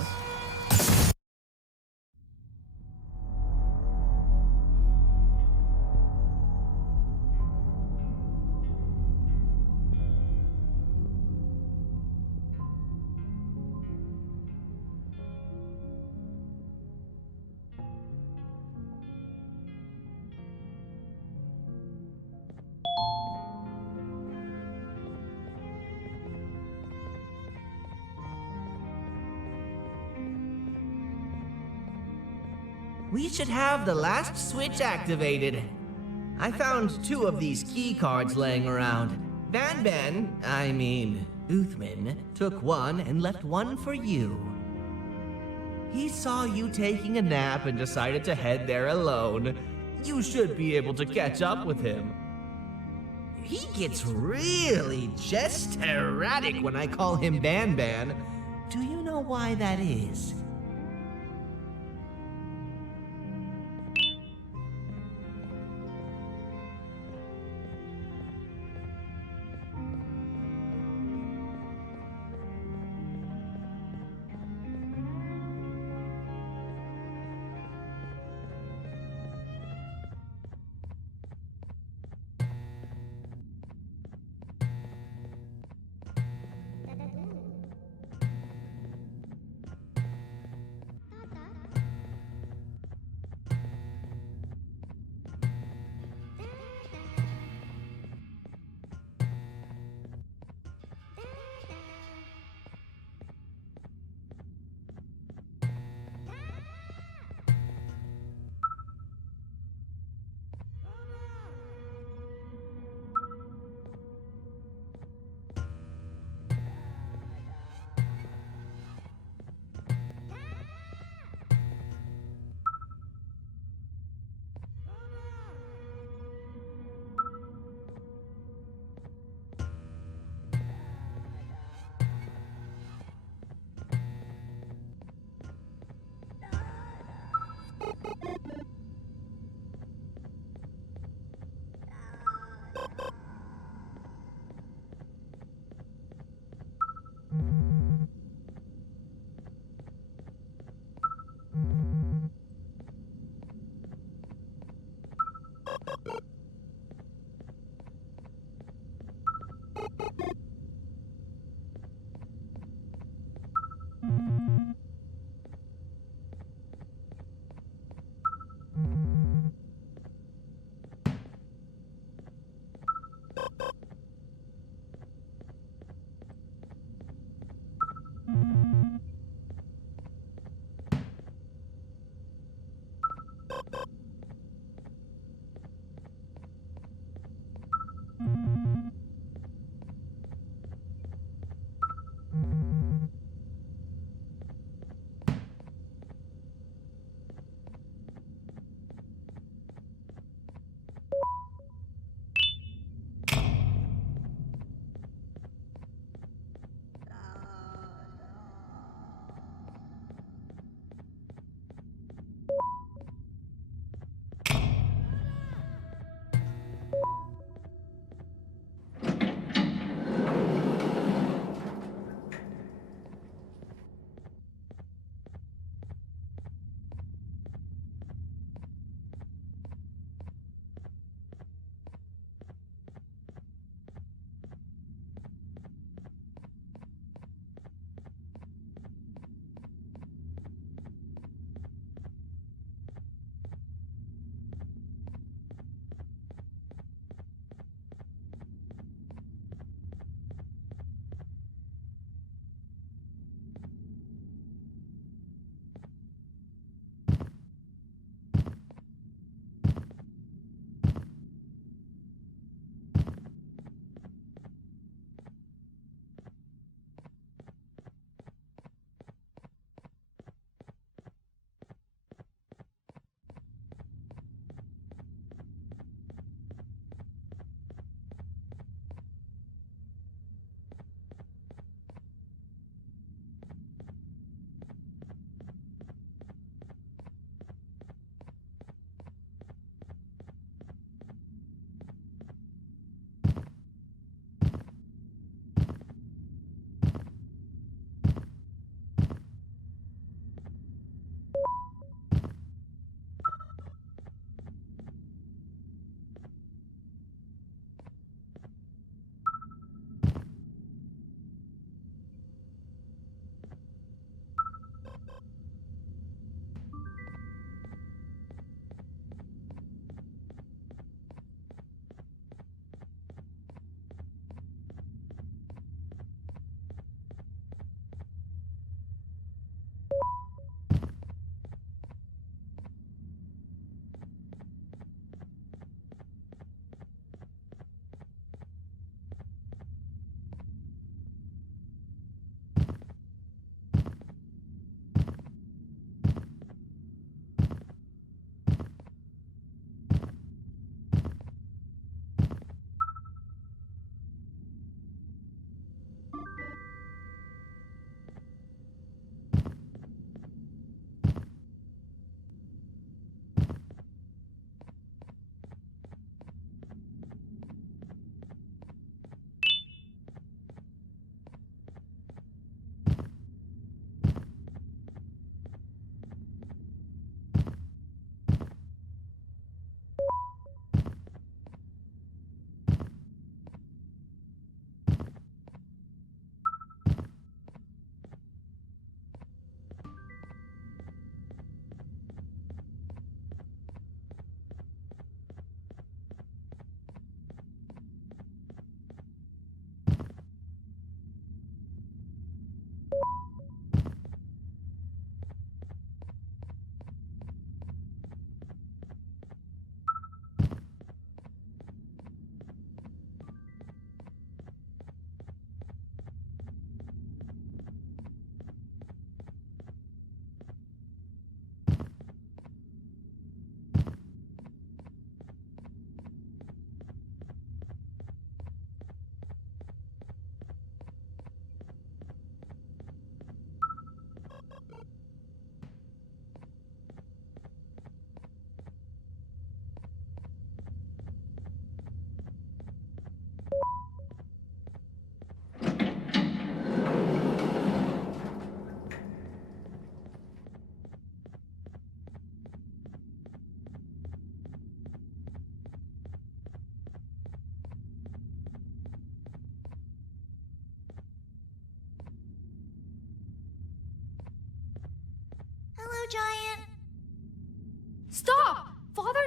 We should have the last switch activated. I found 2 of these key cards laying around. Uthman, took one and left one for you. He saw you taking a nap and decided to head there alone. You should be able to catch up with him. He gets really just erratic when I call him Banban. Do you know why that is?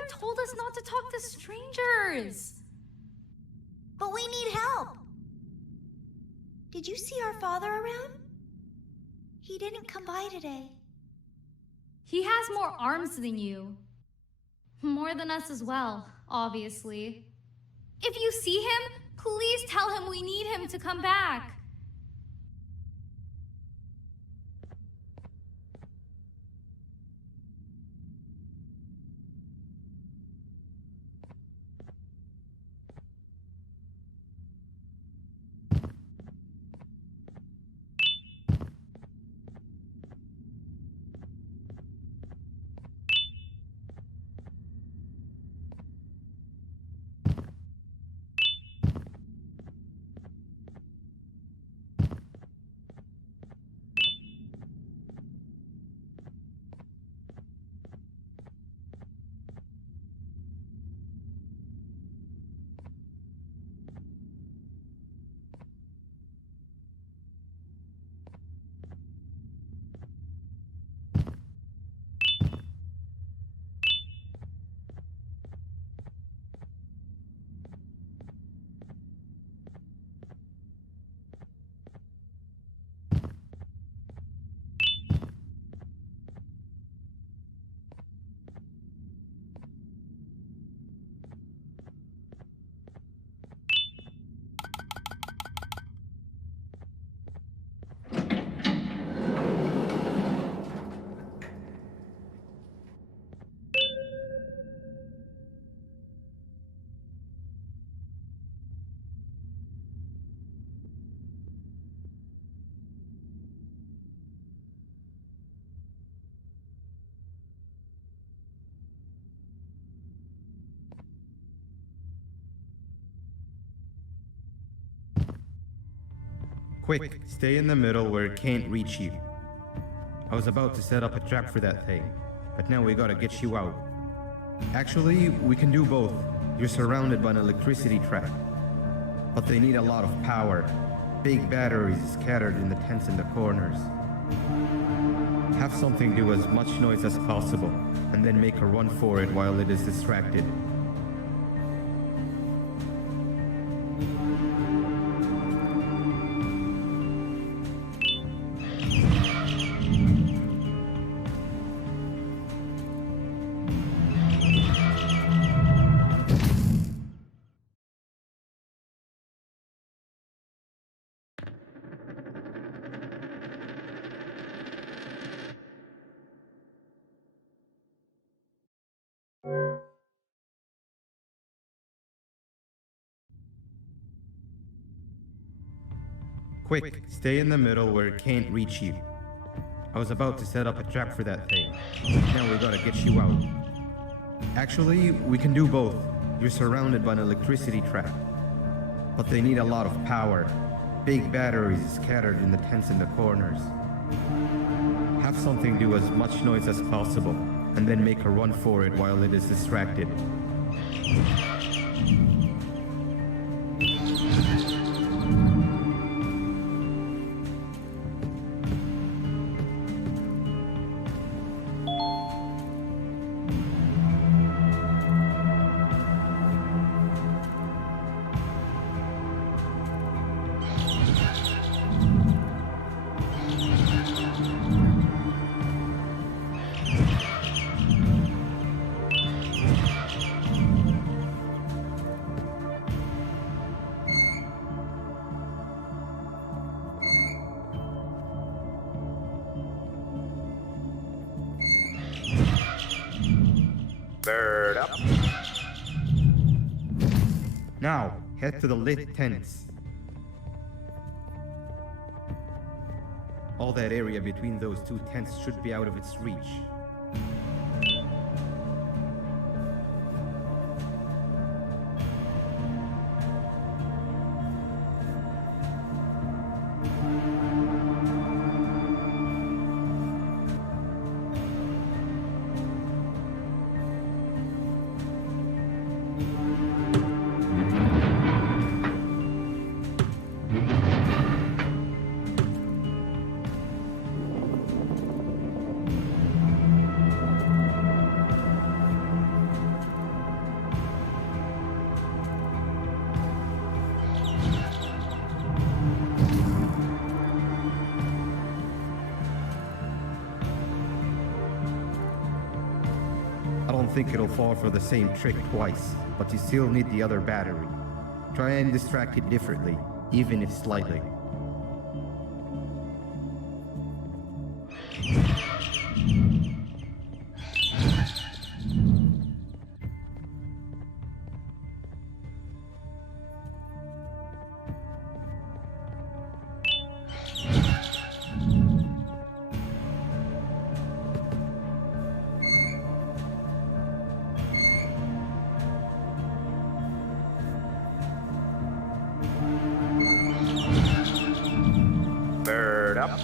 told us not to talk to strangers. But we need help. Did you see our father around? He didn't come by today. He has more arms than you. More than us as well, obviously. If you see him, please tell him we need him to come back. Quick, stay in the middle where it can't reach you. I was about to set up a trap for that thing, but now we gotta get you out. Actually, we can do both. You're surrounded by an electricity trap, but they need a lot of power. Big batteries scattered in the tents in the corners. Have something do as much noise as possible, and then make a run for it while it is distracted. Quick, stay in the middle where it can't reach you. I was about to set up a trap for that thing, but now we gotta get you out. Actually, we can do both. You're surrounded by an electricity trap, but they need a lot of power. Big batteries scattered in the tents in the corners. Have something do as much noise as possible, and then make a run for it while it is distracted. Bird up. Now, head to the lit tents. All that area between those two tents should be out of its reach. don't think it'll fall for the same trick twice, but you still need the other battery. Try and distract it differently, even if slightly. Bird up.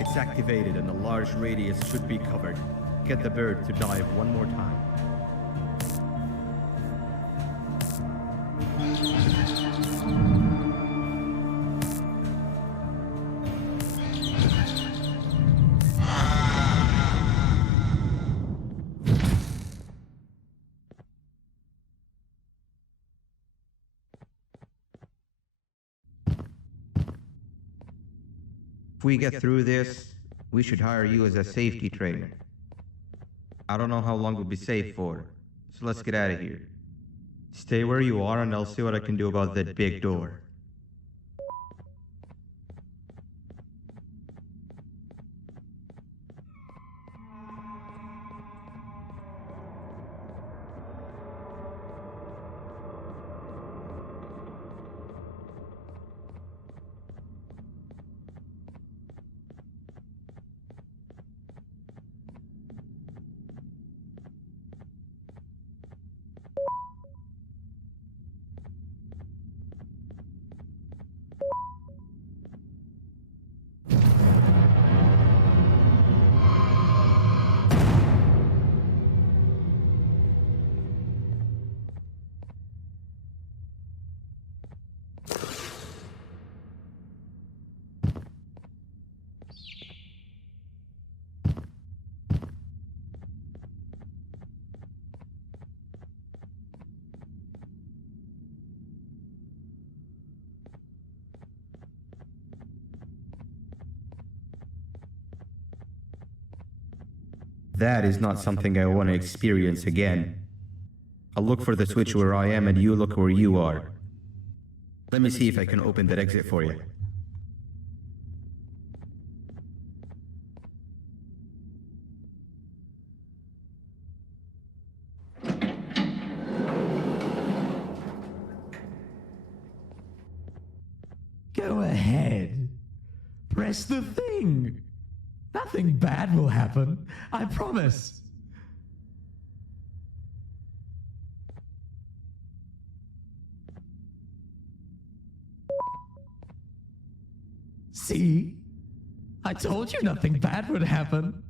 It's activated and a large radius should be covered. Get the bird to dive one more time. If we get through this, we should hire you as a safety trainer. I don't know how long we'll be safe for, so let's get out of here. Stay where you are and I'll see what I can do about that big door. That is not something I want to experience again. I'll look for the switch where I am and you look where you are. Let me see if I can open that exit for you. Go ahead. Press the thing. Nothing bad will happen. I promise. See? I told you nothing bad would happen.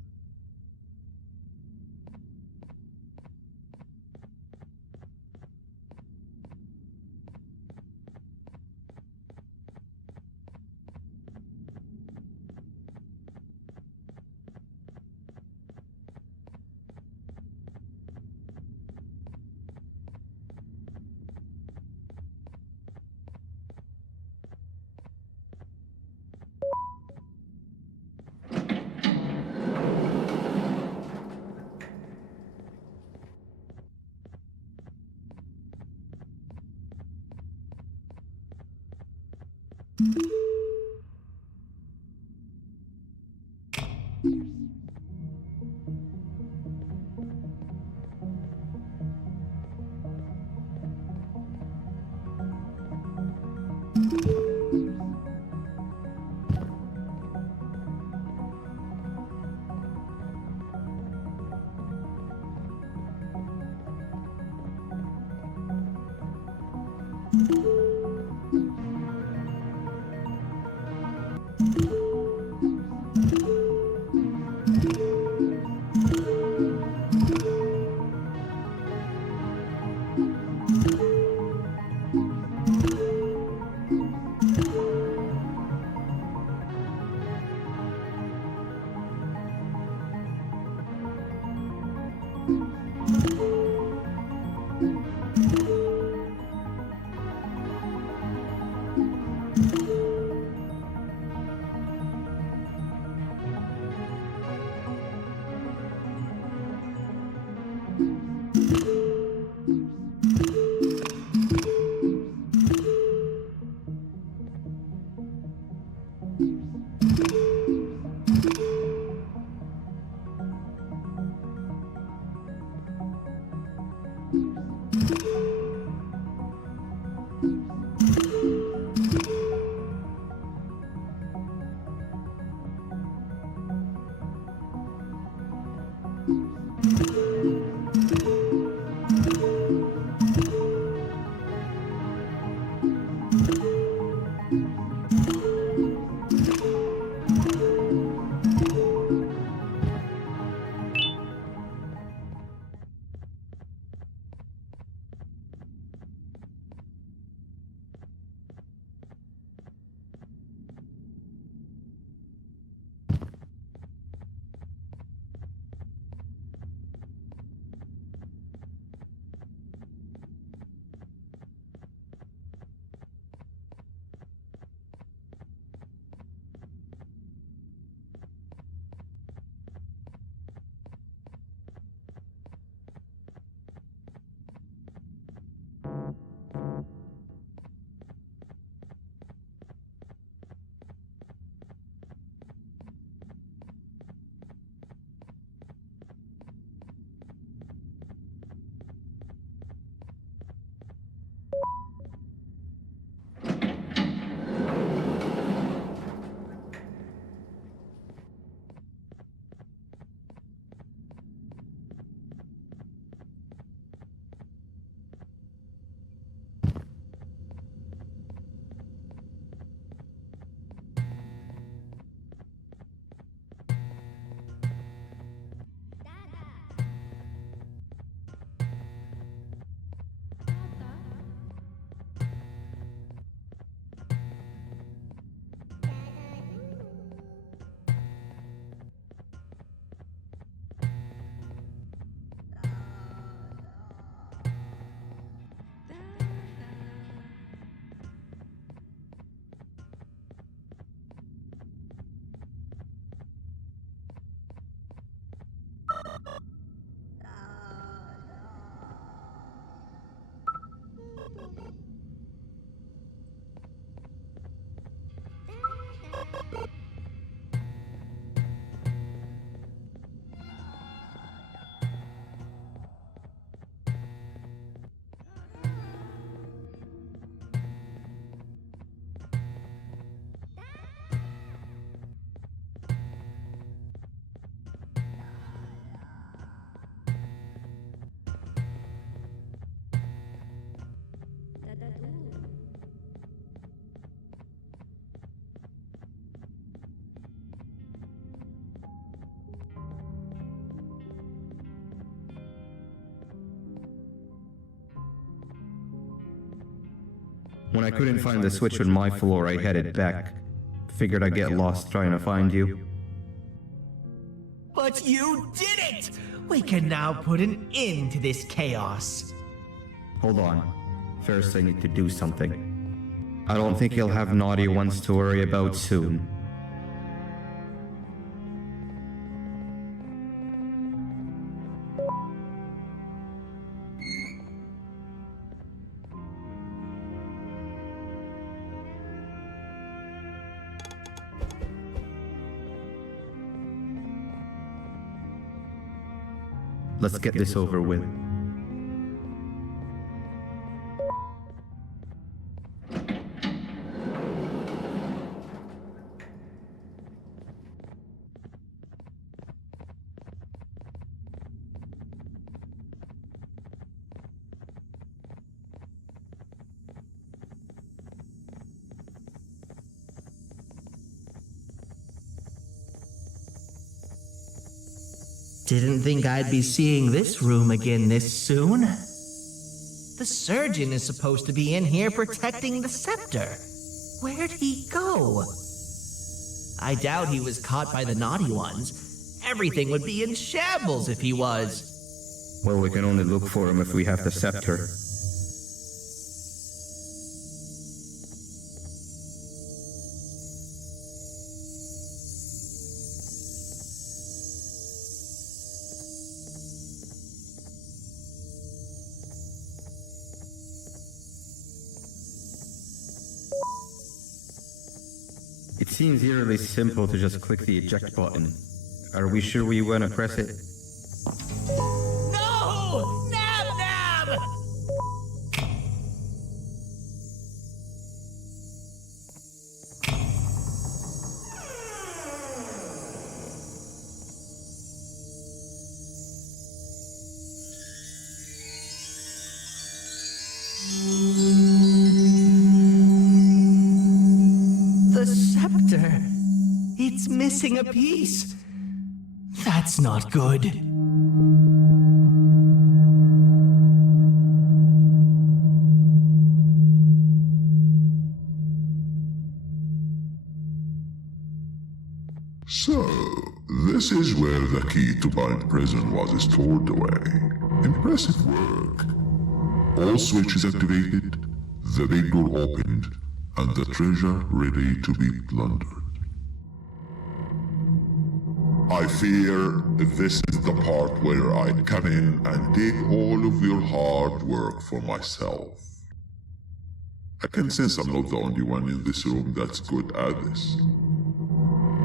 When I couldn't find the switch on my floor, I headed back. Figured I'd get lost trying to find you. But you did it! We can now put an end to this chaos. Hold on. First I need to do something. I don't think you'll have naughty ones to worry about soon. Let's get this over with. Didn't think I'd be seeing this room again this soon. The surgeon is supposed to be in here protecting the scepter. Where'd he go? I doubt he was caught by the naughty ones. Everything would be in shambles if he was. Well, we can only look for him if we have the scepter. It seems eerily simple to just click the eject button. Are we sure we want to press it? No! Nab Nab! The scepter. It's missing a piece. That's not good. So, this is where the key to Bind Prison was stored away. Impressive work. All switches activated, the big door opened, and the treasure ready to be plundered. I fear this is the part where I come in and take all of your hard work for myself. I can sense I'm not the only one in this room that's good at this.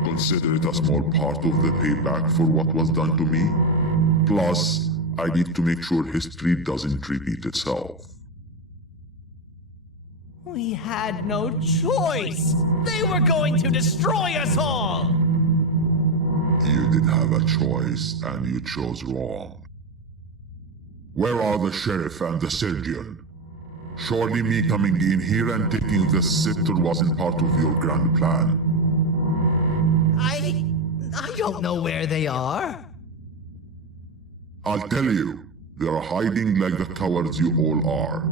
Consider it a small part of the payback for what was done to me. Plus, I need to make sure history doesn't repeat itself. We had no choice! They were going to destroy us all! You did have a choice, and you chose wrong. Where are the sheriff and the surgeon? Surely me coming in here and taking the scepter wasn't part of your grand plan. I don't know where they are. I'll tell you, they're hiding like the cowards you all are.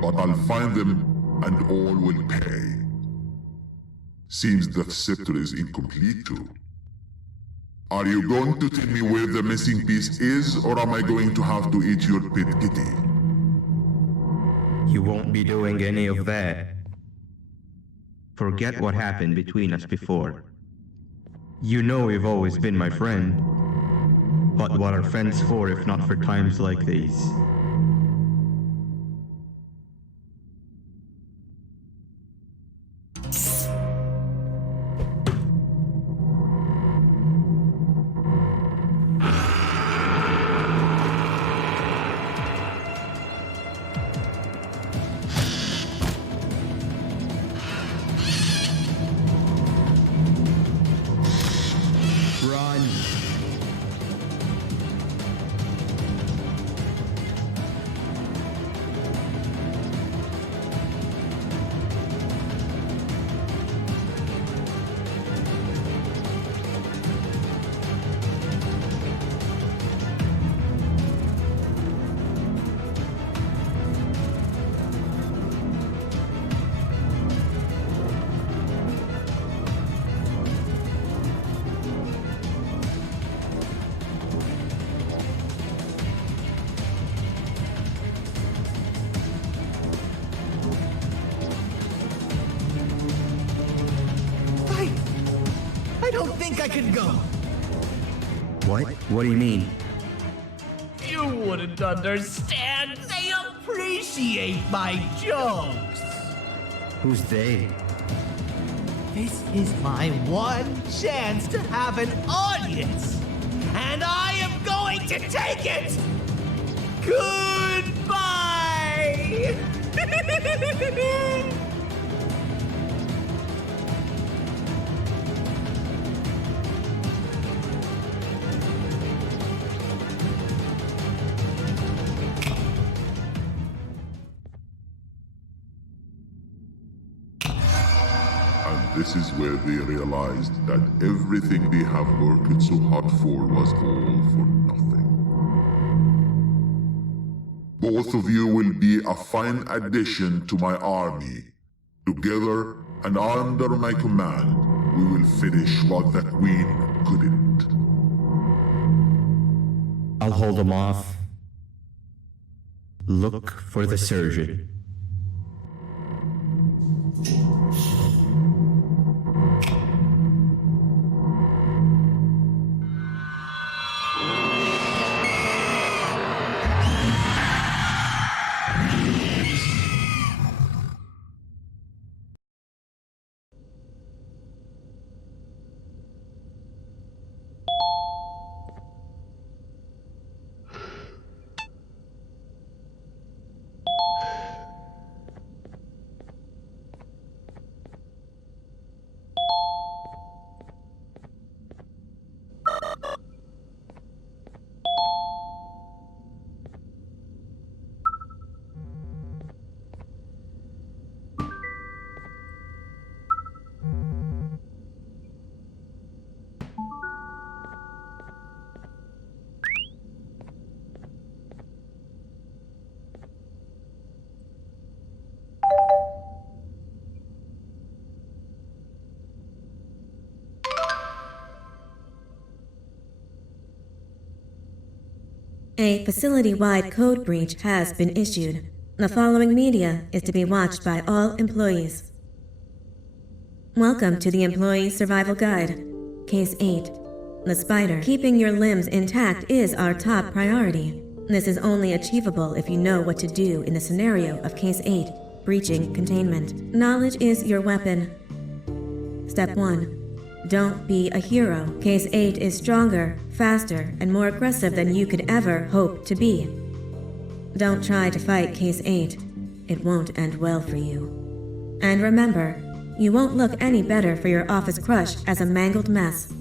But I'll find them, and all will pay. Seems that scepter is incomplete too. Are you going to tell me where the missing piece is, or am I going to have to eat your pet kitty? You won't be doing any of that. Forget what happened between us before. You know you've always been my friend. But what are friends for if not for times like these? I don't think I can go. What? What do you mean? You wouldn't understand. They appreciate my jokes. Who's they? This is my one chance to have an audience. And I am going to take it. Goodbye. This is where they realized that everything they have worked so hard for was all for nothing. Both of you will be a fine addition to my army. Together and under my command, we will finish what the Queen couldn't. I'll hold them off. Look for the surgeon. A facility-wide code breach has been issued. The following media is to be watched by all employees. Welcome to the Employee Survival Guide. Case 8. The spider. Keeping your limbs intact is our top priority. This is only achievable if you know what to do in the scenario of Case 8, breaching containment. Knowledge is your weapon. Step 1. Don't be a hero. Case 8 is stronger, faster, and more aggressive than you could ever hope to be. Don't try to fight Case 8. It won't end well for you. And remember, you won't look any better for your office crush as a mangled mess.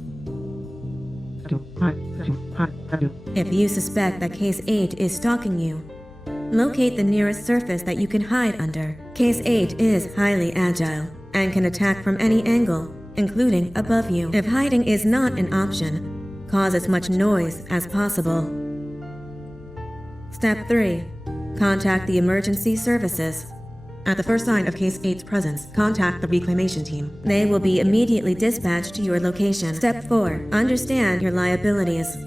If you suspect that Case 8 is stalking you, locate the nearest surface that you can hide under. Case 8 is highly agile and can attack from any angle, including above you. If hiding is not an option, cause as much noise as possible. Step 3. Contact the emergency services. At the first sign of Case 8's presence, contact the reclamation team. They will be immediately dispatched to your location. Step 4. Understand your liabilities.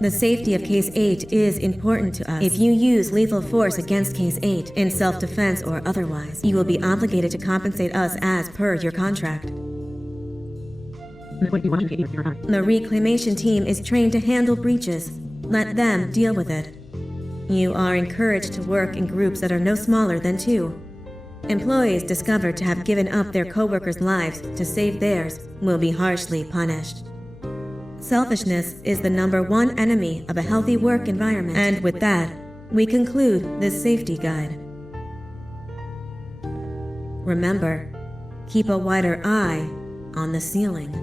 The safety of Case 8 is important to us. If you use lethal force against Case 8, in self-defense or otherwise, you will be obligated to compensate us as per your contract. The reclamation team is trained to handle breaches. Let them deal with it. You are encouraged to work in groups that are no smaller than 2. Employees discovered to have given up their co-workers' lives to save theirs will be harshly punished. Selfishness is the #1 enemy of a healthy work environment. And with that, we conclude this safety guide. Remember, keep a wider eye on the ceiling.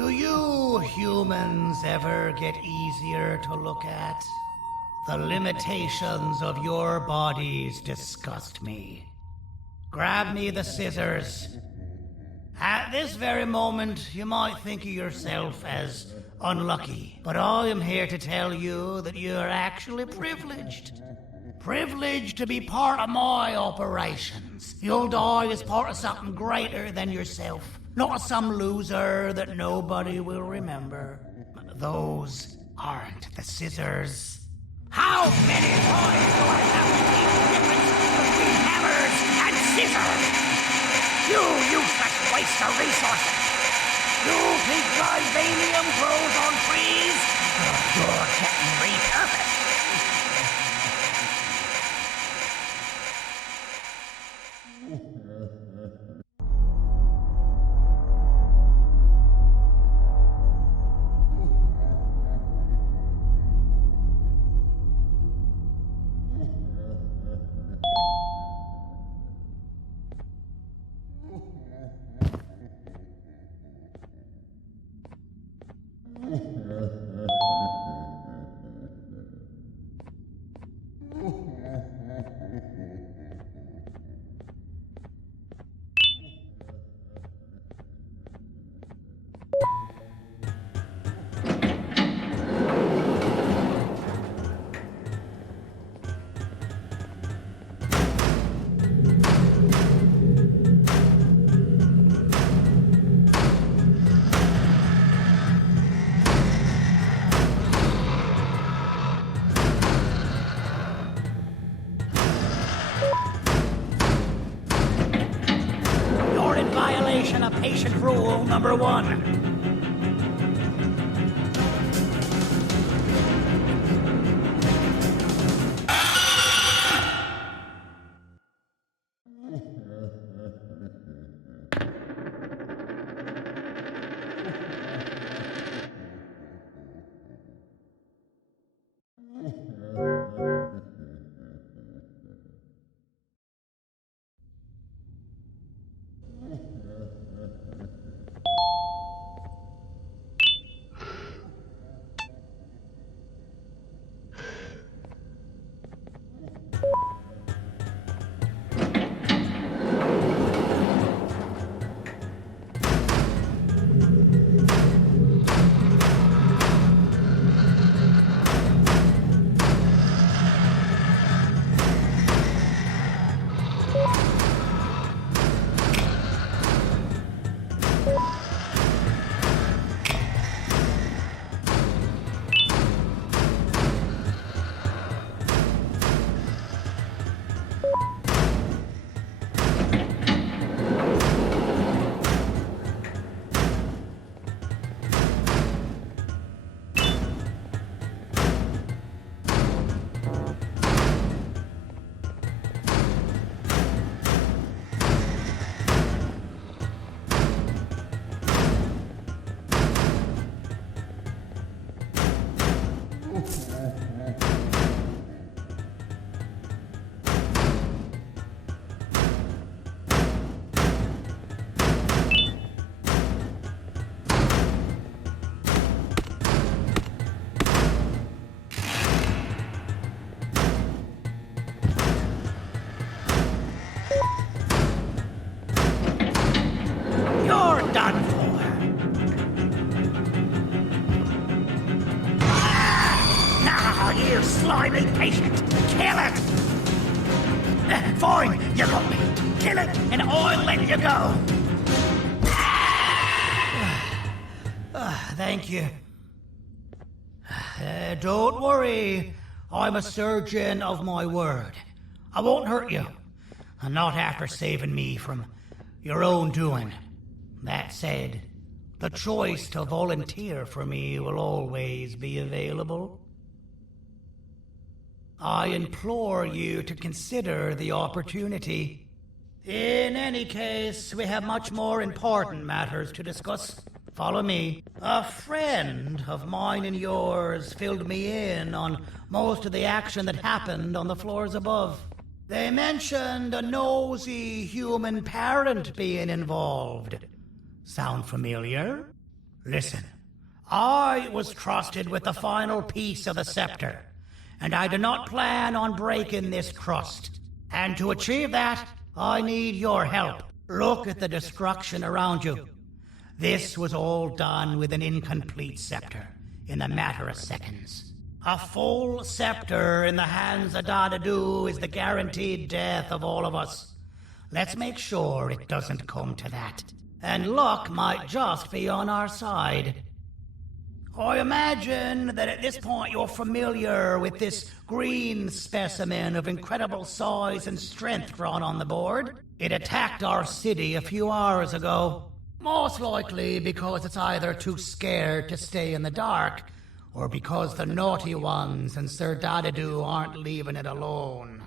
Do you humans ever get easier to look at? The limitations of your bodies disgust me. Grab me the scissors. At this very moment, you might think of yourself as unlucky, but I am here to tell you that you are actually privileged. Privileged to be part of my operations. You'll die as part of something greater than yourself, not as some loser that nobody will remember. Those aren't the scissors. How many times do I have to teach the difference between hammers and scissors? You useless waste of resources! You think vibranium grows on trees? You're getting repurposed! Of patient rule number 1. slimy patient. Kill it! Fine, you got me. Kill it, and I'll let you go. Thank you. Don't worry. I'm a surgeon of my word. I won't hurt you. Not after saving me from your own doing. That said, the choice to volunteer for me will always be available. I implore you to consider the opportunity. In any case, we have much more important matters to discuss. Follow me. A friend of mine and yours filled me in on most of the action that happened on the floors above. They mentioned a nosy human parent being involved. Sound familiar? Listen, I was trusted with the final piece of the scepter, and I do not plan on breaking this trust. And to achieve that, I need your help. Look at the destruction around you. This was all done with an incomplete scepter in a matter of seconds. A full scepter in the hands of Dadadu is the guaranteed death of all of us. Let's make sure it doesn't come to that. And luck might just be on our side. I imagine that at this point you're familiar with this green specimen of incredible size and strength drawn on the board. It attacked our city a few hours ago. Most likely because it's either too scared to stay in the dark, or because the naughty ones and Sir Dadadu aren't leaving it alone.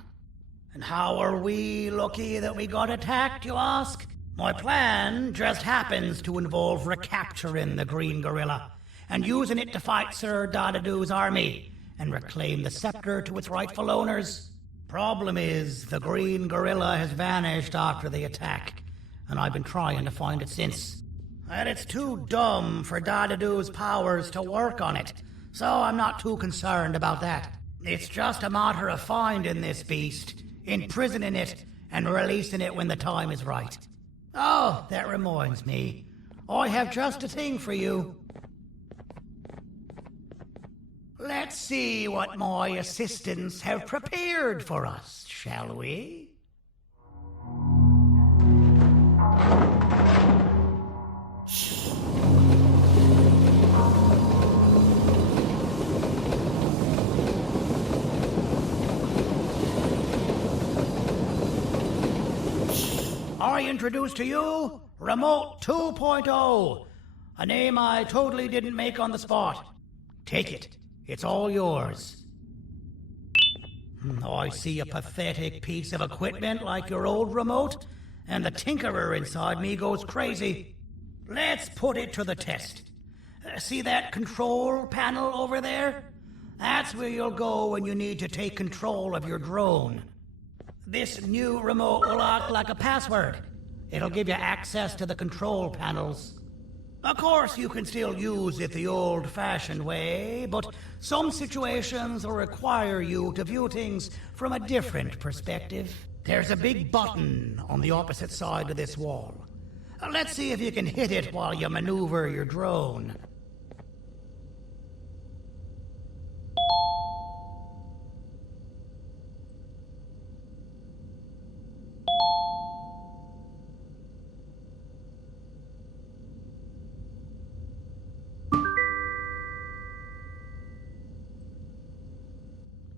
And how are we lucky that we got attacked, you ask? My plan just happens to involve recapturing the green gorilla and using it to fight Sir Dadadu's army and reclaim the scepter to its rightful owners. Problem is, the green gorilla has vanished after the attack, and I've been trying to find it since. And it's too dumb for Dadadu's powers to work on it, so I'm not too concerned about that. It's just a matter of finding this beast, imprisoning it, and releasing it when the time is right. Oh, that reminds me. I have just a thing for you. Let's see what my assistants have prepared for us, shall we? I introduce to you Remote 2.0, a name I totally didn't make on the spot. Take it. It's all yours. I see a pathetic piece of equipment like your old remote, and the tinkerer inside me goes crazy. Let's put it to the test. See that control panel over there? That's where you'll go when you need to take control of your drone. This new remote will act like a password. It'll give you access to the control panels. Of course, you can still use it the old-fashioned way, but some situations will require you to view things from a different perspective. There's a big button on the opposite side of this wall. Let's see if you can hit it while you maneuver your drone.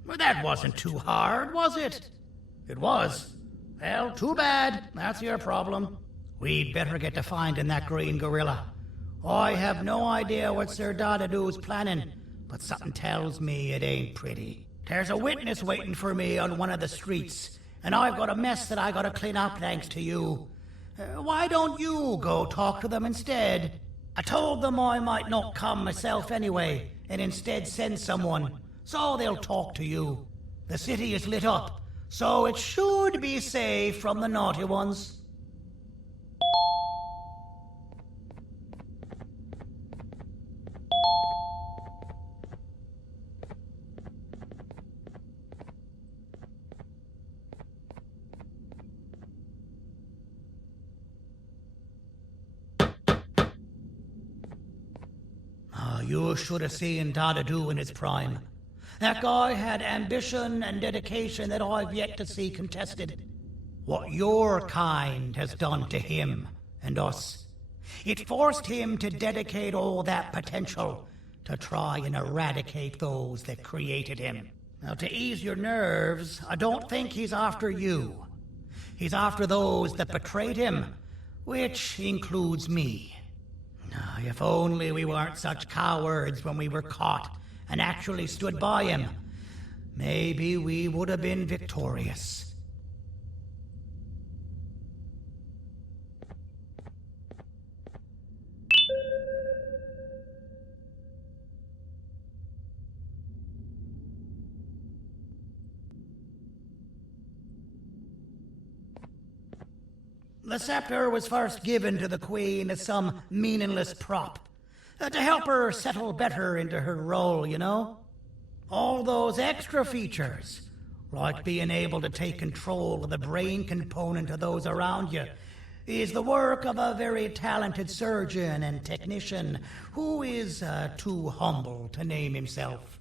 Well, that wasn't too hard, was it? It was. Well, too bad. That's your problem. We'd better get to finding that green gorilla. I have no idea what Sir Dadadu's planning, but something tells me it ain't pretty. There's a witness waiting for me on one of the streets, and I've got a mess that I gotta clean up thanks to you. Why don't you go talk to them instead? I told them I might not come myself anyway, and instead send someone, so they'll talk to you. The city is lit up, so it should be safe from the naughty ones. You should have seen Dadadu in his prime. That guy had ambition and dedication that I've yet to see contested. What your kind has done to him and us. It forced him to dedicate all that potential to try and eradicate those that created him. Now, to ease your nerves, I don't think he's after you. He's after those that betrayed him, which includes me. If only we weren't such cowards when we were caught and actually stood by him, maybe we would have been victorious. The scepter was first given to the Queen as some meaningless prop. To help her settle better into her role, you know? All those extra features, like being able to take control of the brain component of those around you, is the work of a very talented surgeon and technician who is too humble to name himself.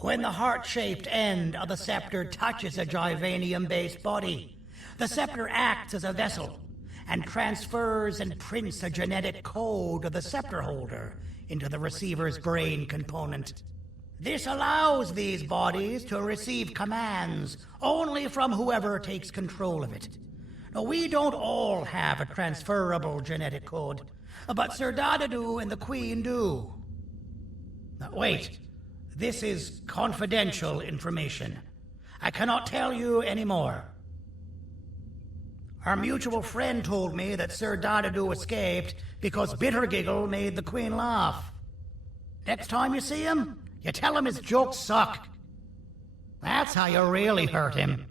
When the heart-shaped end of the scepter touches a Givanium-based body, the scepter acts as a vessel and transfers and prints a genetic code of the scepter holder into the receiver's brain component. This allows these bodies to receive commands only from whoever takes control of it. Now, we don't all have a transferable genetic code, but Sir Dadadu and the Queen do. Now, wait. This is confidential information. I cannot tell you any more. Our mutual friend told me that Sir Dadadu escaped because Bittergiggle made the Queen laugh. Next time you see him, you tell him his jokes suck. That's how you really hurt him.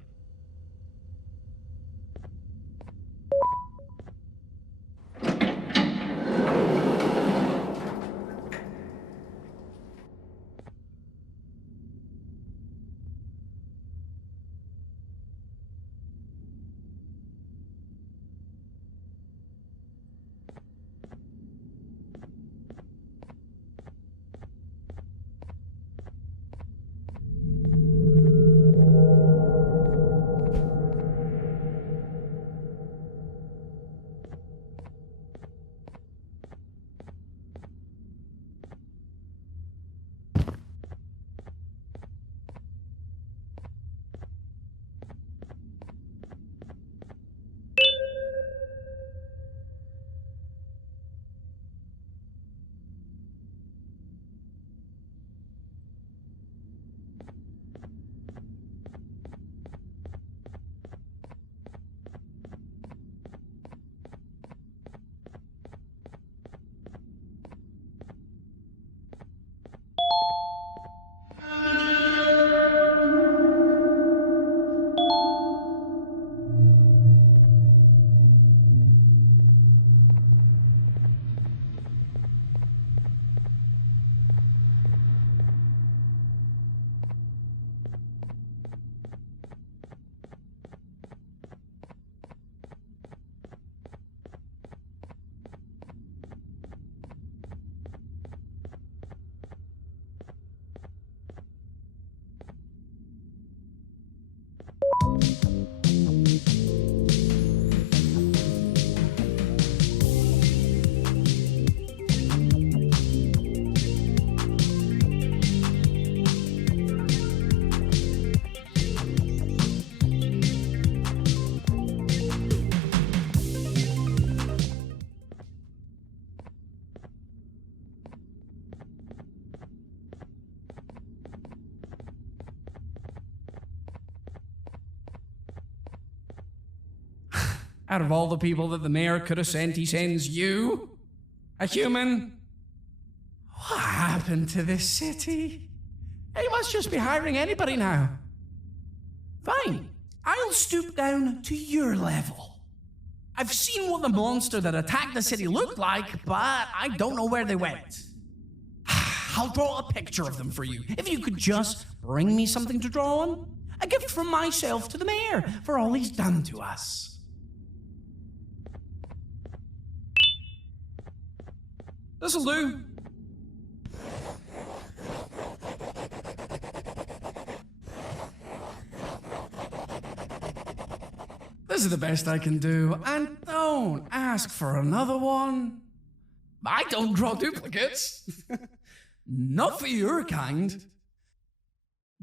Out of all the people that the mayor could have sent, he sends you? A human? What happened to this city? He must just be hiring anybody now. Fine, I'll stoop down to your level. I've seen what the monster that attacked the city looked like, but I don't know where they went. I'll draw a picture of them for you, if you could just bring me something to draw on. A gift from myself to the mayor for all he's done to us. This'll do. This is the best I can do, and don't ask for another one. I don't draw duplicates. Not for your kind.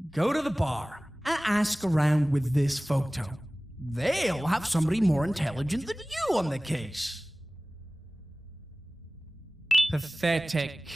Go to the bar and ask around with this photo. They'll have somebody more intelligent than you on the case. Pathetic.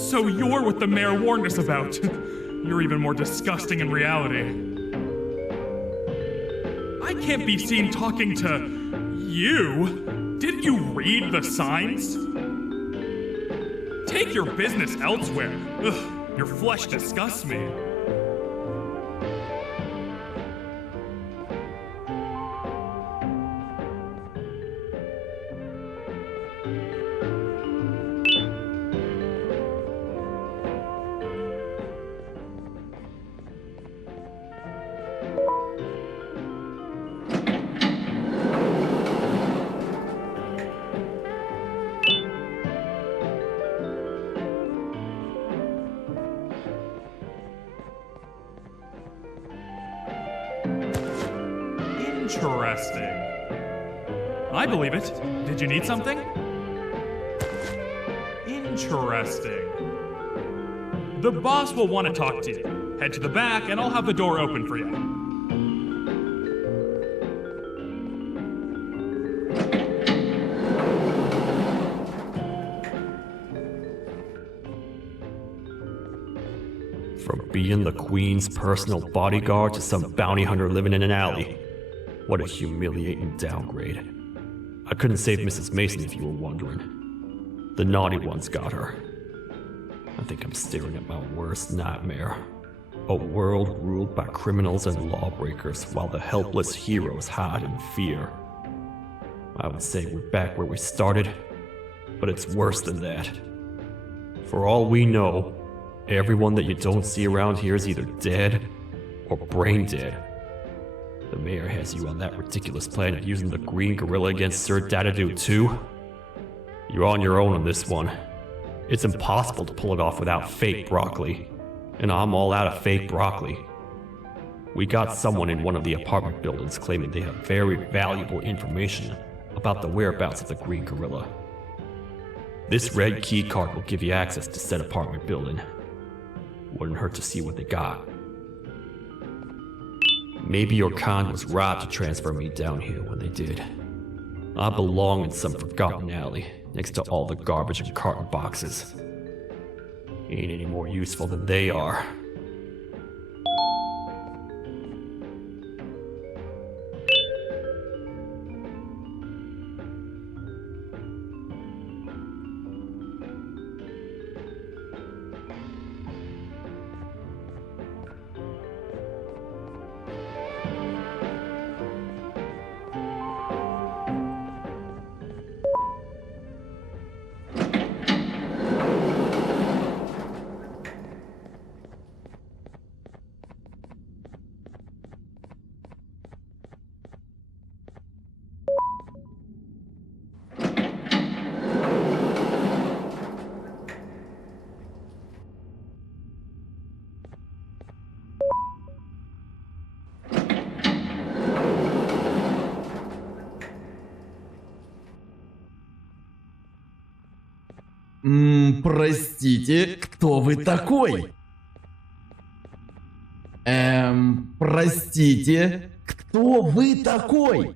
So you're what the mayor warned us about. You're even more disgusting in reality. I can't be seen talking to you. Didn't you read the signs? Take your business elsewhere. Ugh, your flesh disgusts me. Interesting. I believe it. Did you need something? Interesting. The boss will want to talk to you. Head to the back and I'll have the door open for you. From being the Queen's personal bodyguard to some bounty hunter living in an alley. What a humiliating downgrade. I couldn't save Mrs. Mason if you were wondering. The naughty ones got her. I think I'm staring at my worst nightmare. A world ruled by criminals and lawbreakers while the helpless heroes hide in fear. I would say we're back where we started, but it's worse than that. For all we know, everyone that you don't see around here is either dead or brain dead. The mayor has you on that ridiculous plan of using the green gorilla against Sir Dadadoo too? You're on your own on this one. It's impossible to pull it off without fake broccoli. And I'm all out of fake broccoli. We got someone in one of the apartment buildings claiming they have very valuable information about the whereabouts of the green gorilla. This red key card will give you access to said apartment building. Wouldn't hurt to see what they got. Maybe your kind was right to transfer me down here when they did. I belong in some forgotten alley, next to all the garbage and carton boxes. Ain't any more useful than they are. Простите, кто вы такой? Простите, кто вы такой?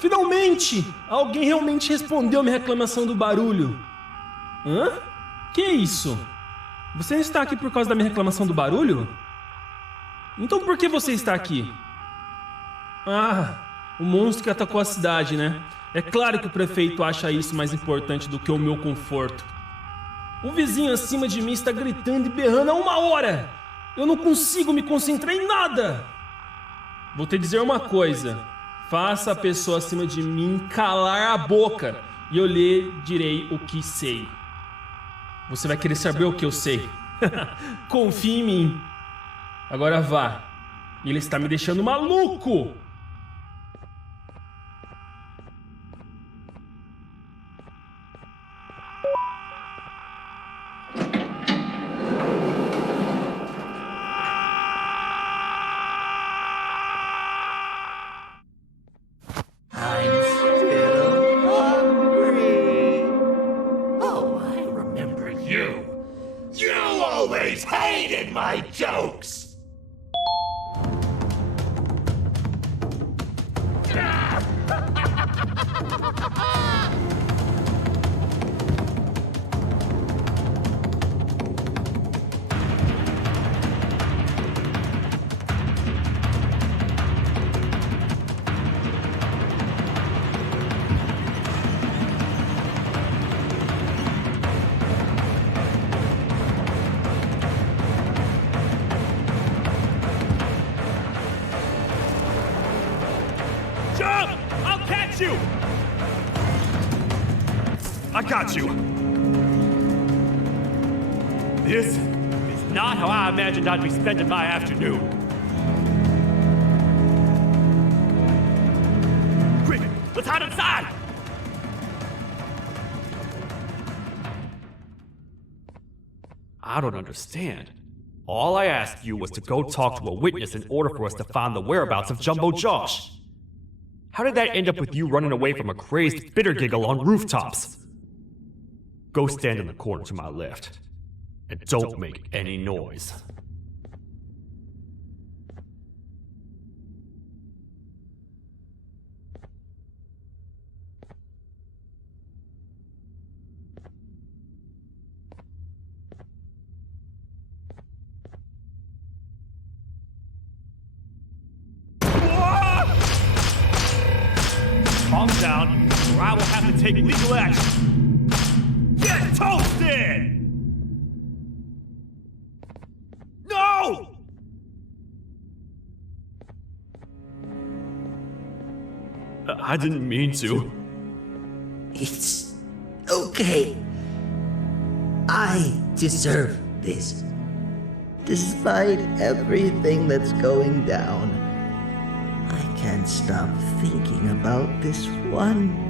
Finalmente! Alguém realmente respondeu minha reclamação do barulho. Hã? Que é isso? Você está aqui por causa da minha reclamação do barulho? Então por que você está aqui? Ah, o monstro que atacou a cidade, né? É claro que o prefeito acha isso mais importante do que o meu conforto. O vizinho acima de mim está gritando e berrando há 1 hora! Eu não consigo me concentrar em nada! Vou te dizer uma coisa. Faça a pessoa acima de mim calar a boca e eu lhe direi o que sei. Você vai querer saber o que eu sei. Confie em mim. Agora vá. Ele está me deixando maluco! always hated my jokes! Jump! I'll catch you! I got you. This is not how I imagined I'd be spending my afternoon. Quick, let's hide inside! I don't understand. All I asked you was to go talk to a witness in order for us to find the whereabouts of Jumbo Josh. How did that end up with you running away from a crazed bitter giggle on rooftops? Go stand in the corner to my left, and don't make any noise. Calm down, or I will have to take legal action. Get toasted! No! I didn't mean to. It's okay. I deserve this. Despite everything that's going down, I can't stop thinking about this one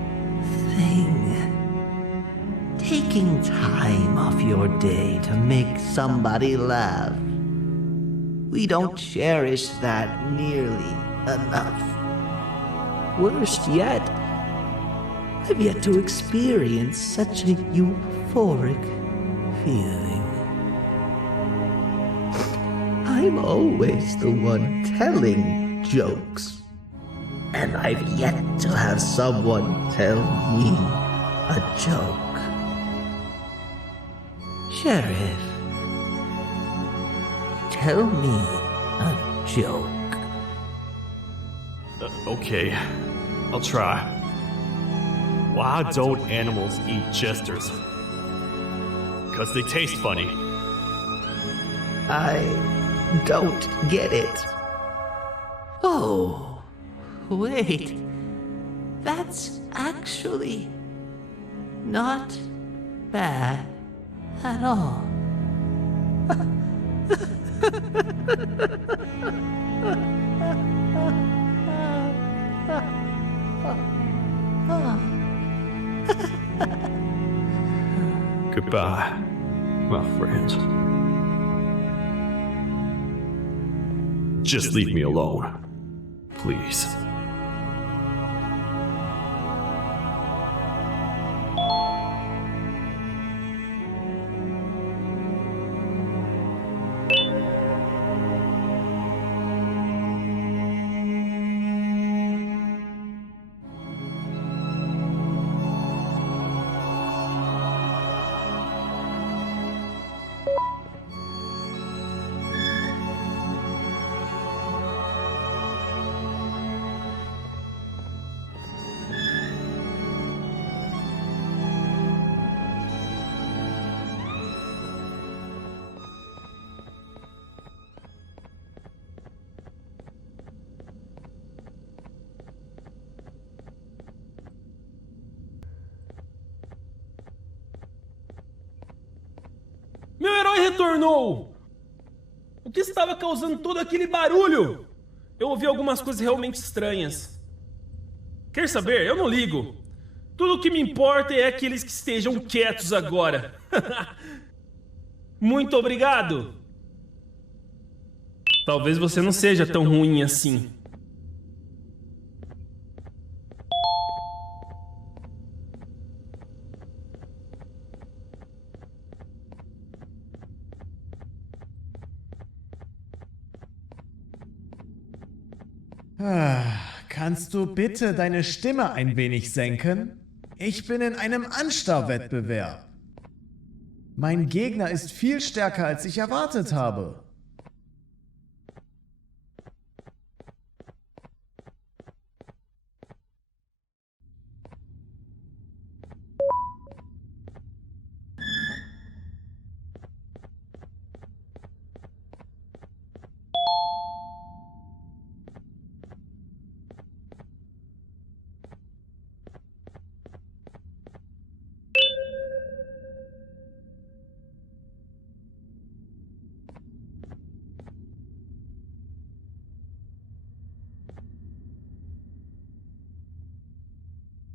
thing. Taking time off your day to make somebody laugh. We don't cherish that nearly enough. Worst yet, I've yet to experience such a euphoric feeling. I'm always the one telling jokes, and I've yet to have someone tell me a joke. Sheriff, tell me a joke. Okay, I'll try. Why don't animals eat jesters? 'Cause they taste funny. I don't get it. Oh, wait. That's actually not bad at all. Goodbye, my friend. Just leave me alone, please. Meu herói retornou! O que estava causando todo aquele barulho? Eu ouvi algumas coisas realmente estranhas. Quer saber? Eu não ligo. Tudo o que me importa é aqueles que estejam quietos agora. Muito obrigado! Talvez você não seja tão ruim assim. Kannst du bitte deine Stimme ein wenig senken? Ich bin in einem Anstarrwettbewerb. Mein Gegner ist viel stärker, als ich erwartet habe.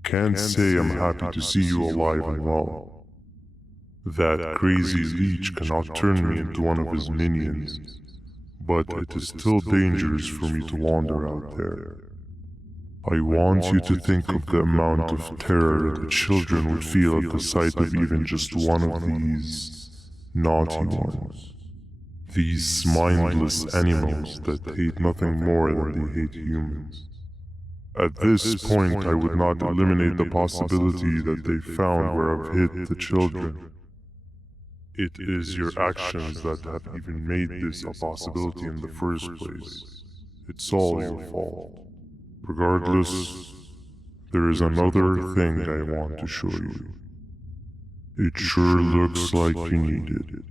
Can't say I'm happy to see you alive and well. That crazy leech cannot turn me into one of his minions, but it is still dangerous for me to wander out there. I want you to think of the amount of terror the children would feel at the sight of even just one of these naughty ones. These mindless animals that hate nothing more than they hate humans. At this point, I would not eliminate the possibility that they found where I've hid the children. It is your actions that have even made this a possibility in the first place. It's all your fault. Regardless, there is another thing I want to show you. It sure looks like you need it.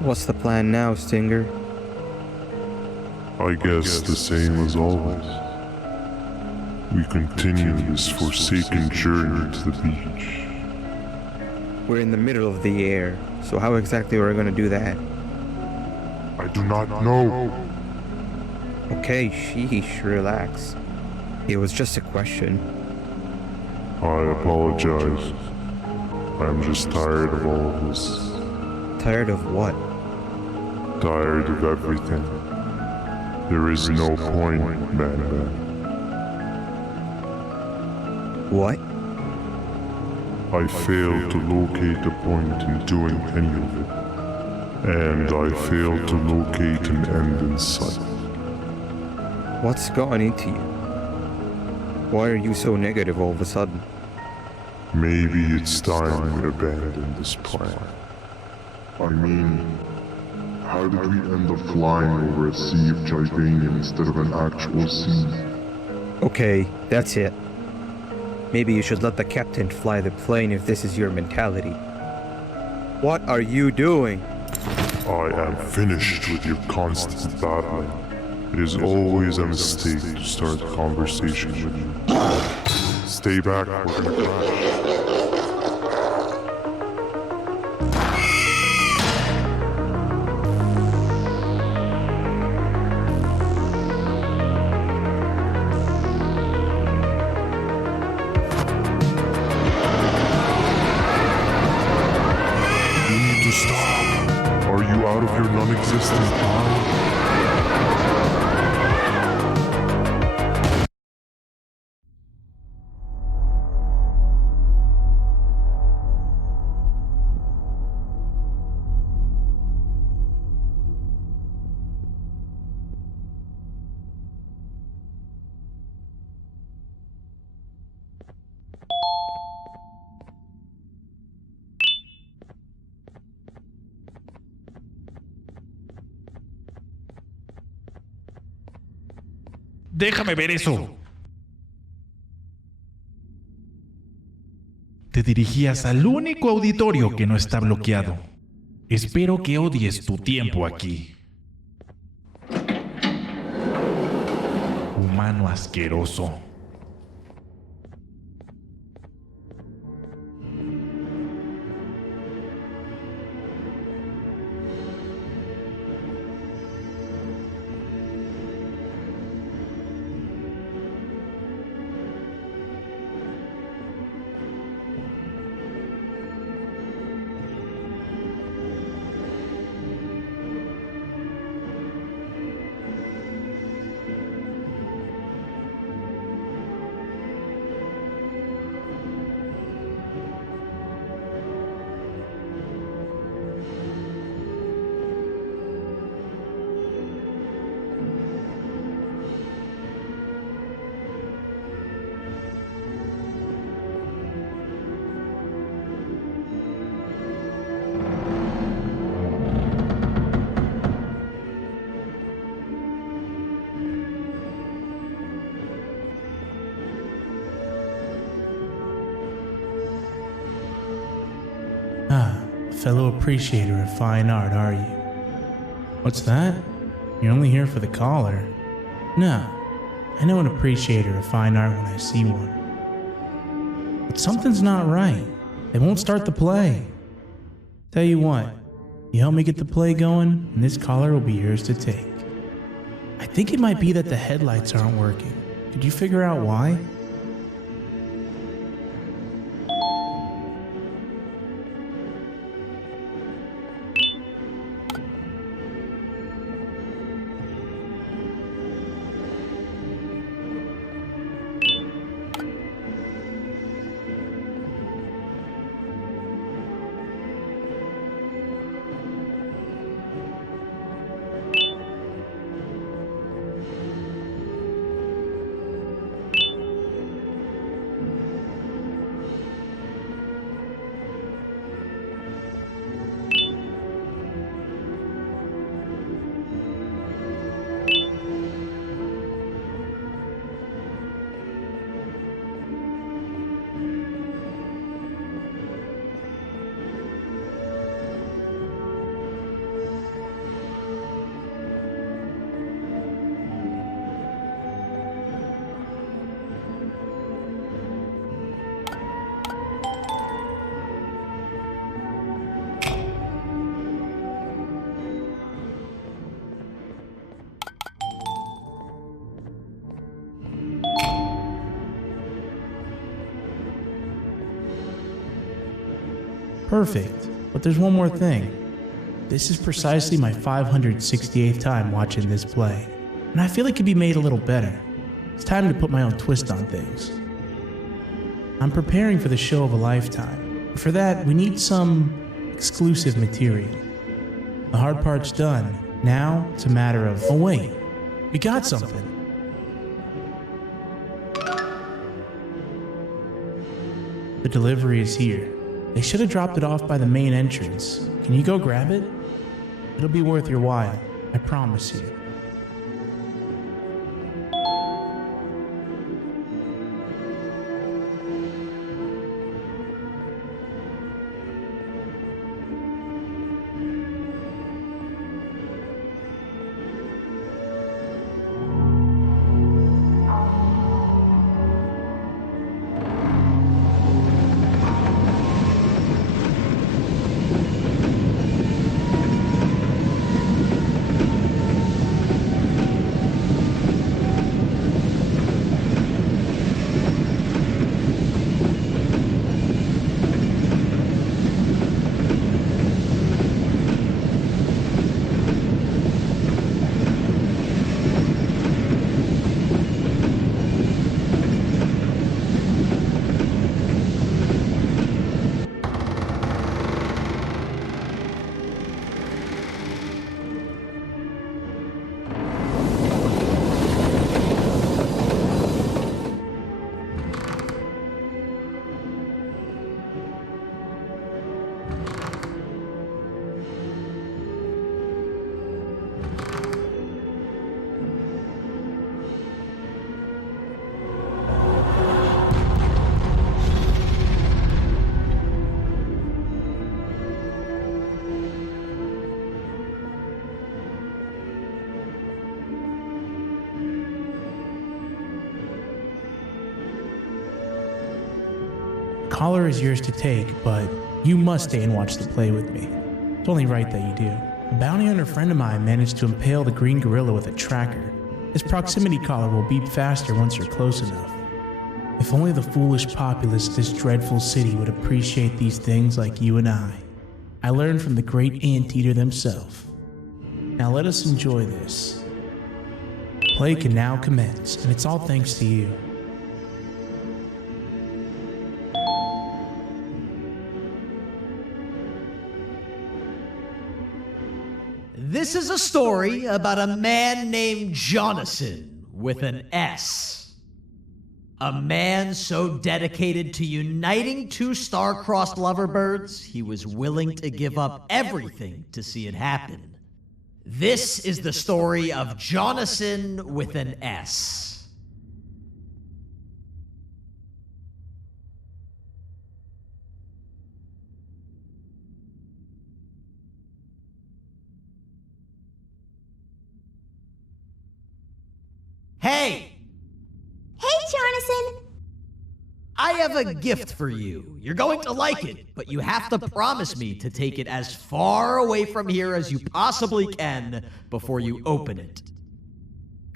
What's the plan now, Stinger? I guess the same as always. We continue this forsaken journey to the beach. We're in the middle of the air, so how exactly are we going to do that? I do not know. Okay, sheesh, relax. It was just a question. I apologize. I'm just tired of all of this. Tired of what? Tired of everything. There is no point, Banban. What? I failed to locate a point in doing any of it. And I failed to locate an end in sight. What's gotten into you? Why are you so negative all of a sudden? Maybe it's time we abandon this plan. I mean, how did we end up flying over a sea of Givanium instead of an actual sea? Okay, that's it. Maybe you should let the captain fly the plane if this is your mentality. What are you doing? I am finished with your constant battling. It is always a mistake to start a conversation with you. Stay back, we're gonna crash. Out of your non-existent mind? Déjame ver eso. Te dirigías al único auditorio que no está bloqueado. Espero que odies tu tiempo aquí. Humano asqueroso. fellow appreciator of fine art, are you? What's that? You're only here for the collar? No, I know an appreciator of fine art when I see one. But something's not right. They won't start the play. Tell you what, you help me get the play going, and this collar will be yours to take. I think it might be that the headlights aren't working. Could you figure out why? Perfect, but there's one more thing. This is precisely my 568th time watching this play, and I feel it could be made a little better. It's time to put my own twist on things. I'm preparing for the show of a lifetime. For that, we need some exclusive material. The hard part's done. Now, it's a matter of, oh wait, we got something. The delivery is here. They should have dropped it off by the main entrance. Can you go grab it? It'll be worth your while, I promise you. Collar is yours to take, but you must stay and watch the play with me. It's only right that you do. A bounty hunter friend of mine managed to impale the green gorilla with a tracker. His proximity collar will beep faster once you're close enough. If only the foolish populace of this dreadful city would appreciate these things like you and I. I learned from the great anteater themselves. Now let us enjoy this. Play can now commence, and it's all thanks to you. This is a story about a man named Jonathan with an S. A man so dedicated to uniting two star-crossed loverbirds, he was willing to give up everything to see it happen. This is the story of Jonathan with an S. Hey! Hey, Jonathan! I have a gift for you. You're going to like it, but you have to promise me to take it as far away from here as you possibly can before you open it.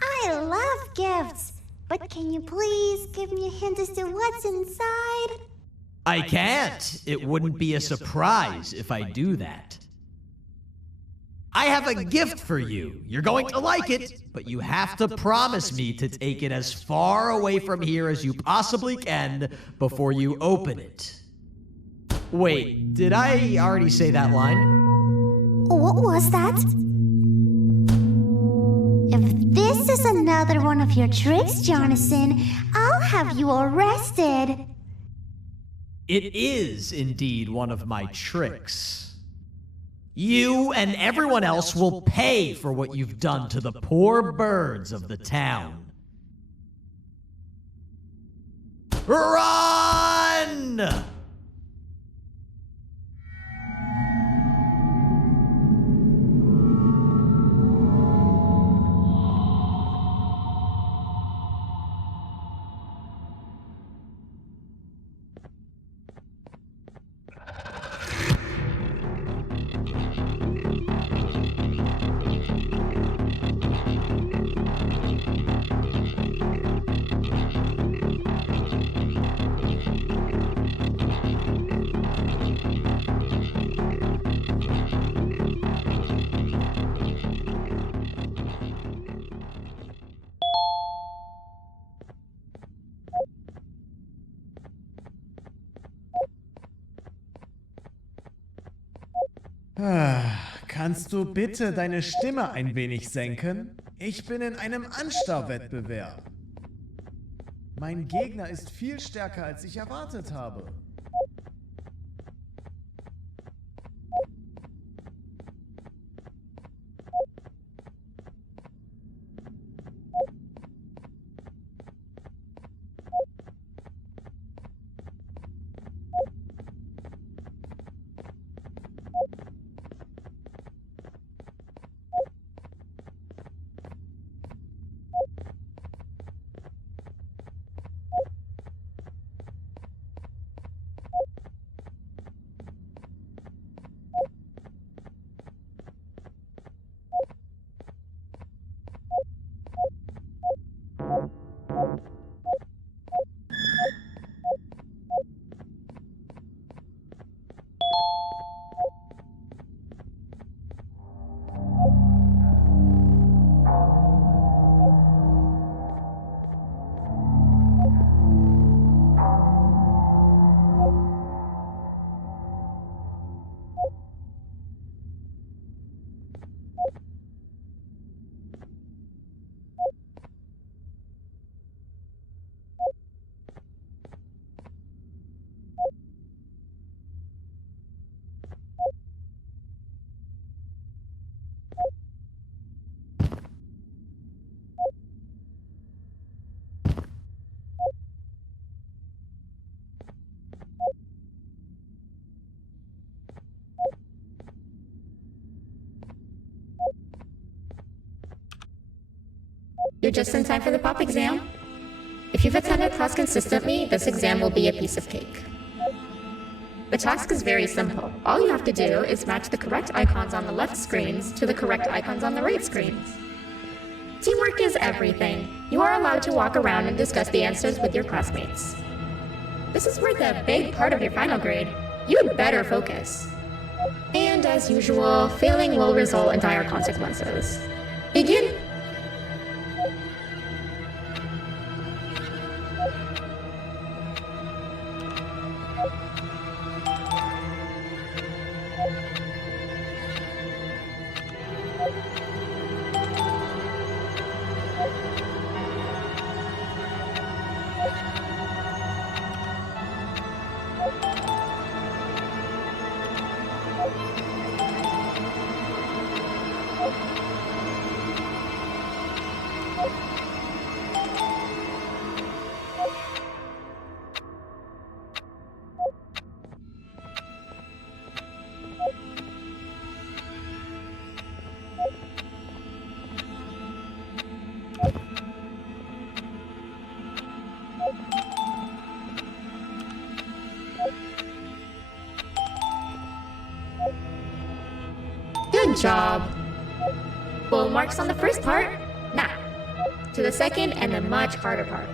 I love gifts, but can you please give me a hint as to what's inside? I can't. It wouldn't be a surprise if I do that. I have a gift for you. You're going to like it, but you have to promise me to take it as far away from here as you possibly can before you open it. Wait, did I already say that line? What was that? If this is another one of your tricks, Jonathan, I'll have you arrested. It is indeed one of my tricks. You and everyone else will pay for what you've done to the poor birds of the town. Run! Kannst du bitte deine Stimme ein wenig senken? Ich bin in einem Anstarrwettbewerb. Mein Gegner ist viel stärker, als ich erwartet habe. You're just in time for the pop exam. If you've attended class consistently, this exam will be a piece of cake. The task is very simple. All you have to do is match the correct icons on the left screens to the correct icons on the right screens. Teamwork is everything. You are allowed to walk around and discuss the answers with your classmates. This is worth a big part of your final grade. You had better focus. And as usual, failing will result in dire consequences. Begin! job. Full marks on the first part. Now, to the second and the much harder part.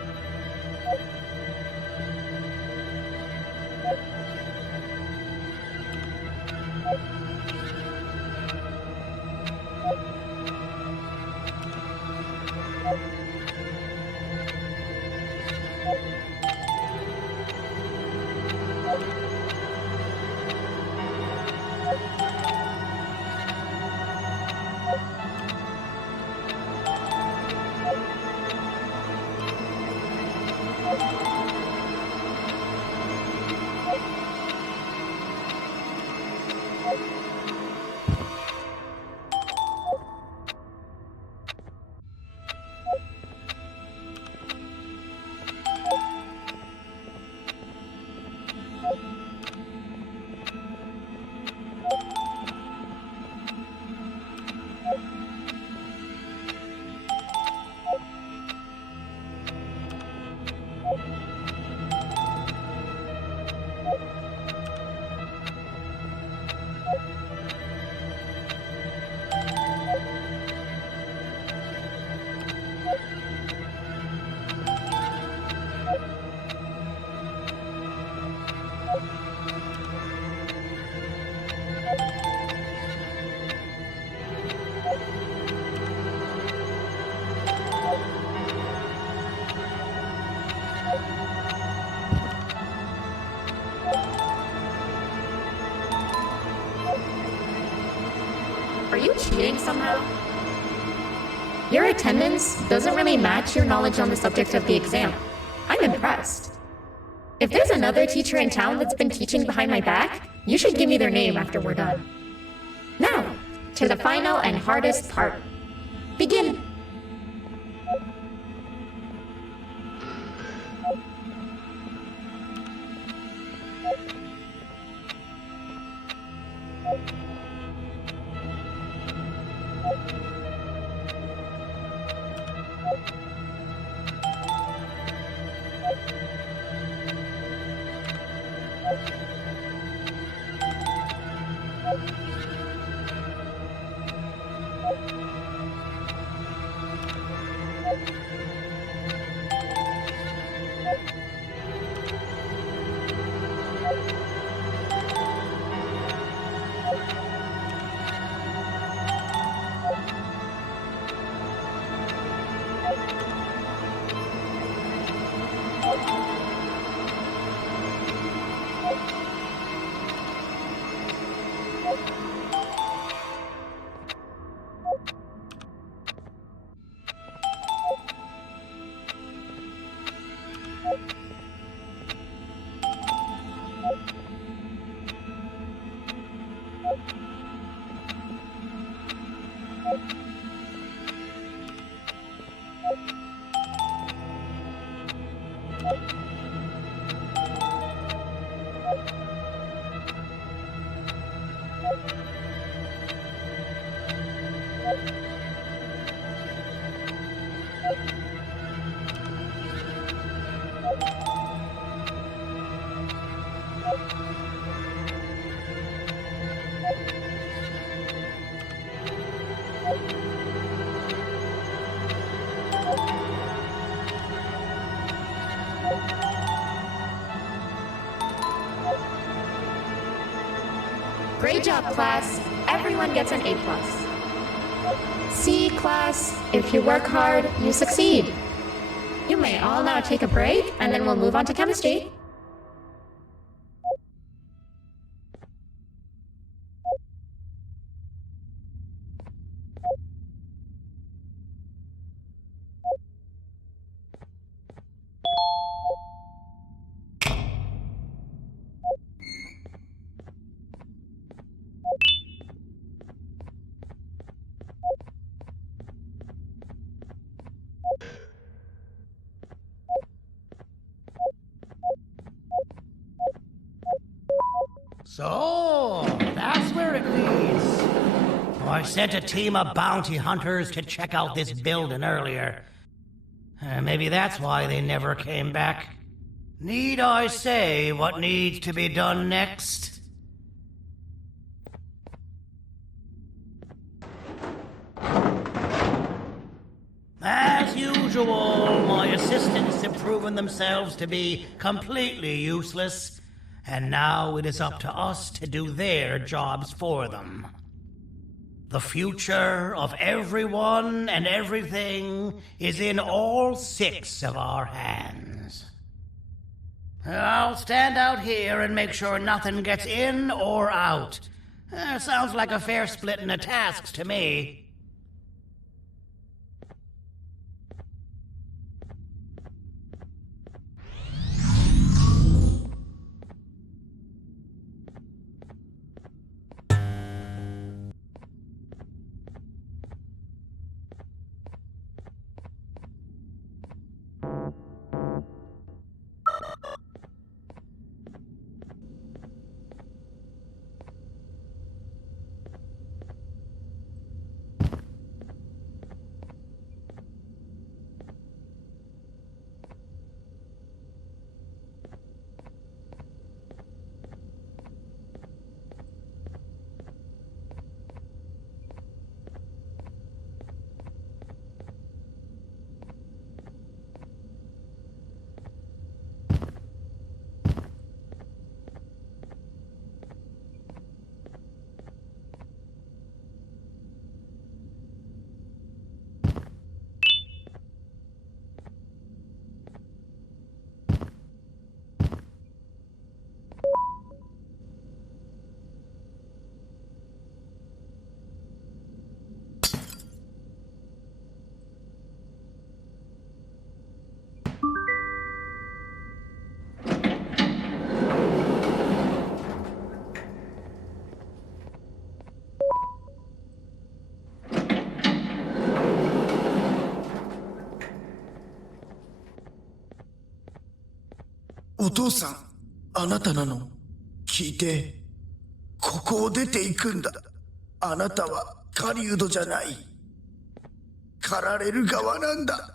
Are you cheating somehow? Your attendance doesn't really match your knowledge on the subject of the exam. I'm impressed. If there's another teacher in town that's been teaching behind my back, you should give me their name after we're done. Now, to the final and hardest part. Begin! Great job, class. Everyone gets an A+. C, class. If you work hard, you succeed. You may all now take a break, and then we'll move on to chemistry. So, that's where it leads. I sent a team of bounty hunters to check out this building earlier. Maybe that's why they never came back. Need I say what needs to be done next? usual, my assistants have proven themselves to be completely useless, and now it is up to us to do their jobs for them. The future of everyone and everything is in all 6 of our hands. I'll stand out here and make sure nothing gets in or out. Sounds like a fair splitting of tasks to me. "お父さん、あなたなの？聞いて。ここを出ていくんだ。あなたは狩人じゃない。狩られる側なんだ。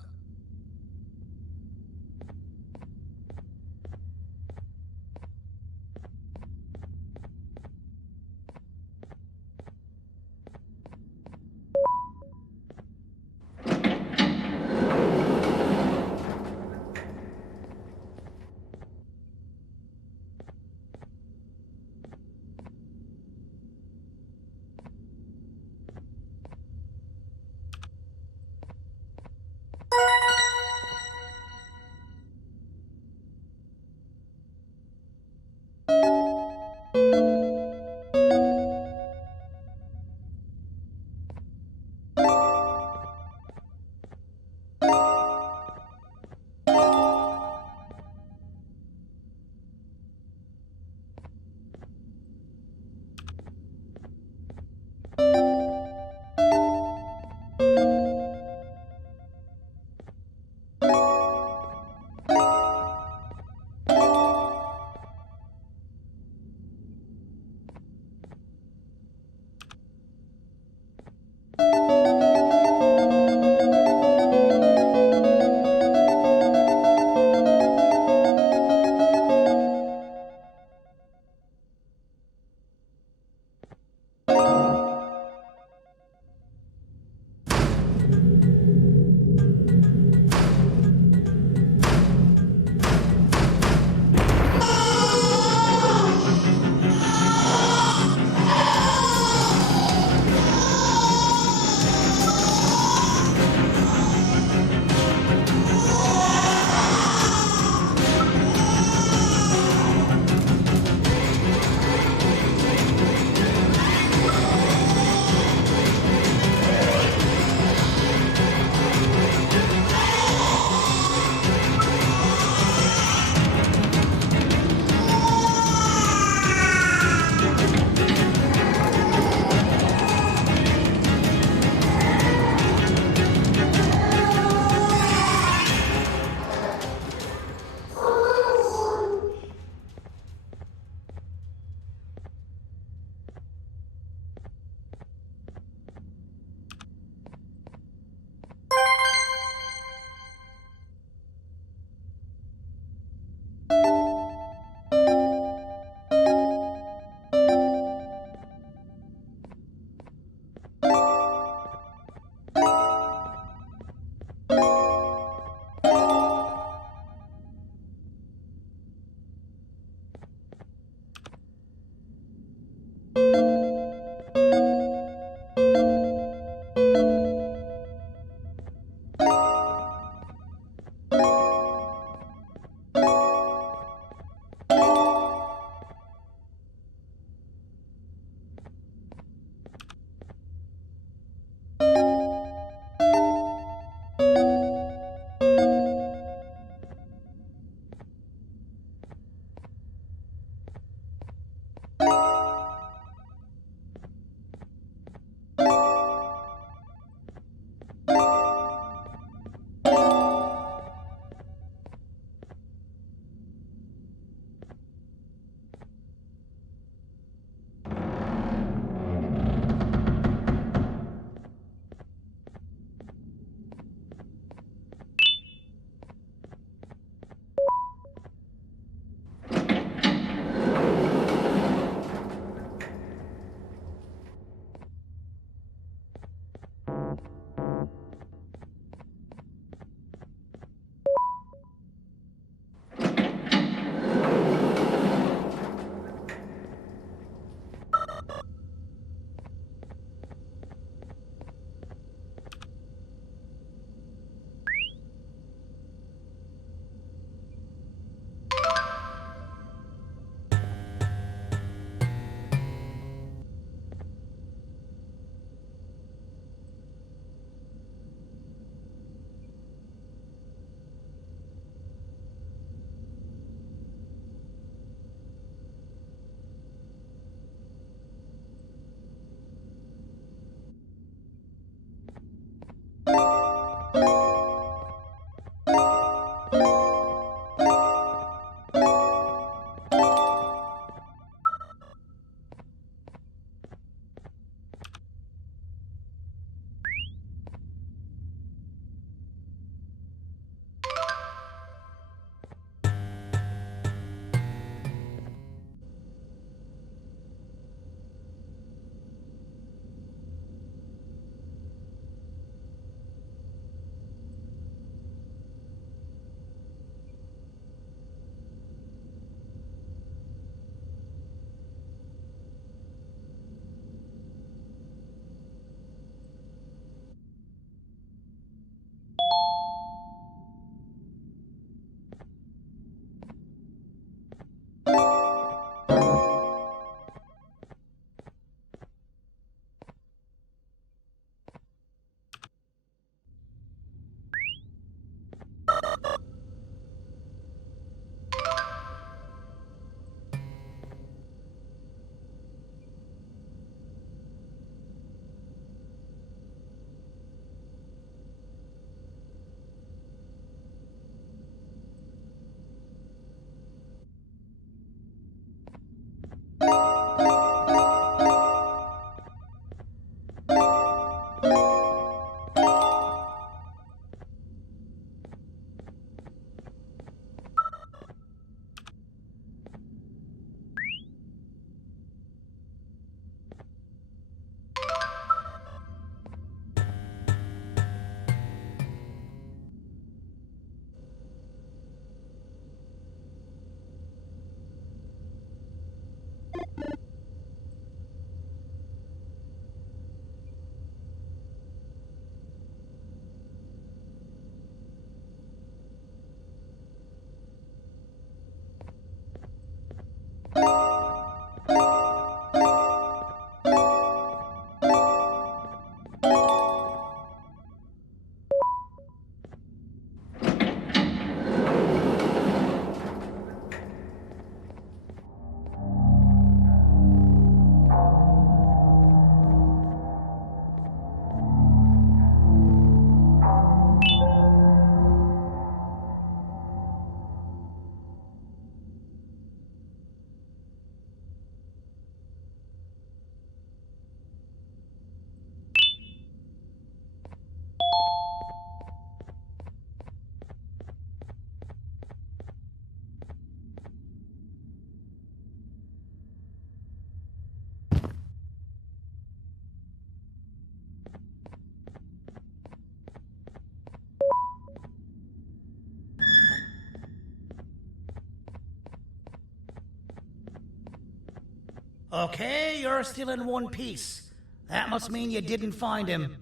Okay, you're still in one piece. That must mean you didn't find him.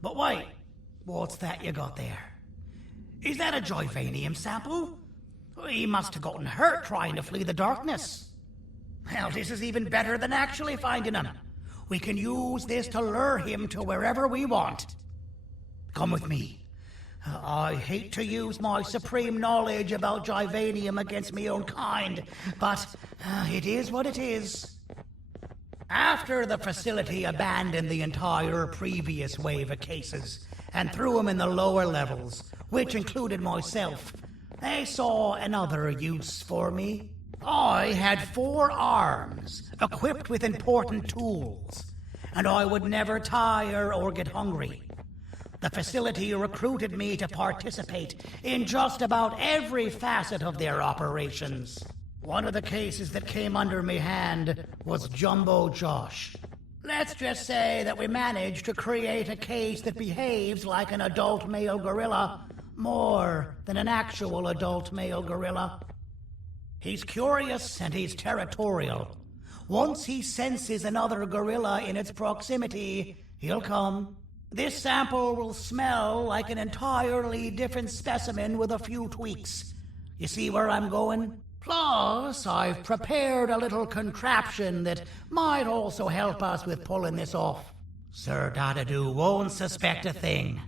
But wait, what's that you got there? Is that a Joyvanium sample? He must have gotten hurt trying to flee the darkness. Well, this is even better than actually finding him. We can use this to lure him to wherever we want. Come with me. I hate to use my supreme knowledge about Joyvanium against my own kind, but it is what it is. After the facility abandoned the entire previous wave of cases and threw them in the lower levels, which included myself, they saw another use for me. I had 4 arms, equipped with important tools, and I would never tire or get hungry. The facility recruited me to participate in just about every facet of their operations. One of the cases that came under me hand was Jumbo Josh. Let's just say that we managed to create a case that behaves like an adult male gorilla, more than an actual adult male gorilla. He's curious and he's territorial. Once he senses another gorilla in its proximity, he'll come. This sample will smell like an entirely different specimen with a few tweaks. You see where I'm going? Plus, I've prepared a little contraption that might also help us with pulling this off. Sir Dadadoo won't suspect a thing.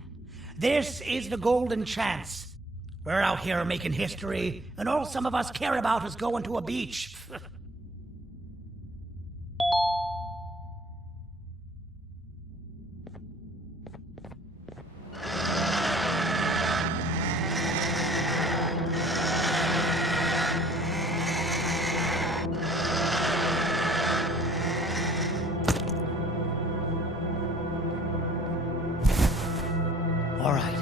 This is the golden chance. We're out here making history, and all some of us care about is going to a beach. All right.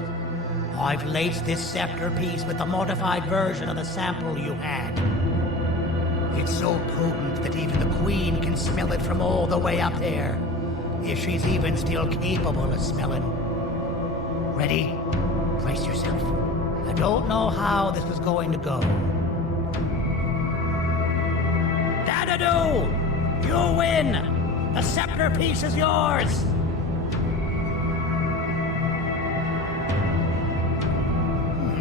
I've laced this scepter piece with the modified version of the sample you had. It's so potent that even the Queen can smell it from all the way up there, if she's even still capable of smelling. Ready? Brace yourself. I don't know how this is going to go. Dadadoo! You win! The scepter piece is yours!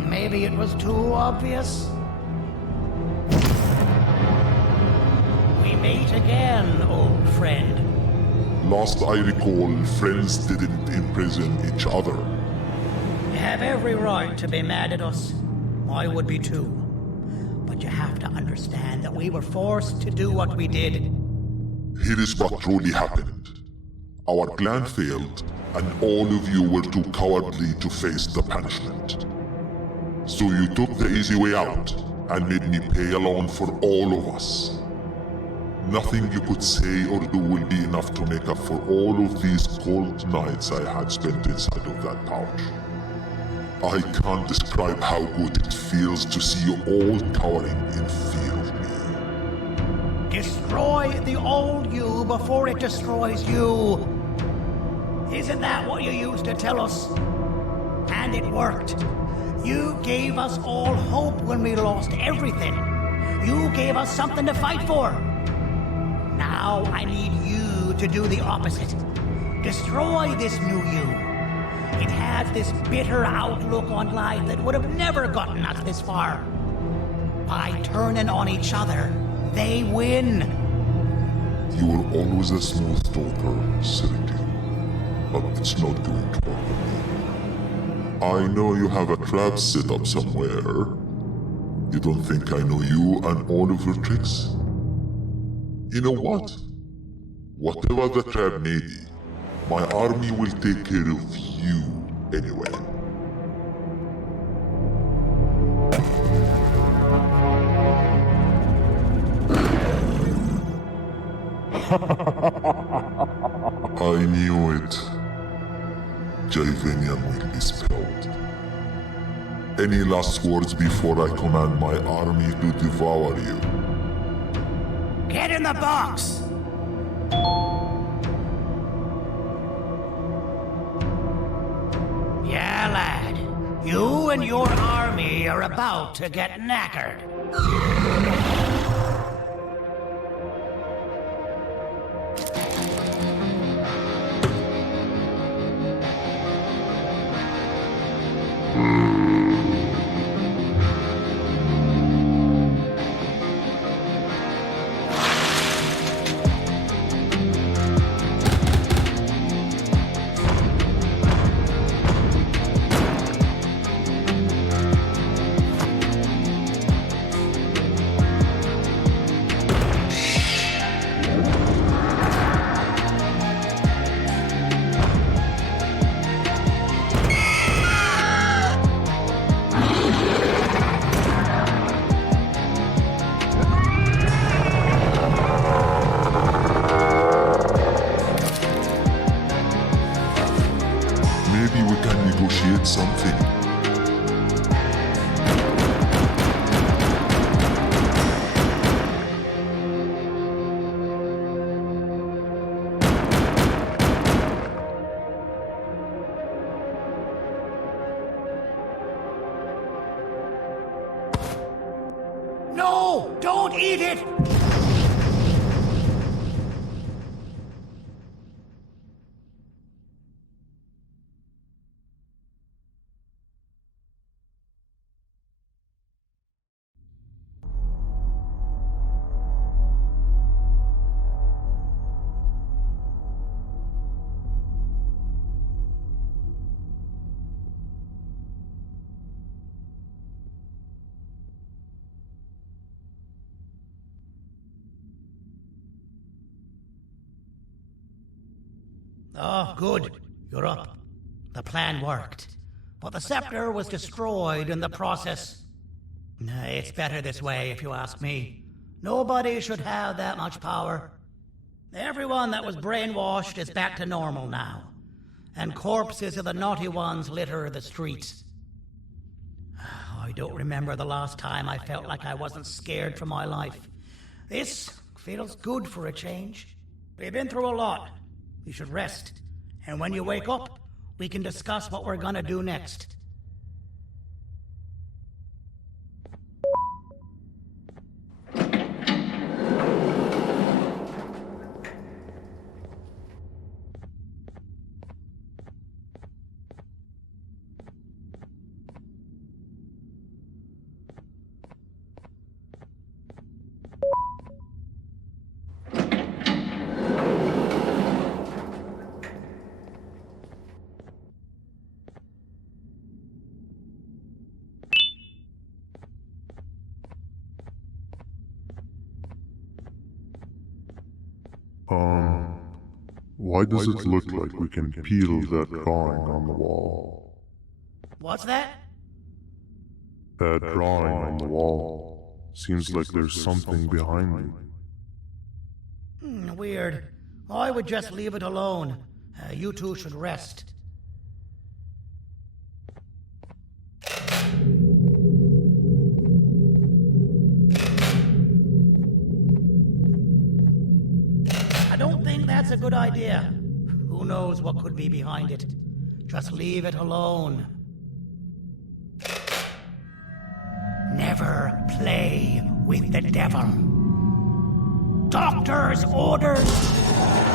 Maybe it was too obvious? We meet again, old friend. Last I recall, friends didn't imprison each other. You have every right to be mad at us. I would be too. But you have to understand that we were forced to do what we did. Here is what truly happened. Our plan failed, and all of you were too cowardly to face the punishment. So you took the easy way out, and made me pay alone for all of us. Nothing you could say or do will be enough to make up for all of these cold nights I had spent inside of that pouch. I can't describe how good it feels to see you all cowering in fear of me. Destroy the old you before it destroys you. Isn't that what you used to tell us? And it worked. You gave us all hope when we lost everything. You gave us something to fight for. Now I need you to do the opposite. Destroy this new you. It has this bitter outlook on life that would have never gotten us this far. By turning on each other, they win. You were always a smooth talker, Sergei, but it's not going to work with me. I know you have a trap set up somewhere. You don't think I know you and all of your tricks? You know what? Whatever the trap may be, my army will take care of you anyway. I knew it. Javenium will be spelled. Any last words before I command my army to devour you? Get in the box! Yeah, lad. You and your army are about to get knackered. Something. No! Don't eat it! Oh, good. You're up. The plan worked. But the scepter was destroyed in the process. It's better this way, if you ask me. Nobody should have that much power. Everyone that was brainwashed is back to normal now. and corpses of the naughty ones litter the streets. I don't remember the last time I felt like I wasn't scared for my life. This feels good for a change. We've been through a lot. You should rest. And when you wake up, we can discuss what we're gonna do next. Why does it look like we can peel that drawing on the wall? What's that? That drawing on the wall. Seems like there's something behind it. Weird. I would just leave it alone. You two should rest. I don't think that's a good idea. Who knows what could be behind it? Just leave it alone. Never play with the devil. Doctor's orders!